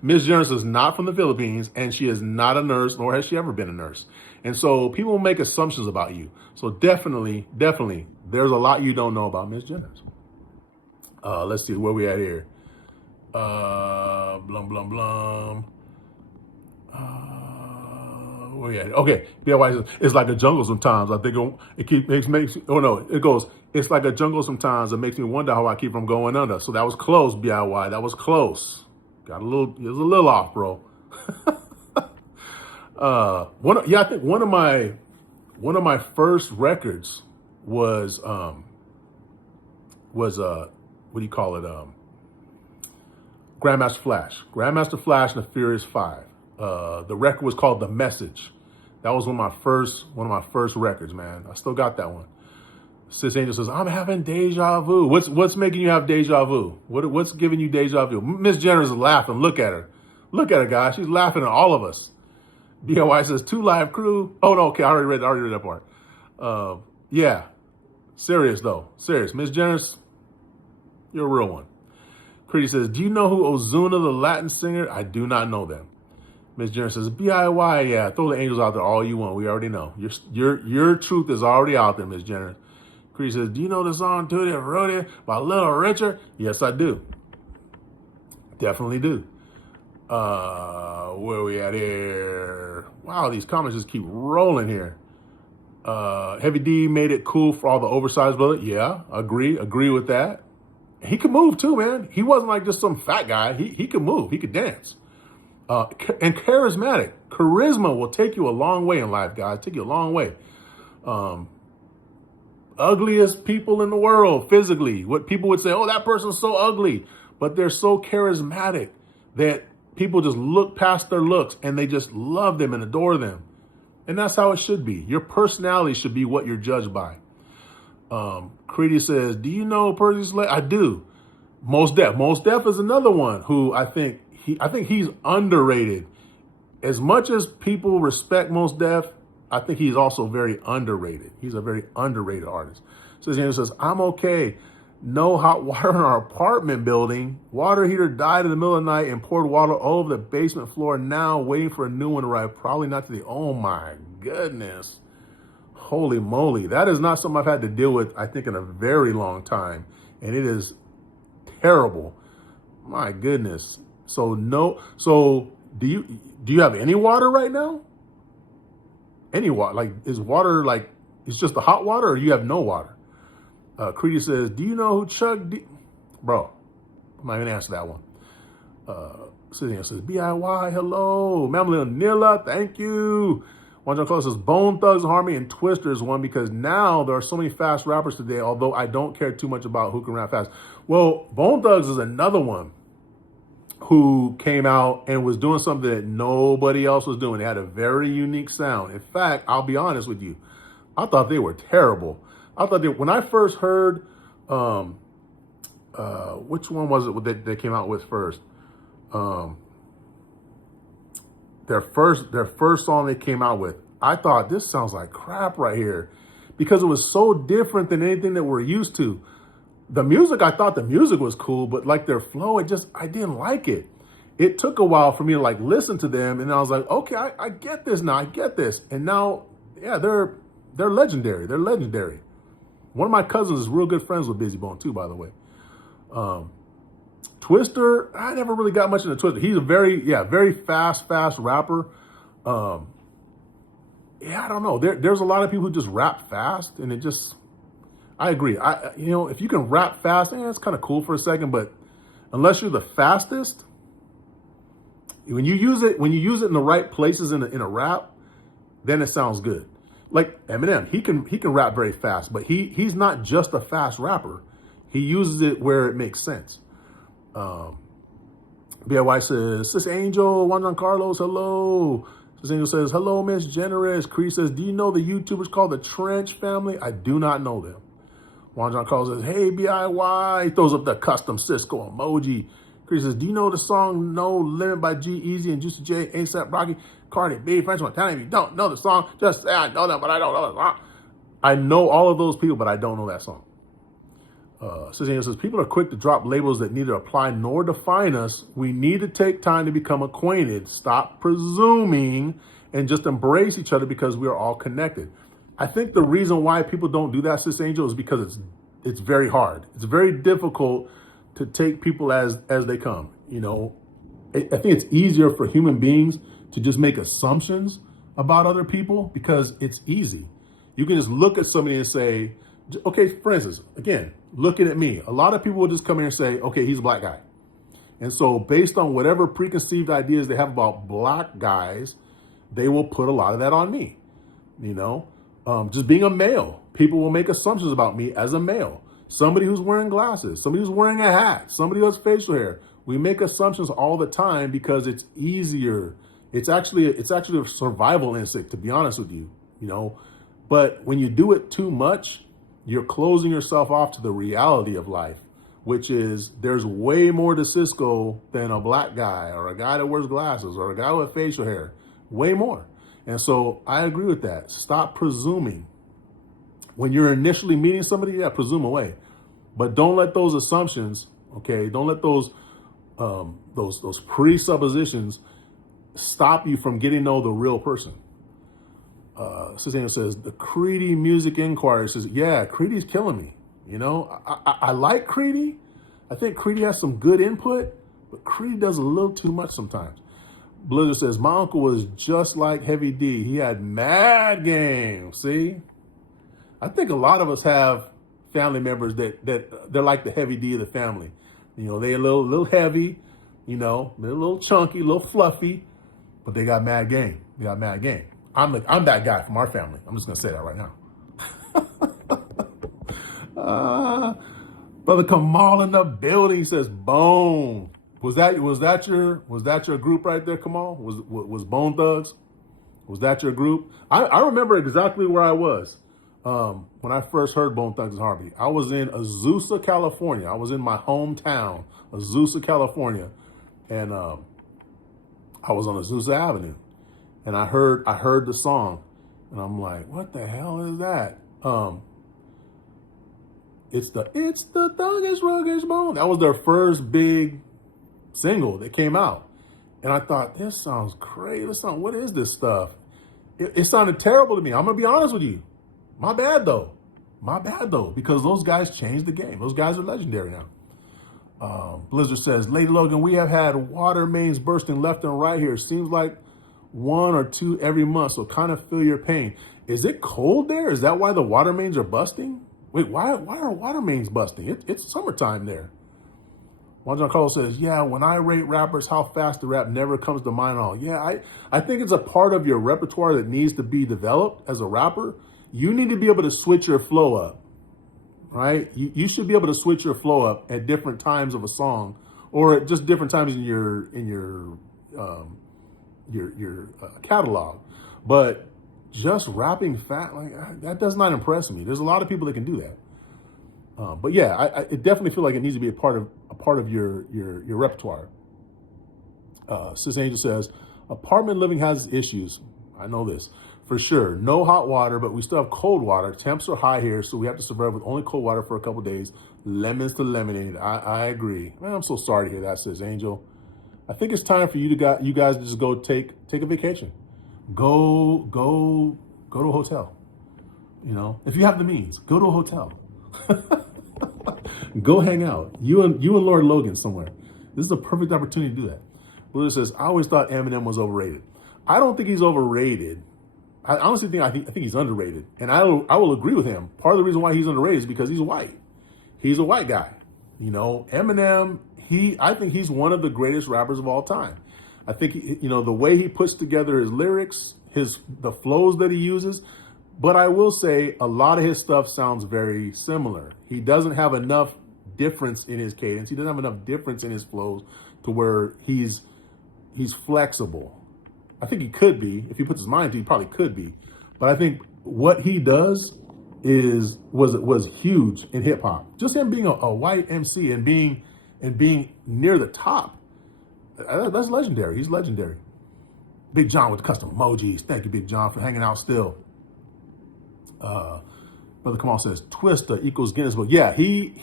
Miss Generous is not from the Philippines, and she is not a nurse, nor has she ever been a nurse. And so people make assumptions about you. So definitely, there's a lot you don't know about Miss Generous. Let's see where we at here. Blum, blum, blum. Where we at? Okay. Yeah, it's like a jungle sometimes. I think it goes, it's like a jungle sometimes. It makes me wonder how I keep from going under. So that was close, BIY. That was close. It was a little off, bro. I think one of my first records was what do you call it? Grandmaster Flash and the Furious Five. The record was called The Message. That was one of my first records, man. I still got that one. Sis Angel says, I'm having deja vu. What's making you have deja vu? What's giving you deja vu? Miss Generous is laughing. Look at her. Look at her, guys. She's laughing at all of us. BOY says, 2 live crew. Oh, no, okay. I already read that part. Yeah. Serious, though. Serious. Miss Generous, you're a real one. Creedy says, do you know who Ozuna, the Latin singer? I do not know them. Miss Generous says, BIY, yeah. Throw the angels out there all you want. We already know. Your truth is already out there, Miss Generous. Creedy says, do you know the song Tutti Frutti by Little Richard? Yes, I do. Definitely do. Where are we at here? Wow, these comments just keep rolling here. Heavy D made it cool for all the oversized brother. Yeah, agree with that. He could move too, man. He wasn't like just some fat guy. He could move. He could dance. And charismatic. Charisma will take you a long way in life, guys. Take you a long way. Ugliest people in the world physically. What people would say, oh, that person's so ugly. But they're so charismatic that people just look past their looks and they just love them and adore them. And that's how it should be. Your personality should be what you're judged by. Creedy says, do you know Percy Slade? I do. Mos Def. Mos Def is another one who I think he's underrated. As much as people respect Mos Def, I think he's also very underrated. He's a very underrated artist. Says, I'm okay. No hot water in our apartment building. Water heater died in the middle of the night and poured water all over the basement floor. Now waiting for a new one to arrive. Probably not to oh my goodness. Holy moly. That is not something I've had to deal with, I think, in a very long time. And it is terrible. My goodness. So do you have any water right now? Any water? Like, is water like, it's just the hot water or you have no water? Creedy says, do you know who Chuck D? Bro, I'm not going to answer that one. Sitting says, BIY, hello. Mamma Nilla, thank you. One John Close says, Bone Thugs Harmony and Twisters one because now there are so many fast rappers today, although I don't care too much about who can rap fast. Well, Bone Thugs is another one who came out and was doing something that nobody else was doing. They had a very unique sound. In fact, I'll be honest with you. I thought they were terrible. I thought when I first heard, which one was it that they came out with first? Their first song they came out with, I thought this sounds like crap right here because it was so different than anything that we're used to. The music, I thought the music was cool, but like their flow, I didn't like it. It took a while for me to like listen to them. And I was like, okay, I get this now. I get this. And now, yeah, they're legendary. They're legendary. One of my cousins is real good friends with Busy Bone too, by the way. Twister, I never really got much into Twister. He's a very fast rapper. yeah, I don't know. There's a lot of people who just rap fast, and it just, I agree. If you can rap fast, it's kind of cool for a second, but unless you're the fastest, when you use it in the right places in a rap, then it sounds good. Like Eminem, he can rap very fast, but he's not just a fast rapper. He uses it where it makes sense. BIY says, Sis Angel, Juan John Carlos, hello. Sis Angel says, hello, Miss Generous. Cree says, do you know the YouTubers called the Trench Family? I do not know them. Juan John Carlos says, hey, BIY. He throws up the custom Sisco emoji. Cree says, do you know the song No Limit by G-Eazy and Juicy J, ASAP Rocky, Cardi B, French Montana? If you don't know the song, just say I know them, but I don't know the song. I know all of those people, but I don't know that song. Sis says, people are quick to drop labels that neither apply nor define us. We need to take time to become acquainted, stop presuming, and just embrace each other because we are all connected. I think the reason why people don't do that, Sis Angel, is because it's very hard. It's very difficult to take people as they come. I think it's easier for human beings to just make assumptions about other people because it's easy. You can just look at somebody and say, okay, for instance, again, looking at me, a lot of people will just come here and say, okay, he's a black guy. And so based on whatever preconceived ideas they have about black guys, they will put a lot of that on me. Just being a male, people will make assumptions about me as a male. Somebody who's wearing glasses, somebody who's wearing a hat, somebody who has facial hair. We make assumptions all the time because it's easier. It's actually a survival instinct, to be honest with you, But when you do it too much, you're closing yourself off to the reality of life, which is there's way more to Sisco than a black guy or a guy that wears glasses or a guy with facial hair. Way more. And so I agree with that. Stop presuming. When you're initially meeting somebody, yeah, presume away. But don't let those assumptions, okay, don't let those presuppositions stop you from getting to know the real person. Susanna says, the Creedy Music Inquiry says, yeah, Creedy's killing me. I like Creedy. I think Creedy has some good input, but Creedy does a little too much sometimes. Blizzard says, my uncle was just like Heavy D. He had mad game. See? I think a lot of us have family members that they're like the Heavy D of the family. They're a little heavy, they're a little chunky, a little fluffy, but they got mad game. They got mad game. I'm that guy from our family. I'm just gonna say that right now. Brother Kamal in the building says, "Bone." Was that your group right there, Kamal? Was Bone Thugs? Was that your group? I remember exactly where I was when I first heard Bone Thugs and Harmony. I was in Azusa, California. I was in my hometown, Azusa, California, and I was on Azusa Avenue. And I heard the song, and I'm like, what the hell is that? It's the Thuggish Ruggish Bone. That was their first big single that came out. And I thought, this sounds crazy. What is this stuff? It sounded terrible to me. I'm going to be honest with you. My bad, though. Because those guys changed the game. Those guys are legendary now. Blizzard says, Lady Logan, we have had water mains bursting left and right here. Seems like 1 or 2 every month, so kind of feel your pain. Is it cold there? Is that why the water mains are busting? Wait, why are water mains busting? It's summertime there. Juan John Carlos says, yeah, when I rate rappers, how fast the rap never comes to mind at all. Yeah, I think it's a part of your repertoire that needs to be developed as a rapper. You need to be able to switch your flow up, right? You should be able to switch your flow up at different times of a song, or at just different times in your catalog. But just rapping fat, that does not impress me. There's a lot of people that can do that. But yeah, I definitely feel like it needs to be a part of your repertoire. Sis Angel says, apartment living has issues. I know this for sure. No hot water, but we still have cold water. Temps are high here, so we have to survive with only cold water for a couple of days. Lemons to lemonade. I agree. Man, I'm so sorry to hear that, Sis Angel. I think it's time for you guys to just go take a vacation. Go to a hotel. If you have the means, go to a hotel. Go hang out. You and Lord Logan somewhere. This is a perfect opportunity to do that. Blue says, I always thought Eminem was overrated. I don't think he's overrated. I honestly think I think he's underrated, and I will agree with him. Part of the reason why he's underrated is because he's white. He's a white guy. You know, Eminem. I think he's one of the greatest rappers of all time. I think the way he puts together his lyrics, the flows that he uses. But I will say a lot of his stuff sounds very similar. He doesn't have enough difference in his cadence. He doesn't have enough difference in his flows to where he's flexible. I think he could be. If he puts his mind to it, he probably could be. But I think what he does was huge in hip hop. Just him being a white MC and being near the top. That's legendary. He's legendary. Big John with the custom emojis. Thank you, Big John, for hanging out still. Brother Kamal says Twista equals Guinness Book. Yeah, he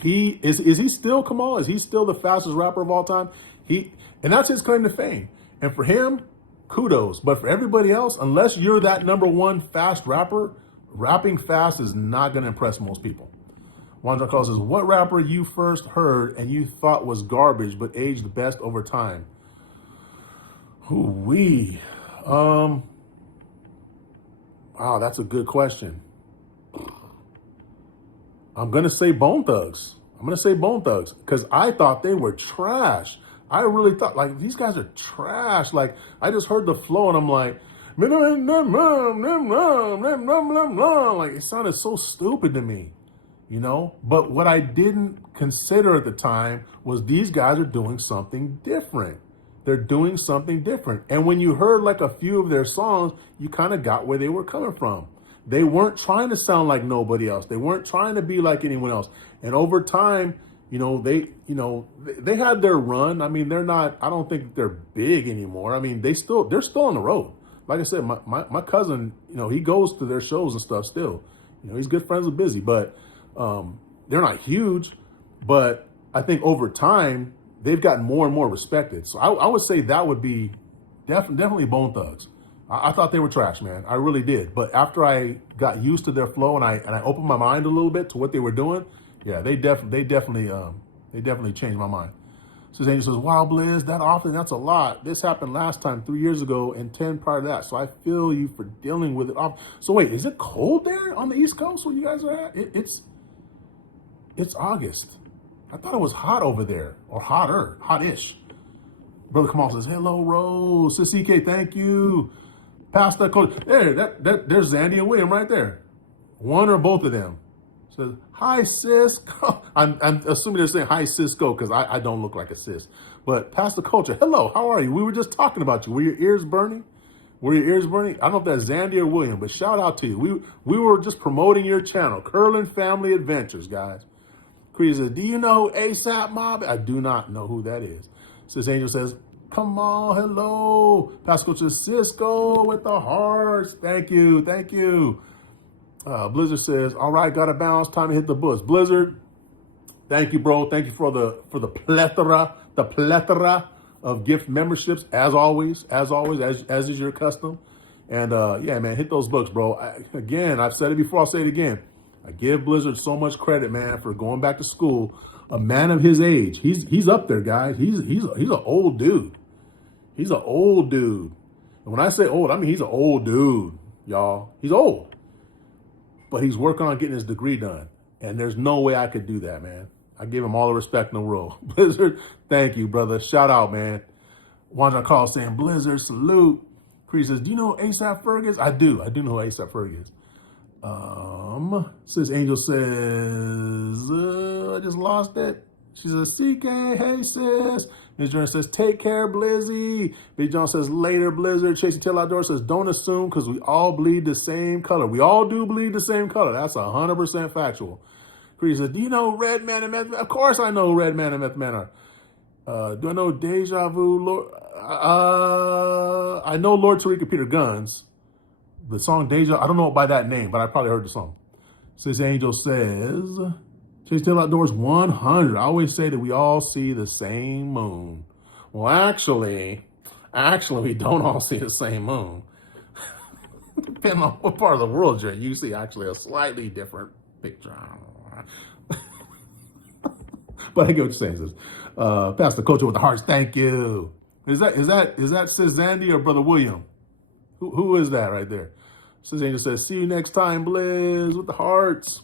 is he still Kamal? Is he still the fastest rapper of all time? And that's his claim to fame. And for him, kudos. But for everybody else, unless you're that #1 fast rapper, rapping fast is not going to impress most people. Wandra Call says, what rapper you first heard and you thought was garbage but aged the best over time? Ooh-wee. Wow, that's a good question. I'm going to say Bone Thugs. Because I thought they were trash. I really thought, like, these guys are trash. Like, I just heard the flow and I'm like, like, it sounded so stupid to me, But what I didn't consider at the time was these guys are doing something different. They're doing something different. And when you heard like a few of their songs, you kind of got where they were coming from. They weren't trying to sound like nobody else. They weren't trying to be like anyone else. And over time, they had their run. I mean, I don't think they're big anymore. I mean, they're still on the road. Like I said, my cousin, he goes to their shows and stuff still. He's good friends with Busy, but they're not huge. But I think over time, they've gotten more and more respected. So I would say that would be definitely Bone Thugs. I thought they were trash, man. I really did. But after I got used to their flow and I opened my mind a little bit to what they were doing, yeah, they definitely changed my mind. So Angel says, wow, Blizz, that's a lot. This happened last time, 3 years ago, and 10 prior to that. So I feel you for dealing with it. So wait, is it cold there on the East Coast where you guys are at? It's August. I thought it was hot over there, or hot-ish. Brother Kamal says, hello, Rose. Sis CK, thank you. Pastor Coach, there's Zandy and William right there. One or both of them. Says, hi, sis. I'm assuming they're saying hi, Sisco, because I don't look like a sis. But Pastor Culture, hello, how are you? We were just talking about you. Were your ears burning? I don't know if that's Zandy or William, but shout out to you. We were just promoting your channel, Curlin Family Adventures, guys. Cree says, do you know who ASAP Mob? I do not know who that is. Sis Angel says, come on, hello. Pascal says, Sisco with the hearts. Thank you. Blizzard says, all right, got to bounce. Time to hit the bus. Blizzard, thank you, bro. Thank you for the plethora of gift memberships, as always, as is your custom. And yeah, man, hit those books, bro. I've said it before, I'll say it again. I give Blizzard so much credit, man, for going back to school. A man of his age, he's up there, guys. He's an old dude. He's an old dude. And when I say old, I mean he's an old dude, y'all. He's old. But he's working on getting his degree done. And there's no way I could do that, man. I give him all the respect in the world. Blizzard, thank you, brother. Shout out, man. Wanda Call saying, Blizzard, salute. Cree says, do you know ASAP Fergus? I do know who ASAP Fergus is. Sis Angel says, I just lost it. She says, CK, hey sis. Ms. Jordan says, take care, Blizzy. Big John says, later, Blizzard. Chasing Tail Outdoor says, don't assume because we all bleed the same color. We all do bleed the same color. That's 100% factual. Cree says, do you know Red Man and Meth Man? Of course I know who Red Man and Meth Man are. Do I know Deja Vu? Lord? I know Lord Tariq and Peter Guns. The song Deja, I don't know it by that name, but I probably heard the song. Sis Angel says, Chase Tail Outdoors 100. I always say that we all see the same moon. Well, actually, we don't all see the same moon. Depending on what part of the world you're in, you see actually a slightly different picture. But I get what you're saying, sis. Pastor Culture with the hearts, thank you. Is that Sis Zandy or Brother William? Who is that right there? Sis Angel says, see you next time, Blizz, with the hearts.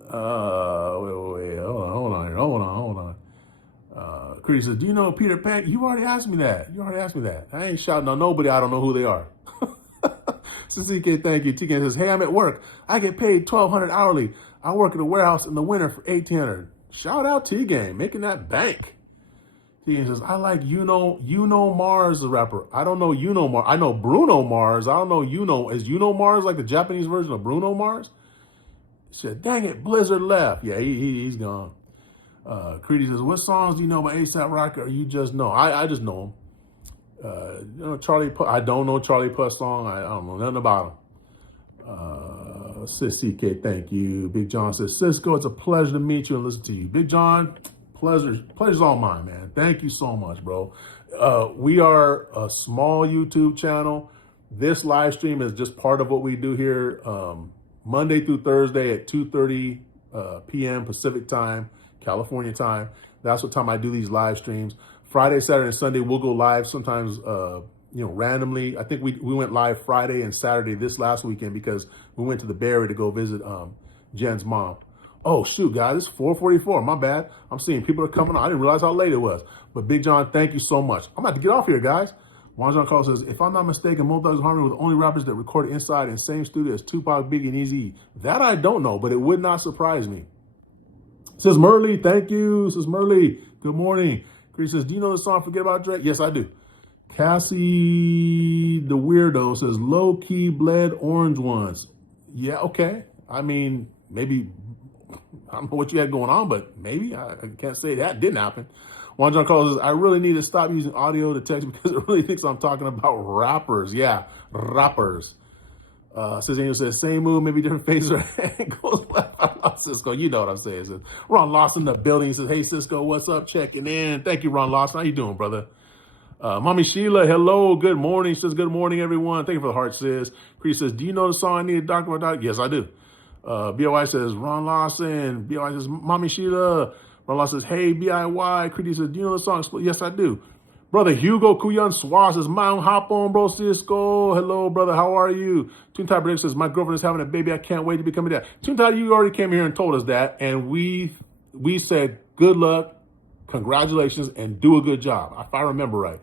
Wait, hold on. Chris says, do you know Peter Pan? You already asked me that. I ain't shouting on nobody. I don't know who they are. CK, thank you. TK says, hey, I'm at work. I get paid $1,200 hourly. I work in a warehouse in the winter for $1,800. Shout out T-Game, making that bank. T-Game says, I like Mars, the rapper. I don't know Mars. I know Bruno Mars. I don't know Is Mars like the Japanese version of Bruno Mars? He said, dang it, Blizzard left. Yeah, he's gone. Creedy says, what songs do you know by A$AP Rocky or you just know? I just know him. Charlie Puth. I don't know Charlie Puth song. I don't know nothing about him. Sis CK, thank you. Big John says, Sisco, it's a pleasure to meet you and listen to you. Big John, pleasure's all mine, man. Thank you so much, bro. We are a small YouTube channel. This live stream is just part of what we do here. Monday through Thursday at 2:30 p.m. Pacific time, California time. That's what time I do these live streams. Friday, Saturday, and Sunday, we'll go live sometimes, randomly. I think we went live Friday and Saturday this last weekend because we went to the Bay Area to go visit Jen's mom. Oh, shoot, guys, it's 4:44. My bad. I'm seeing people are coming on. I didn't realize how late it was. But Big John, thank you so much. I'm about to get off here, guys. Juan John Carlos says, if I'm not mistaken, Mo Thugs Harmony were the only rappers that recorded inside in the same studio as Tupac, Biggie, and Eazy-E. That I don't know, but it would not surprise me. Says Merle, thank you. Says Merle, good morning. Chris says, do you know the song Forget About Drake? Yes, I do. Cassie the Weirdo says, low-key bled orange ones. Yeah, okay. I mean, maybe, I don't know what you had going on, but maybe. I can't say that didn't happen. Juan John Carlos says, I really need to stop using audio to text because it really thinks I'm talking about rappers. Yeah, rappers. Sis Angel says, same move, maybe different phase or angles. Sisco, you know what I'm saying. Says, Ron Lawson in the building. He says, hey, Sisco, what's up? Checking in. Thank you, Ron Lawson. How you doing, brother? Mommy Sheila, hello. Good morning. She says, good morning, everyone. Thank you for the heart, sis. Chris says, do you know the song I Need a Doctor About? Yes, I do. BOI says, Ron Lawson. BOI says, Mommy Sheila. Ron Lawson says, hey, BIY. Creedy says, do you know the song? Yes, I do. Brother Hugo Kuyan Suarez says, Mount Hop on, bro, Sisco. Hello, brother. How are you? Toontai Prediction says, my girlfriend is having a baby. I can't wait to become a dad. Toontai, you already came here and told us that. And we said, good luck, congratulations, and do a good job, if I remember right.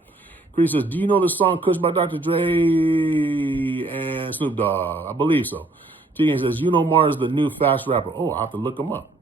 Chris says, do you know the song Kush by Dr. Dre and Snoop Dogg? I believe so. T-Gang says, you know Mars is the new fast rapper. Oh, I'll have to look him up.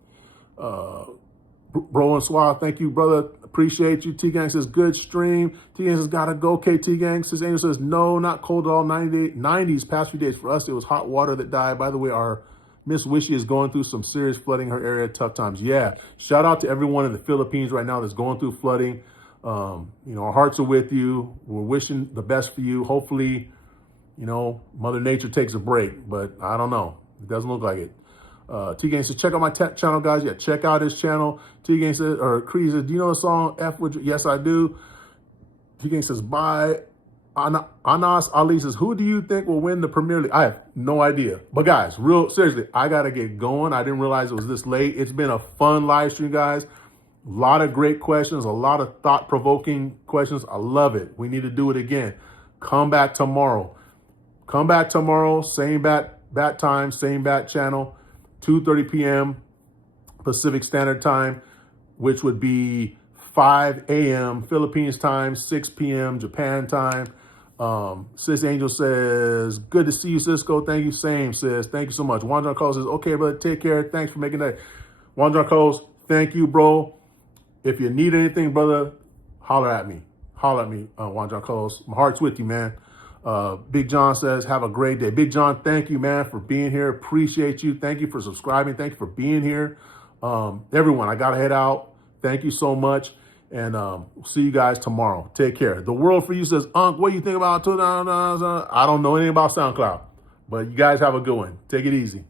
Bro and Swab, thank you, brother. Appreciate you. T-Gang says, good stream. T-Gang says, gotta go. T-Gang says, Angel says, no, not cold at all. 90s, past few days. For us, it was hot water that died. By the way, our Miss Wishy is going through some serious flooding in her area. Tough times. Yeah. Shout out to everyone in the Philippines right now that's going through flooding. Our hearts are with you. We're wishing the best for you. Hopefully, Mother Nature takes a break, but I don't know. It doesn't look like it. T-Gang says, check out my channel, guys. Yeah, check out his channel. T-Gang says, or Creed says, do you know the song F with? Yes, I do. T-Gang says, bye. Anas Ali says, who do you think will win the Premier League? I have no idea. But guys, seriously, I got to get going. I didn't realize it was this late. It's been a fun live stream, guys. A lot of great questions, a lot of thought-provoking questions. I love it. We need to do it again. Come back tomorrow. Same bat time, same bat channel. 2:30 p.m. Pacific Standard Time, which would be 5 a.m. Philippines time, 6 p.m. Japan time. Sis Angel says, good to see you, Sisco. Thank you. Same, sis. Thank you so much. Juan John Carlos says, okay, brother, take care. Thanks for making that. Juan John Carlos, thank you, bro. If you need anything, brother, holler at me. Juan John Carlos. My heart's with you, man. Big John says, have a great day. Big John, thank you, man, for being here. Appreciate you. Thank you for subscribing. Thank you for being here. Everyone, I got to head out. Thank you so much. And see you guys tomorrow. Take care. The World for You says, Unc, what do you think about? I don't know anything about SoundCloud. But you guys have a good one. Take it easy.